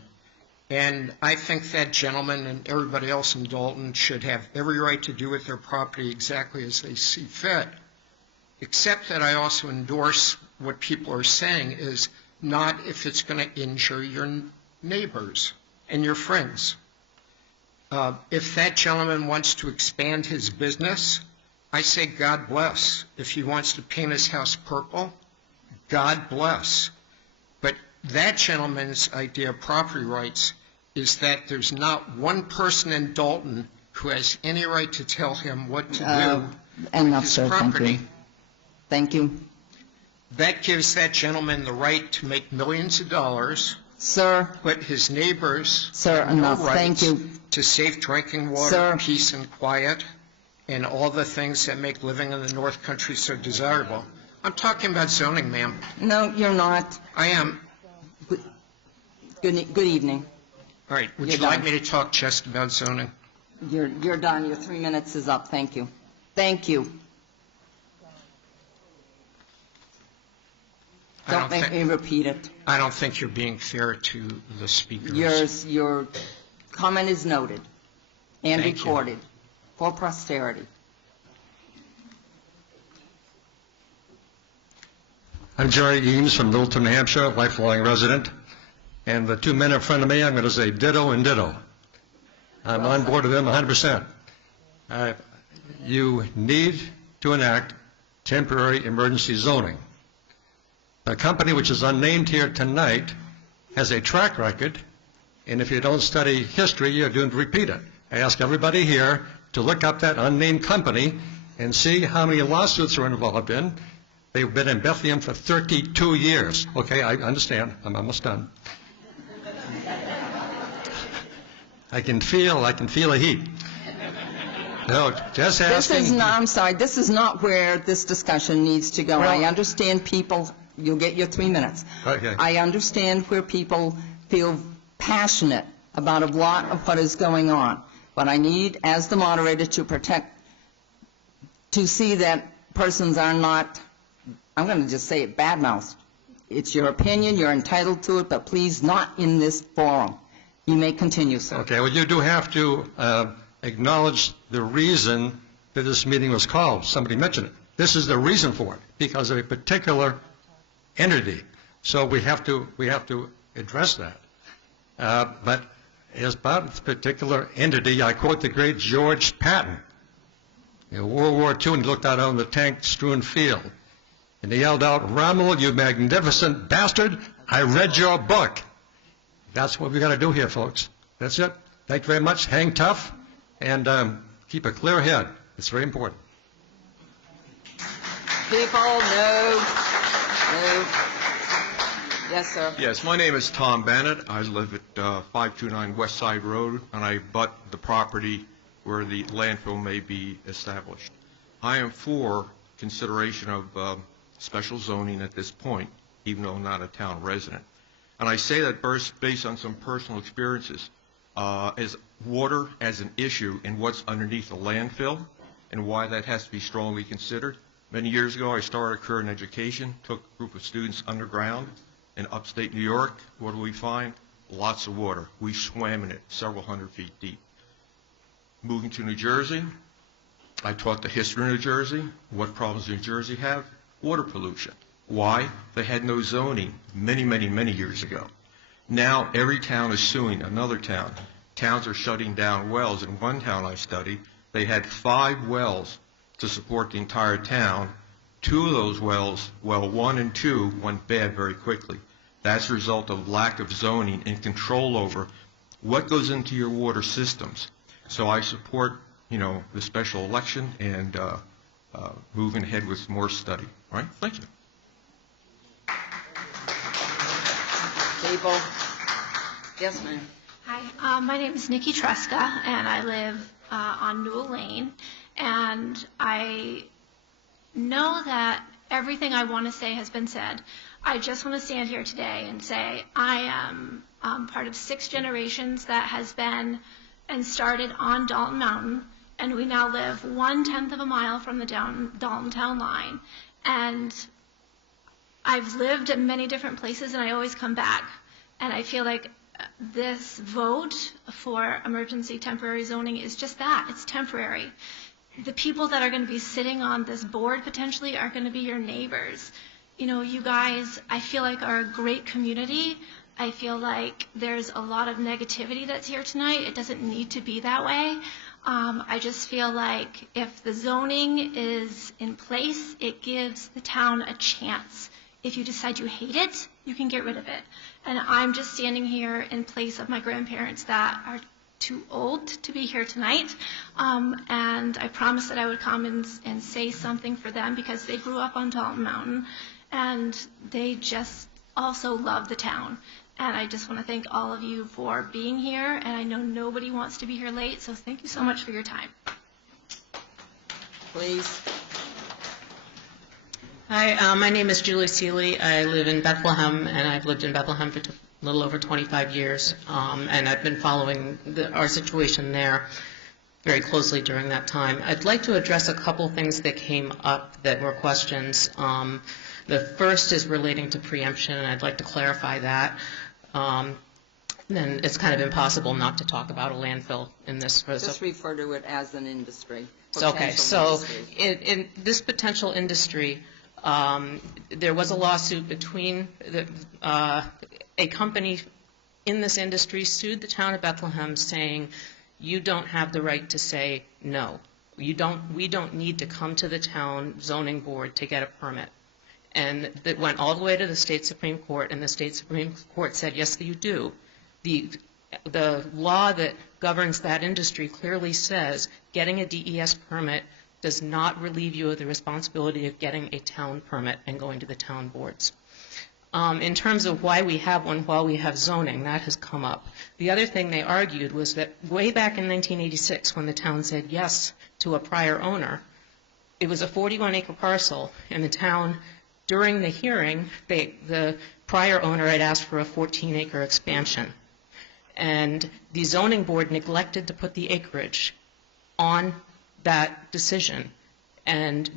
and I think that gentleman and everybody else in Dalton should have every right to do with their property exactly as they see fit, except that I also endorse what people are saying is not if it's going to injure your neighbors and your friends. If that gentleman wants to expand his business, I say God bless. If he wants to paint his house purple, God bless. But that gentleman's idea of property rights is that there's not one person in Dalton who has any right to tell him what to do with Enough, his sir. property. Thank you. That gives that gentleman the right to make millions of dollars. Sir. But his neighbors Sir, have no enough. Thank rights you. to safe drinking water, Sir. peace and quiet, and all the things that make living in the North Country so desirable. I'm talking about zoning, ma'am. No, you're not. I am. Good evening. All right, would You're you like done. me to talk just about zoning? You're done. Your 3 minutes is up. Thank you. Thank you. Don't make me repeat it. I don't think you're being fair to the speakers. Your comment is noted and Thank you. recorded for posterity. I'm Jerry Eames from Littleton, New Hampshire, lifelong resident. And the two men in front of me, I'm going to say ditto and ditto. I'm on board with them 100%. You need to enact temporary emergency zoning. The company, which is unnamed here tonight, has a track record, and if you don't study history, you're doomed to repeat it. I ask everybody here to look up that unnamed company and see how many lawsuits are involved in. They've been in Bethlehem for 32 years. Okay, I understand. I'm almost done. I can feel the heat. No, just asking. I'm sorry, this is not where this discussion needs to go. Well- I understand people, you'll get your 3 minutes. Okay. I understand where people feel passionate about a lot of what is going on, but I need, as the moderator, to see that persons are not, I'm going to just say it, badmouthed. It's your opinion, you're entitled to it, but please not in this forum. You may continue, sir. Okay, well, you do have to acknowledge the reason that this meeting was called. Somebody mentioned it. This is the reason for it, because of a particular entity. So we have to address that. But as about this particular entity, I quote the great George Patton. In World War II, and he looked out on the tank-strewn field, and he yelled out, "Rommel, you magnificent bastard, I read your book." That's what we got to do here, folks. That's it. Thank you very much. Hang tough and keep a clear head. It's very important. People, no. Yes, sir. Yes, my name is Tom Bennett. I live at 529 West Side Road, and I butt the property where the landfill may be established. I am for consideration of special zoning at this point, even though I'm not a town resident. And I say that based on some personal experiences. Is water as an issue and what's underneath the landfill and why that has to be strongly considered. Many years ago, I started a career in education, took a group of students underground in upstate New York. What do we find? Lots of water. We swam in it several hundred feet deep. Moving to New Jersey, I taught the history of New Jersey. What problems New Jersey have? Water pollution. Why? They had no zoning many, many, many years ago. Now every town is suing another town. Towns are shutting down wells. In one town I studied, they had 5 wells to support the entire town. 2 of those wells, well 1 and 2, went bad very quickly. That's a result of lack of zoning and control over what goes into your water systems. So I support, the special election and moving ahead with more study. All right, thank you. People. Yes, ma'am. Hi, my name is Nikki Tresca, and I live on Newell Lane. And I know that everything I want to say has been said. I just want to stand here today and say I am part of 6 generations that has been and started on Dalton Mountain, and we now live 1/10 of a mile from the Dalton town line. And I've lived in many different places, and I always come back. And I feel like this vote for emergency temporary zoning is just that. It's temporary. The people that are going to be sitting on this board potentially are going to be your neighbors. You guys, I feel like, are a great community. I feel like there's a lot of negativity that's here tonight. It doesn't need to be that way. I just feel like if the zoning is in place, it gives the town a chance. If you decide you hate it, you can get rid of it. And I'm just standing here in place of my grandparents that are too old to be here tonight. And I promised that I would come and say something for them because they grew up on Dalton Mountain and they just also love the town. And I just want to thank all of you for being here. And I know nobody wants to be here late, so thank you so much for your time. Please. Hi, my name is Julie Seeley. I live in Bethlehem, and I've lived in Bethlehem for a little over 25 years. And I've been following our situation there very closely during that time. I'd like to address a couple things that came up that were questions. The first is relating to preemption, and I'd like to clarify that. Then it's kind of impossible not to talk about a landfill in this. Just refer to it as an industry. Okay, so in this potential industry, there was a lawsuit between a company in this industry sued the town of Bethlehem saying, you don't have the right to say no. We don't need to come to the town zoning board to get a permit. And it went all the way to the state Supreme Court, and the state Supreme Court said, yes, you do. The law that governs that industry clearly says getting a DES permit does not relieve you of the responsibility of getting a town permit and going to the town boards. In terms of why we have one while we have zoning, that has come up. The other thing they argued was that way back in 1986, when the town said yes to a prior owner, it was a 41-acre parcel, and the town, during the hearing, the prior owner had asked for a 14-acre expansion. And the zoning board neglected to put the acreage on that decision. And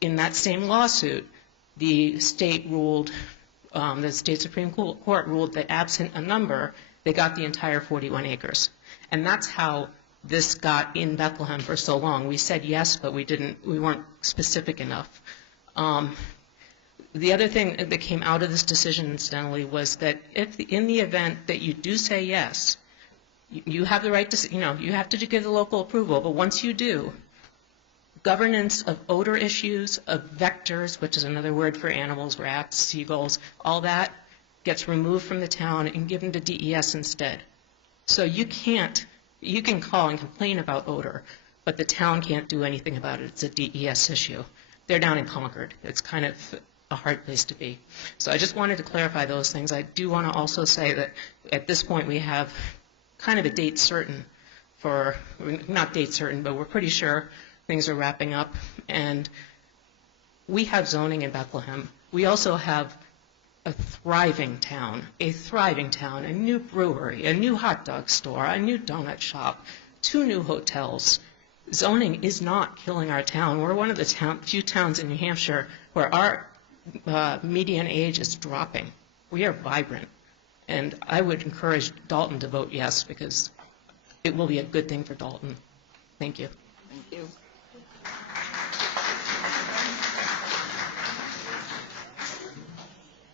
in that same lawsuit, the state ruled, the state Supreme Court ruled that absent a number, they got the entire 41 acres. And that's how this got in Bethlehem for so long. We said yes, but we weren't specific enough. The other thing that came out of this decision, incidentally, was that if in the event that you do say yes, you have the right to, you have to give the local approval, but once you do, governance of odor issues, of vectors, which is another word for animals, rats, seagulls, all that gets removed from the town and given to DES instead. So you can call and complain about odor, but the town can't do anything about it. It's a DES issue. They're down in Concord. It's kind of a hard place to be. So I just wanted to clarify those things. I do want to also say that at this point we have kind of a date certain for, not date certain, but we're pretty sure things are wrapping up. And we have zoning in Bethlehem. We also have a thriving town, a new brewery, a new hot dog store, a new donut shop, 2 new hotels. Zoning is not killing our town. We're one of the few towns in New Hampshire where our median age is dropping. We are vibrant. And I would encourage Dalton to vote yes, because it will be a good thing for Dalton. Thank you. Thank you.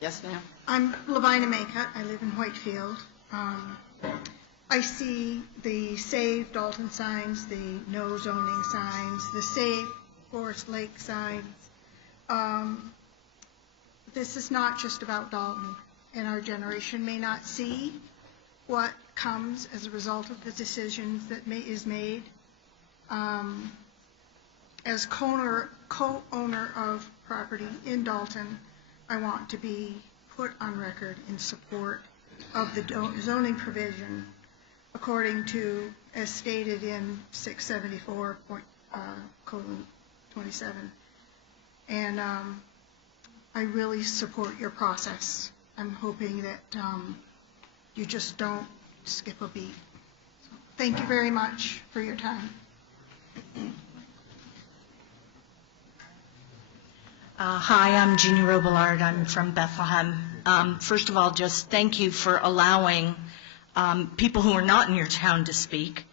Yes, ma'am. I'm Lavina Maycutt. I live in Whitefield. I see the Save Dalton signs, the no zoning signs, the Save Forest Lake signs. This is not just about Dalton, and our generation may not see what comes as a result of the decisions that is made. As co-owner of property in Dalton, I want to be put on record in support of the zoning provision according to, as stated in 674.27. And I really support your process. I'm hoping that you just don't skip a beat. So, thank you very much for your time. Hi, I'm Jeannie Robillard. I'm from Bethlehem. First of all, just thank you for allowing people who are not in your town to speak.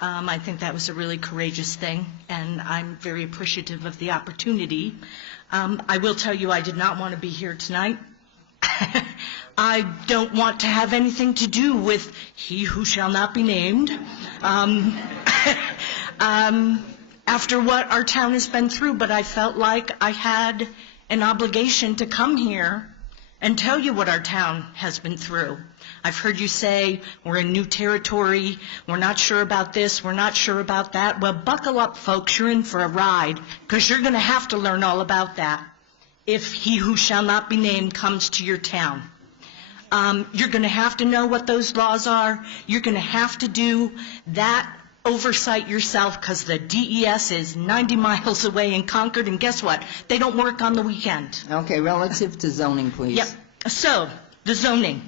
I think that was a really courageous thing, and I'm very appreciative of the opportunity. I will tell you I did not want to be here tonight. I don't want to have anything to do with he who shall not be named. After what our town has been through, but I felt like I had an obligation to come here and tell you what our town has been through. I've heard you say we're in new territory, we're not sure about this, we're not sure about that. Well, buckle up, folks, you're in for a ride, because you're going to have to learn all about that if he who shall not be named comes to your town. You're going to have to know what those laws are. You're going to have to do that oversight yourself, because the DES is 90 miles away in Concord, and guess what? They don't work on the weekend. Okay, relative to zoning, please. Yep. So, the zoning.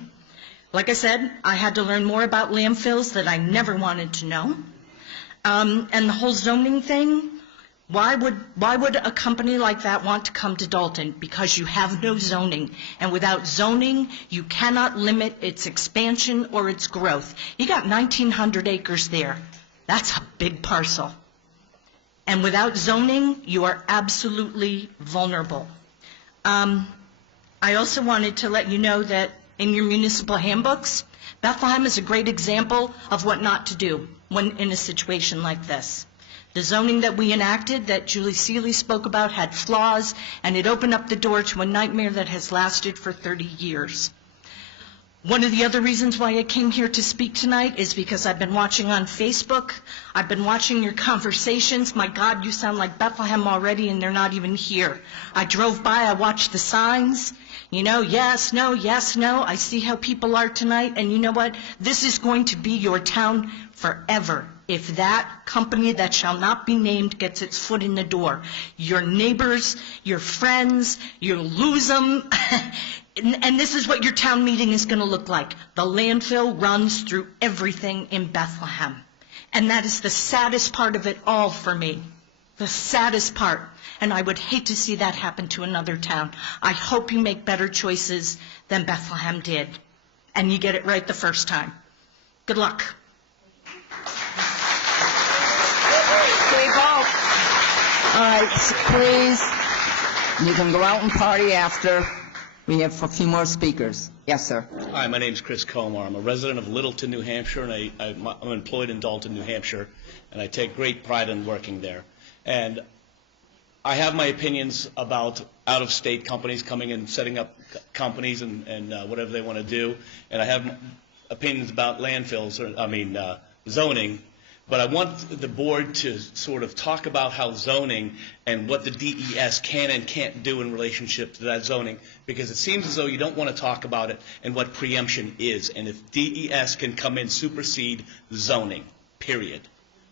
Like I said, I had to learn more about landfills that I never wanted to know. And the whole zoning thing, why would a company like that want to come to Dalton? Because you have no zoning. And without zoning, you cannot limit its expansion or its growth. You got 1,900 acres there. That's a big parcel. And without zoning, you are absolutely vulnerable. I also wanted to let you know that in your municipal handbooks, Bethlehem is a great example of what not to do when in a situation like this. The zoning that we enacted, that Julie Seeley spoke about, had flaws, and it opened up the door to a nightmare that has lasted for 30 years. One of the other reasons why I came here to speak tonight is because I've been watching on Facebook. I've been watching your conversations. My God, you sound like Bethlehem already, and they're not even here. I drove by, I watched the signs. You know, yes, no, yes, no. I see how people are tonight, and you know what? This is going to be your town forever if that company that shall not be named gets its foot in the door. Your neighbors, your friends, you'll lose them. And this is what your town meeting is going to look like. The landfill runs through everything in Bethlehem. And that is the saddest part of it all for me. The saddest part. And I would hate to see that happen to another town. I hope you make better choices than Bethlehem did. And you get it right the first time. Good luck. All right, please, you can go out and party after. We have a few more speakers. Yes, sir. Hi, my name's Chris Comar. I'm a resident of Littleton, New Hampshire, and I'm employed in Dalton, New Hampshire, and I take great pride in working there. And I have my opinions about out-of-state companies coming and setting up companies and whatever they want to do, and I have opinions about landfills, zoning. But I want the board to sort of talk about how zoning and what the DES can and can't do in relationship to that zoning, because it seems as though you don't want to talk about it and what preemption is, and if DES can come in, supersede zoning, period.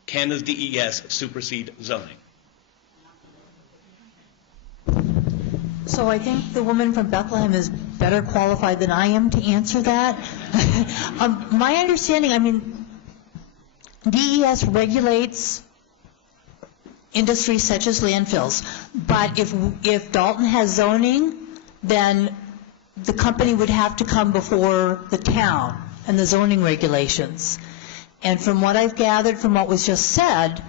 Can the DES supersede zoning? So I think the woman from Bethlehem is better qualified than I am to answer that. My understanding, DES regulates industries such as landfills, but if Dalton has zoning, then the company would have to come before the town and the zoning regulations. And from what I've gathered from what was just said,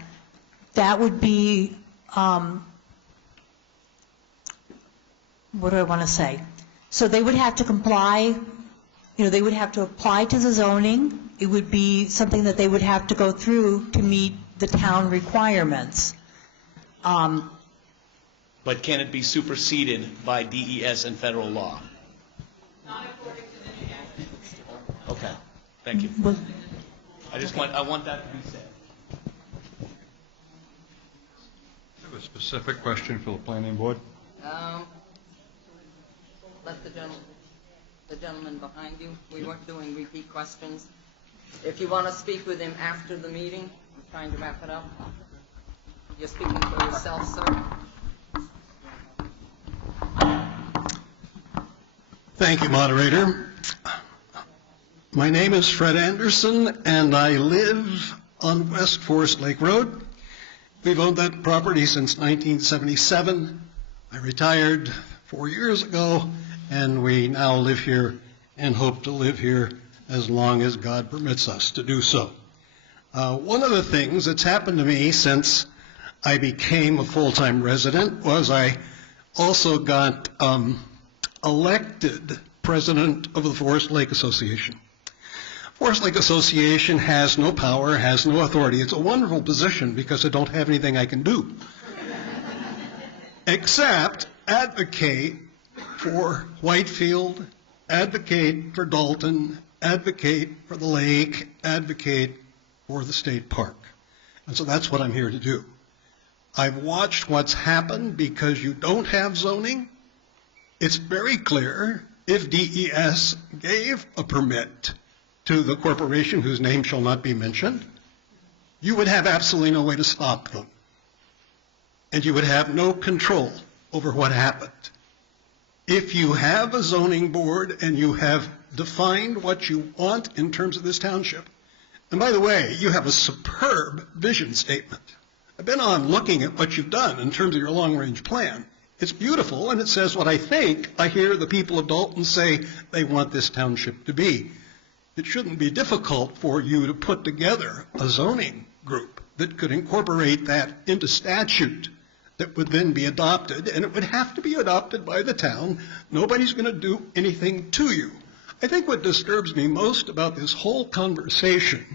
that would be, what do I want to say? So they would have to comply, they would have to apply to the zoning. It would be something that they would have to go through to meet the town requirements. But can it be superseded by DES and federal law? Not according to the new act. Okay, thank you. I want that to be said. I have a specific question for the planning board. Let the gentleman behind you. We weren't doing repeat questions. If you want to speak with him after the meeting, I'm trying to wrap it up. You're speaking for yourself, sir. Thank you, moderator. My name is Fred Anderson, and I live on West Forest Lake Road. We've owned that property since 1977. I retired 4 years ago, and we now live here and hope to live here as long as God permits us to do so. One of the things that's happened to me since I became a full-time resident was I also got elected president of the Forest Lake Association. Forest Lake Association has no power, has no authority. It's a wonderful position because I don't have anything I can do except advocate for Whitefield, advocate for Dalton, advocate for the lake, advocate for the state park. And so that's what I'm here to do. I've watched what's happened because you don't have zoning. It's very clear if DES gave a permit to the corporation whose name shall not be mentioned, you would have absolutely no way to stop them. And you would have no control over what happened. If you have a zoning board and you have defined what you want in terms of this township, and by the way, you have a superb vision statement. I've been on looking at what you've done in terms of your long-range plan. It's beautiful, and it says what I think I hear the people of Dalton say they want this township to be. It shouldn't be difficult for you to put together a zoning group that could incorporate that into statute that would then be adopted, and it would have to be adopted by the town. Nobody's going to do anything to you. I think what disturbs me most about this whole conversation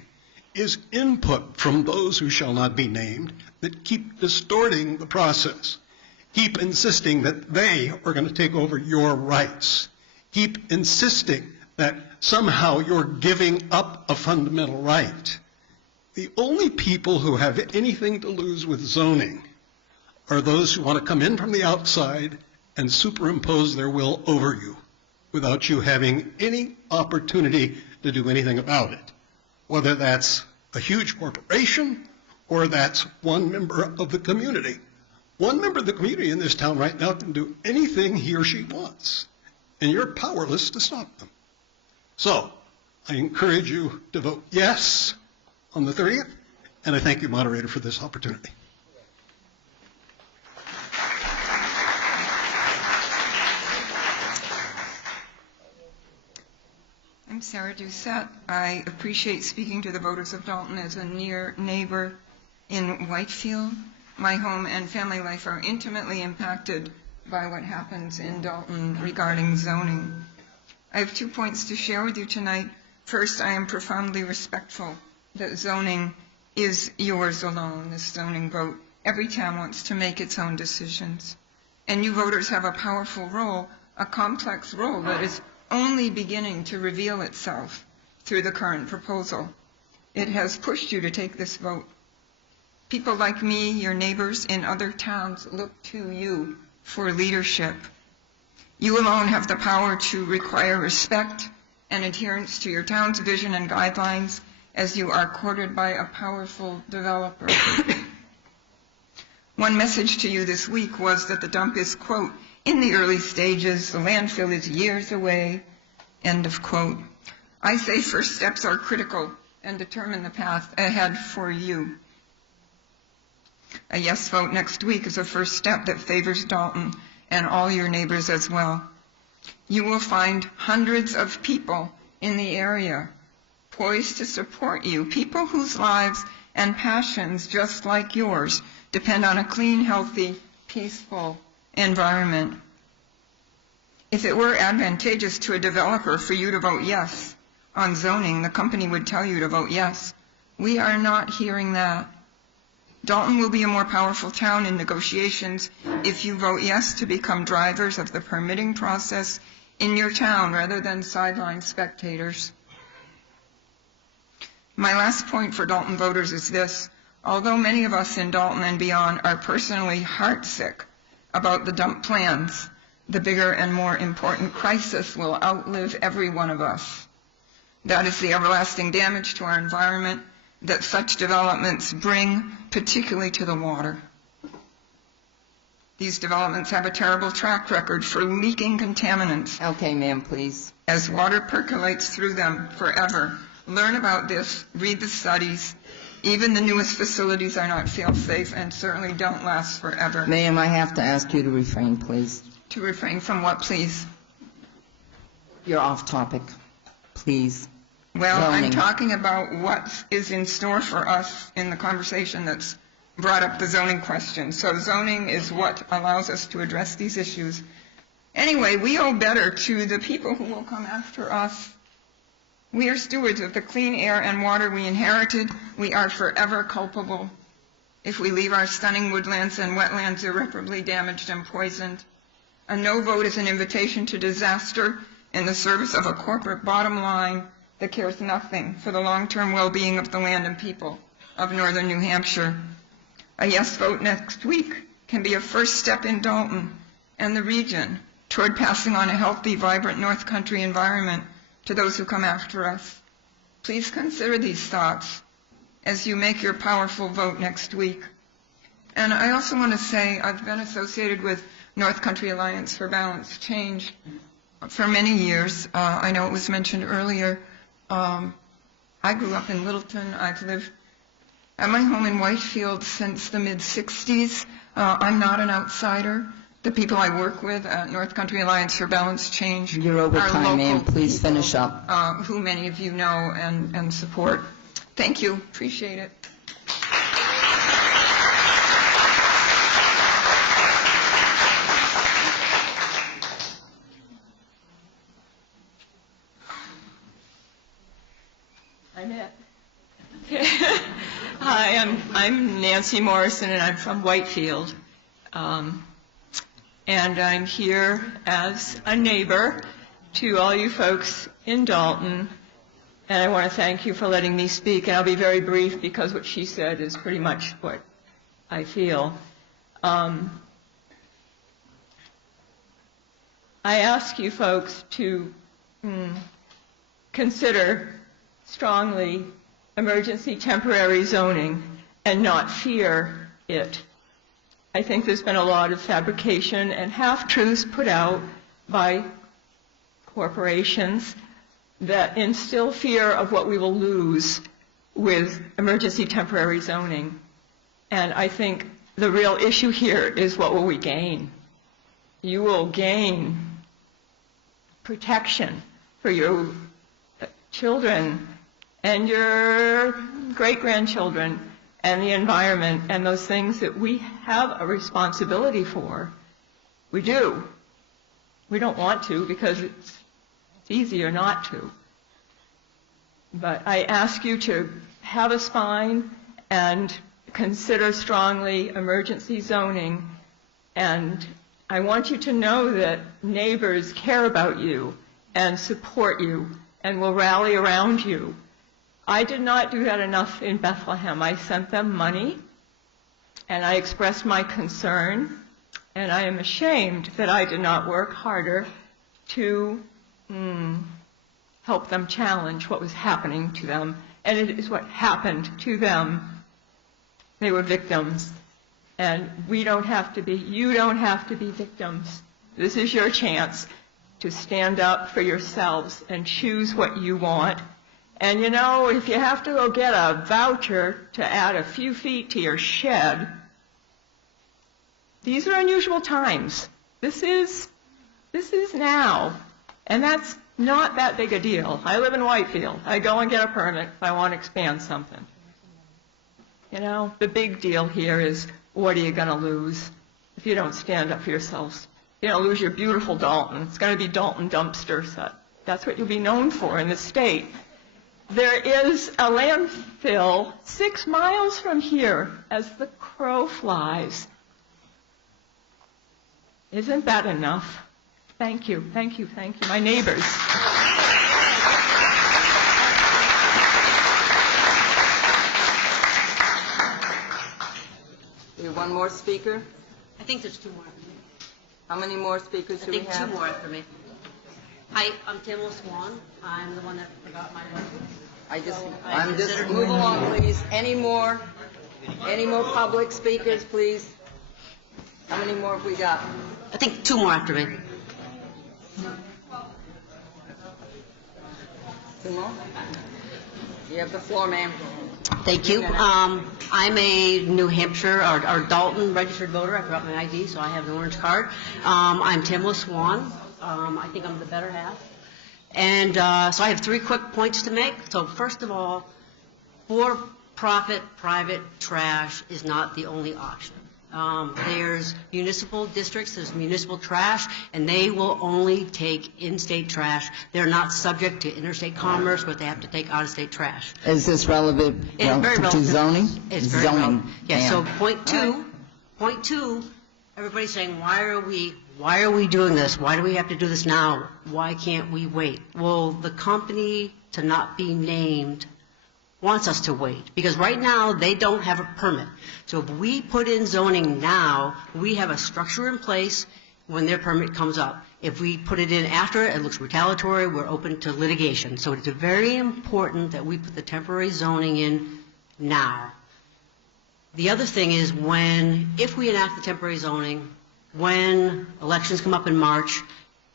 is input from those who shall not be named that keep distorting the process, keep insisting that they are going to take over your rights, keep insisting that somehow you're giving up a fundamental right. The only people who have anything to lose with zoning are those who want to come in from the outside and superimpose their will over you without you having any opportunity to do anything about it, whether that's a huge corporation or that's one member of the community. One member of the community in this town right now can do anything he or she wants, and you're powerless to stop them. So I encourage you to vote yes on the 30th, and I thank you, moderator, for this opportunity. I'm Sarah Doucette. I appreciate speaking to the voters of Dalton as a near neighbor in Whitefield. My home and family life are intimately impacted by what happens in Dalton regarding zoning. I have 2 points to share with you tonight. First, I am profoundly respectful that zoning is yours alone, this zoning vote. Every town wants to make its own decisions. And you voters have a powerful role, a complex role that is only beginning to reveal itself through the current proposal. It has pushed you to take this vote. People like me, your neighbors in other towns, look to you for leadership. You alone have the power to require respect and adherence to your town's vision and guidelines as you are courted by a powerful developer. One message to you this week was that the dump is, quote, in the early stages, the landfill is years away, end of quote. I say first steps are critical and determine the path ahead for you. A yes vote next week is a first step that favors Dalton and all your neighbors as well. You will find hundreds of people in the area poised to support you, people whose lives and passions, just like yours, depend on a clean, healthy, peaceful environment. If it were advantageous to a developer for you to vote yes on zoning, the company would tell you to vote yes. We are not hearing that. Dalton will be a more powerful town in negotiations if you vote yes to become drivers of the permitting process in your town rather than sideline spectators. My last point for Dalton voters is this. Although many of us in Dalton and beyond are personally heartsick about the dump plans, the bigger and more important crisis will outlive every one of us. That is the everlasting damage to our environment that such developments bring, particularly to the water. These developments have a terrible track record for leaking contaminants. Okay, ma'am, please. As water percolates through them forever. Learn about this, read the studies. Even the newest facilities are not fail-safe and certainly don't last forever. Ma'am, I have to ask you to refrain, please. To refrain from what, please? You're off topic, please. Well, Zoning. I'm talking about what is in store for us in the conversation that's brought up the zoning question. So zoning is what allows us to address these issues. Anyway, we owe better to the people who will come after us. We are stewards of the clean air and water we inherited. We are forever culpable if we leave our stunning woodlands and wetlands irreparably damaged and poisoned. A no vote is an invitation to disaster in the service of a corporate bottom line that cares nothing for the long-term well-being of the land and people of northern New Hampshire. A yes vote next week can be a first step in Dalton and the region toward passing on a healthy, vibrant North Country environment to those who come after us. Please consider these thoughts as you make your powerful vote next week. And I also want to say I've been associated with North Country Alliance for Balanced Change for many years. I know it was mentioned earlier. I grew up in Littleton. I've lived at my home in Whitefield since the mid-'60s. I'm not an outsider. The people I work with at North Country Alliance for Balanced Change You're over are time, ma'am. local Please people, finish up. who many of you know and support. Thank you. Appreciate it. I'm it. Hi, I'm Nancy Morrison, and I'm from Whitefield. And I'm here as a neighbor to all you folks in Dalton, and I want to thank you for letting me speak, and I'll be very brief because what she said is pretty much what I feel. I ask you folks to consider strongly emergency temporary zoning and not fear it. I think there's been a lot of fabrication and half-truths put out by corporations that instill fear of what we will lose with emergency temporary zoning. And I think the real issue here is, what will we gain? You will gain protection for your children and your great-grandchildren and the environment and those things that we have a responsibility for. We do. We don't want to because it's easier not to. But I ask you to have a spine and consider strongly emergency zoning. And I want you to know that neighbors care about you and support you and will rally around you. I did not do that enough in Bethlehem. I sent them money, and I expressed my concern, and I am ashamed that I did not work harder to help them challenge what was happening to them. And it is what happened to them. They were victims. And we don't have to be, you don't have to be victims. This is your chance to stand up for yourselves and choose what you want. And you know, if you have to go get a voucher to add a few feet to your shed, these are unusual times. This is now. And that's not that big a deal. I live in Whitefield. I go and get a permit if I want to expand something. You know, the big deal here is, what are you going to lose if you don't stand up for yourselves? You're going to lose your beautiful Dalton. It's going to be Dalton dumpsters. That's what you'll be known for in the state. There is a landfill 6 miles from here as the crow flies. Isn't that enough? Thank you, thank you, thank you. My neighbors. We have one more speaker? I think there's 2 more. How many more speakers do we have? I think 2 more after me. Hi, I'm Tamla Swan. I'm the one that forgot my license. I'm just move along, please. Any more public speakers, please? How many more have we got? I think 2 more after me. 2 more? You have the floor, ma'am. Thank you. I'm a New Hampshire or Dalton registered voter. I forgot my ID, so I have an orange card. I'm Tamla Swan. I think I'm the better half. And so I have 3 quick points to make. So first of all, for-profit private trash is not the only option. There's municipal districts, there's municipal trash, and they will only take in-state trash. They're not subject to interstate commerce, but they have to take out-of-state trash. Is this relevant It's very to relevant. zoning? It's very Zoning. relevant. Yeah, so Ma'am. point two, everybody's saying, why are we doing this? Why do we have to do this now? Why can't we wait? Well, the company to not be named wants us to wait, because right now, they don't have a permit. So if we put in zoning now, we have a structure in place when their permit comes up. If we put it in after, it looks retaliatory, we're open to litigation. So it's very important that we put the temporary zoning in now. The other thing is if we enact the temporary zoning, when elections come up in March,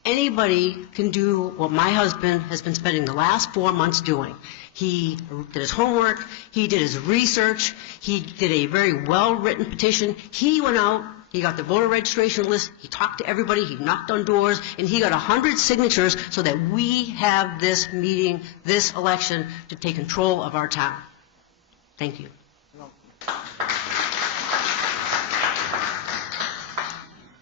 anybody can do what my husband has been spending the last 4 months doing. He did his homework, he did his research, he did a very well-written petition. He went out, he got the voter registration list, he talked to everybody, he knocked on doors, and he got 100 signatures so that we have this meeting, this election, to take control of our town. Thank you.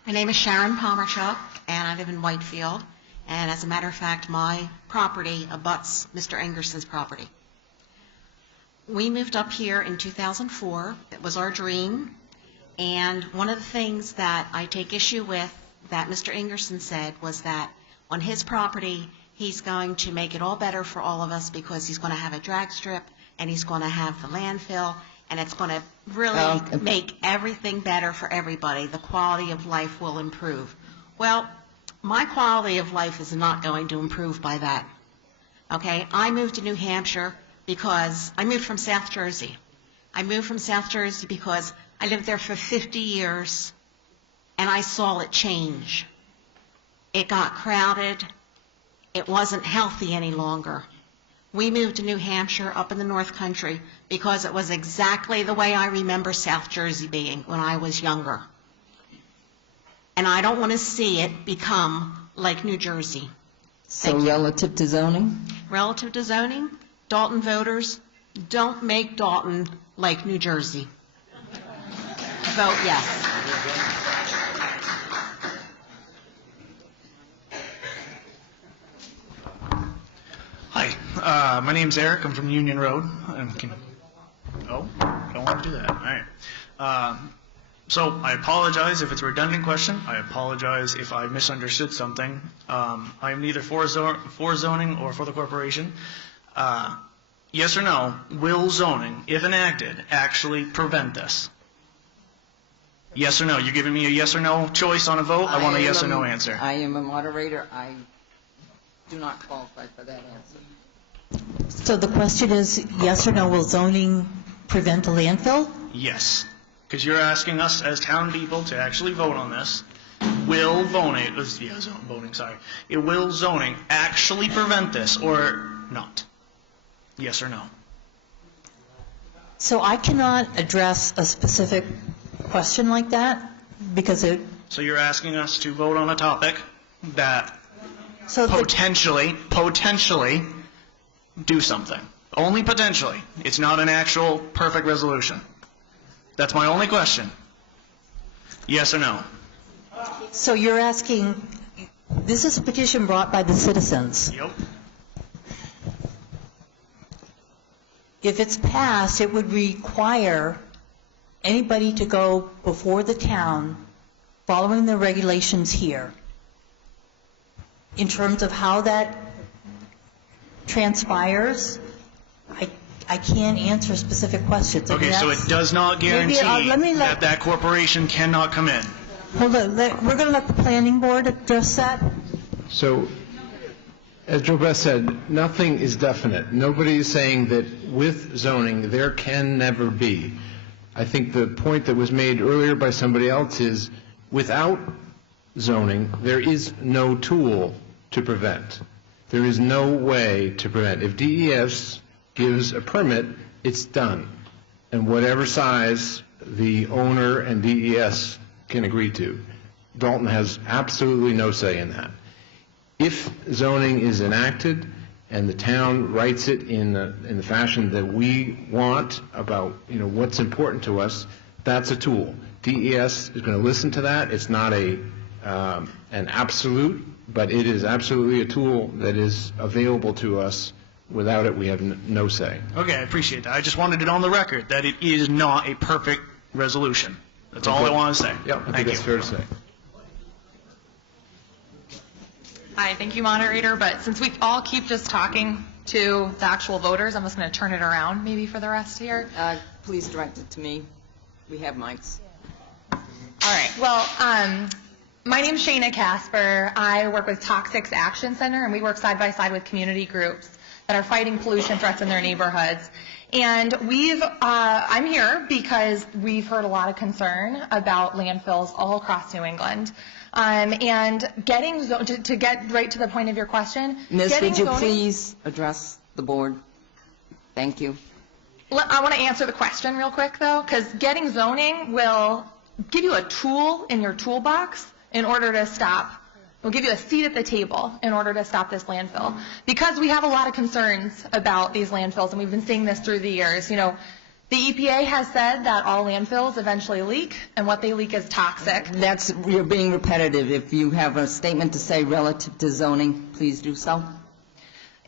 My name is Sharon Pomerchuk, and I live in Whitefield. And as a matter of fact, my property abuts Mr. Angerson's property. We moved up here in 2004. It was our dream. And one of the things that I take issue with that Mr. Angerson said was that on his property, he's going to make it all better for all of us because he's going to have a drag strip and he's going to have the landfill, and it's going to really make everything better for everybody. The quality of life will improve. Well, my quality of life is not going to improve by that. Okay, I moved to New Hampshire because I moved from South Jersey. I moved from South Jersey because I lived there for 50 years and I saw it change. It got crowded. It wasn't healthy any longer. We moved to New Hampshire up in the North Country because it was exactly the way I remember South Jersey being when I was younger. And I don't want to see it become like New Jersey. So relative to zoning? Relative to zoning, Dalton voters, don't make Dalton like New Jersey. Vote yes. Hi, my name's Eric. I'm from Union Road. Oh, don't want to do that. All right. So I apologize if it's a redundant question. I apologize if I misunderstood something. I am neither for zoning or for the corporation. Yes or no, will zoning, if enacted, actually prevent this? Yes or no? You're giving me a yes or no choice on a vote? I want a yes or no answer. I am a moderator. I do not qualify for that answer. So the question is, yes or no, will zoning prevent a landfill? Yes. Because you're asking us as town people to actually vote on this. Will voting actually prevent this or not? Yes or no? So I cannot address a specific question like that because it... So you're asking us to vote on a topic that potentially do something. Only potentially. It's not an actual perfect resolution. That's my only question. Yes or no? So you're asking, this is a petition brought by the citizens. Yep. If it's passed, it would require anybody to go before the town following the regulations here. In terms of how that transpires, I can't answer specific questions. Okay, so it does not guarantee that corporation cannot come in. Hold on, we're going to let the planning board address that. So, as Joe Beth said, nothing is definite. Nobody is saying that with zoning there can never be. I think the point that was made earlier by somebody else is without zoning there is no tool to prevent. There is no way to prevent. If DES gives a permit, it's done. And whatever size the owner and DES can agree to. Dalton has absolutely no say in that. If zoning is enacted and the town writes it in the fashion that we want about what's important to us, that's a tool. DES is going to listen to that. It's not an absolute, but it is absolutely a tool that is available to us. Without it, we have no say. Okay, I appreciate that. I just wanted it on the record that it is not a perfect resolution. That's all I want to say. Yep, I think that's fair to say. Hi, thank you, moderator. But since we all keep just talking to the actual voters, I'm just going to turn it around maybe for the rest here. Please direct it to me. We have mics. All right. Well, my name's Shayna Casper. I work with Toxics Action Center, and we work side by side with community groups that are fighting pollution threats in their neighborhoods. And I'm here because we've heard a lot of concern about landfills all across New England. And to get right to the point of your question, Ms., would you please address the board? Thank you. I want to answer the question real quick, though, because getting zoning will give you a tool in your toolbox in order to stop. We'll give you a seat at the table in order to stop this landfill. Because we have a lot of concerns about these landfills, and we've been seeing this through the years. You know, the EPA has said that all landfills eventually leak, and what they leak is toxic. You're being repetitive. If you have a statement to say relative to zoning, please do so.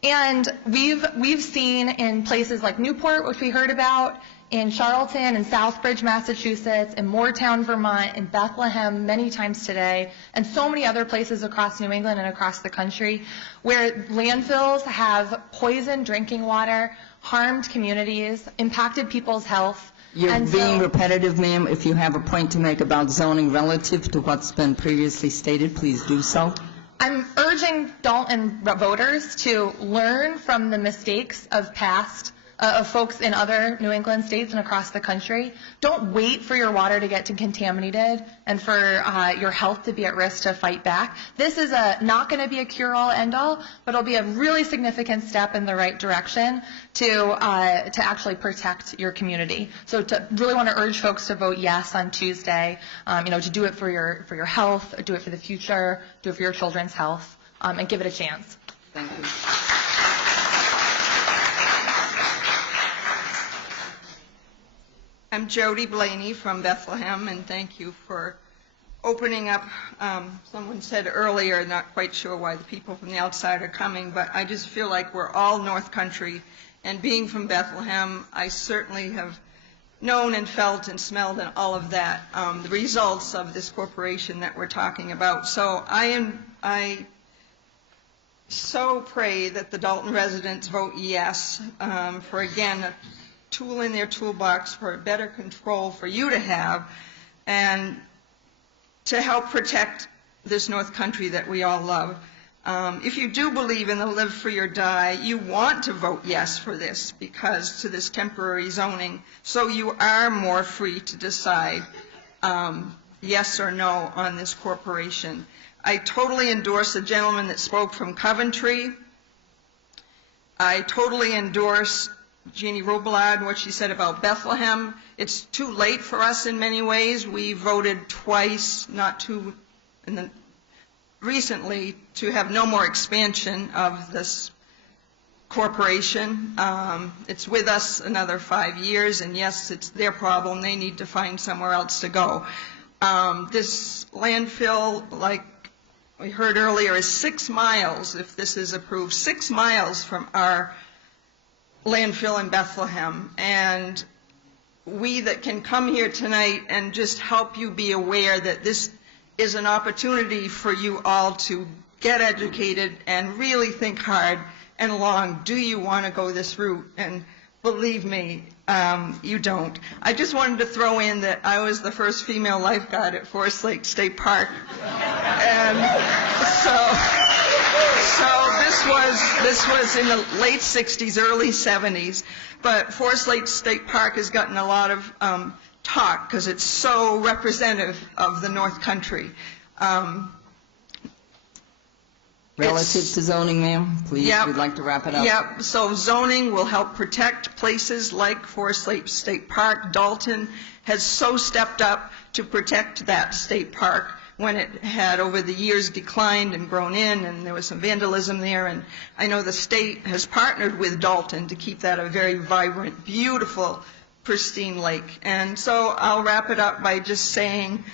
And we've seen in places like Newport, which we heard about, in Charlton and Southbridge, Massachusetts, in Moortown, Vermont, in Bethlehem many times today, and so many other places across New England and across the country, where landfills have poisoned drinking water, harmed communities, impacted people's health. You're being repetitive, ma'am. If you have a point to make about zoning relative to what's been previously stated, please do so. I'm urging Dalton voters to learn from the mistakes of of folks in other New England states and across the country. Don't wait for your water to get contaminated and for your health to be at risk to fight back. This is not going to be a cure-all, end-all, but it'll be a really significant step in the right direction to actually protect your community. So to really want to urge folks to vote yes on Tuesday, to do it for your health, do it for the future, do it for your children's health, and give it a chance. Thank you. I'm Jody Blaney from Bethlehem, and thank you for opening up. Someone said earlier, not quite sure why the people from the outside are coming, but I just feel like we're all North Country, and being from Bethlehem, I certainly have known and felt and smelled and all of that, the results of this corporation that we're talking about. So I so pray that the Dalton residents vote yes for, again, a tool in their toolbox for better control for you to have and to help protect this North Country that we all love. If you do believe in the live free or die, you want to vote yes for this because to this temporary zoning, so you are more free to decide yes or no on this corporation. I totally endorse the gentleman that spoke from Coventry. I totally endorse Jeannie Robillard and what she said about Bethlehem. It's too late for us in many ways. We voted twice, recently, to have no more expansion of this corporation. It's with us another 5 years, and yes, it's their problem. They need to find somewhere else to go. This landfill, like we heard earlier, is 6 miles, if this is approved, 6 miles from our landfill in Bethlehem, and we that can come here tonight and just help you be aware that this is an opportunity for you all to get educated and really think hard and long. Do you want to go this route? And believe me, you don't. I just wanted to throw in that I was the first female lifeguard at Forest Lake State Park, and so this was in the late 60s, early 70s, but Forest Lake State Park has gotten a lot of talk because it's so representative of the North Country. Relative to zoning, ma'am, please, we'd like to wrap it up. Yep, so zoning will help protect places like Forest Lake State Park. Dalton has so stepped up to protect that state park when it had over the years declined and grown in, and there was some vandalism there, and I know the state has partnered with Dalton to keep that a very vibrant, beautiful pristine lake. And so I'll wrap it up by just saying,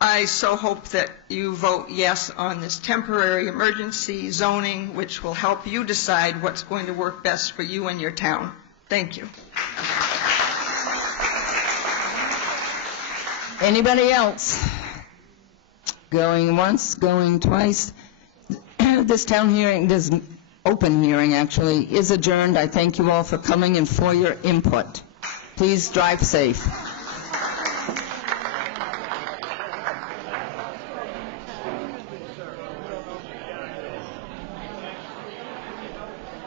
I so hope that you vote yes on this temporary emergency zoning, which will help you decide what's going to work best for you and your town. Thank you. Anybody else? Going once, going twice. This open hearing actually, is adjourned. I thank you all for coming and for your input. Please drive safe.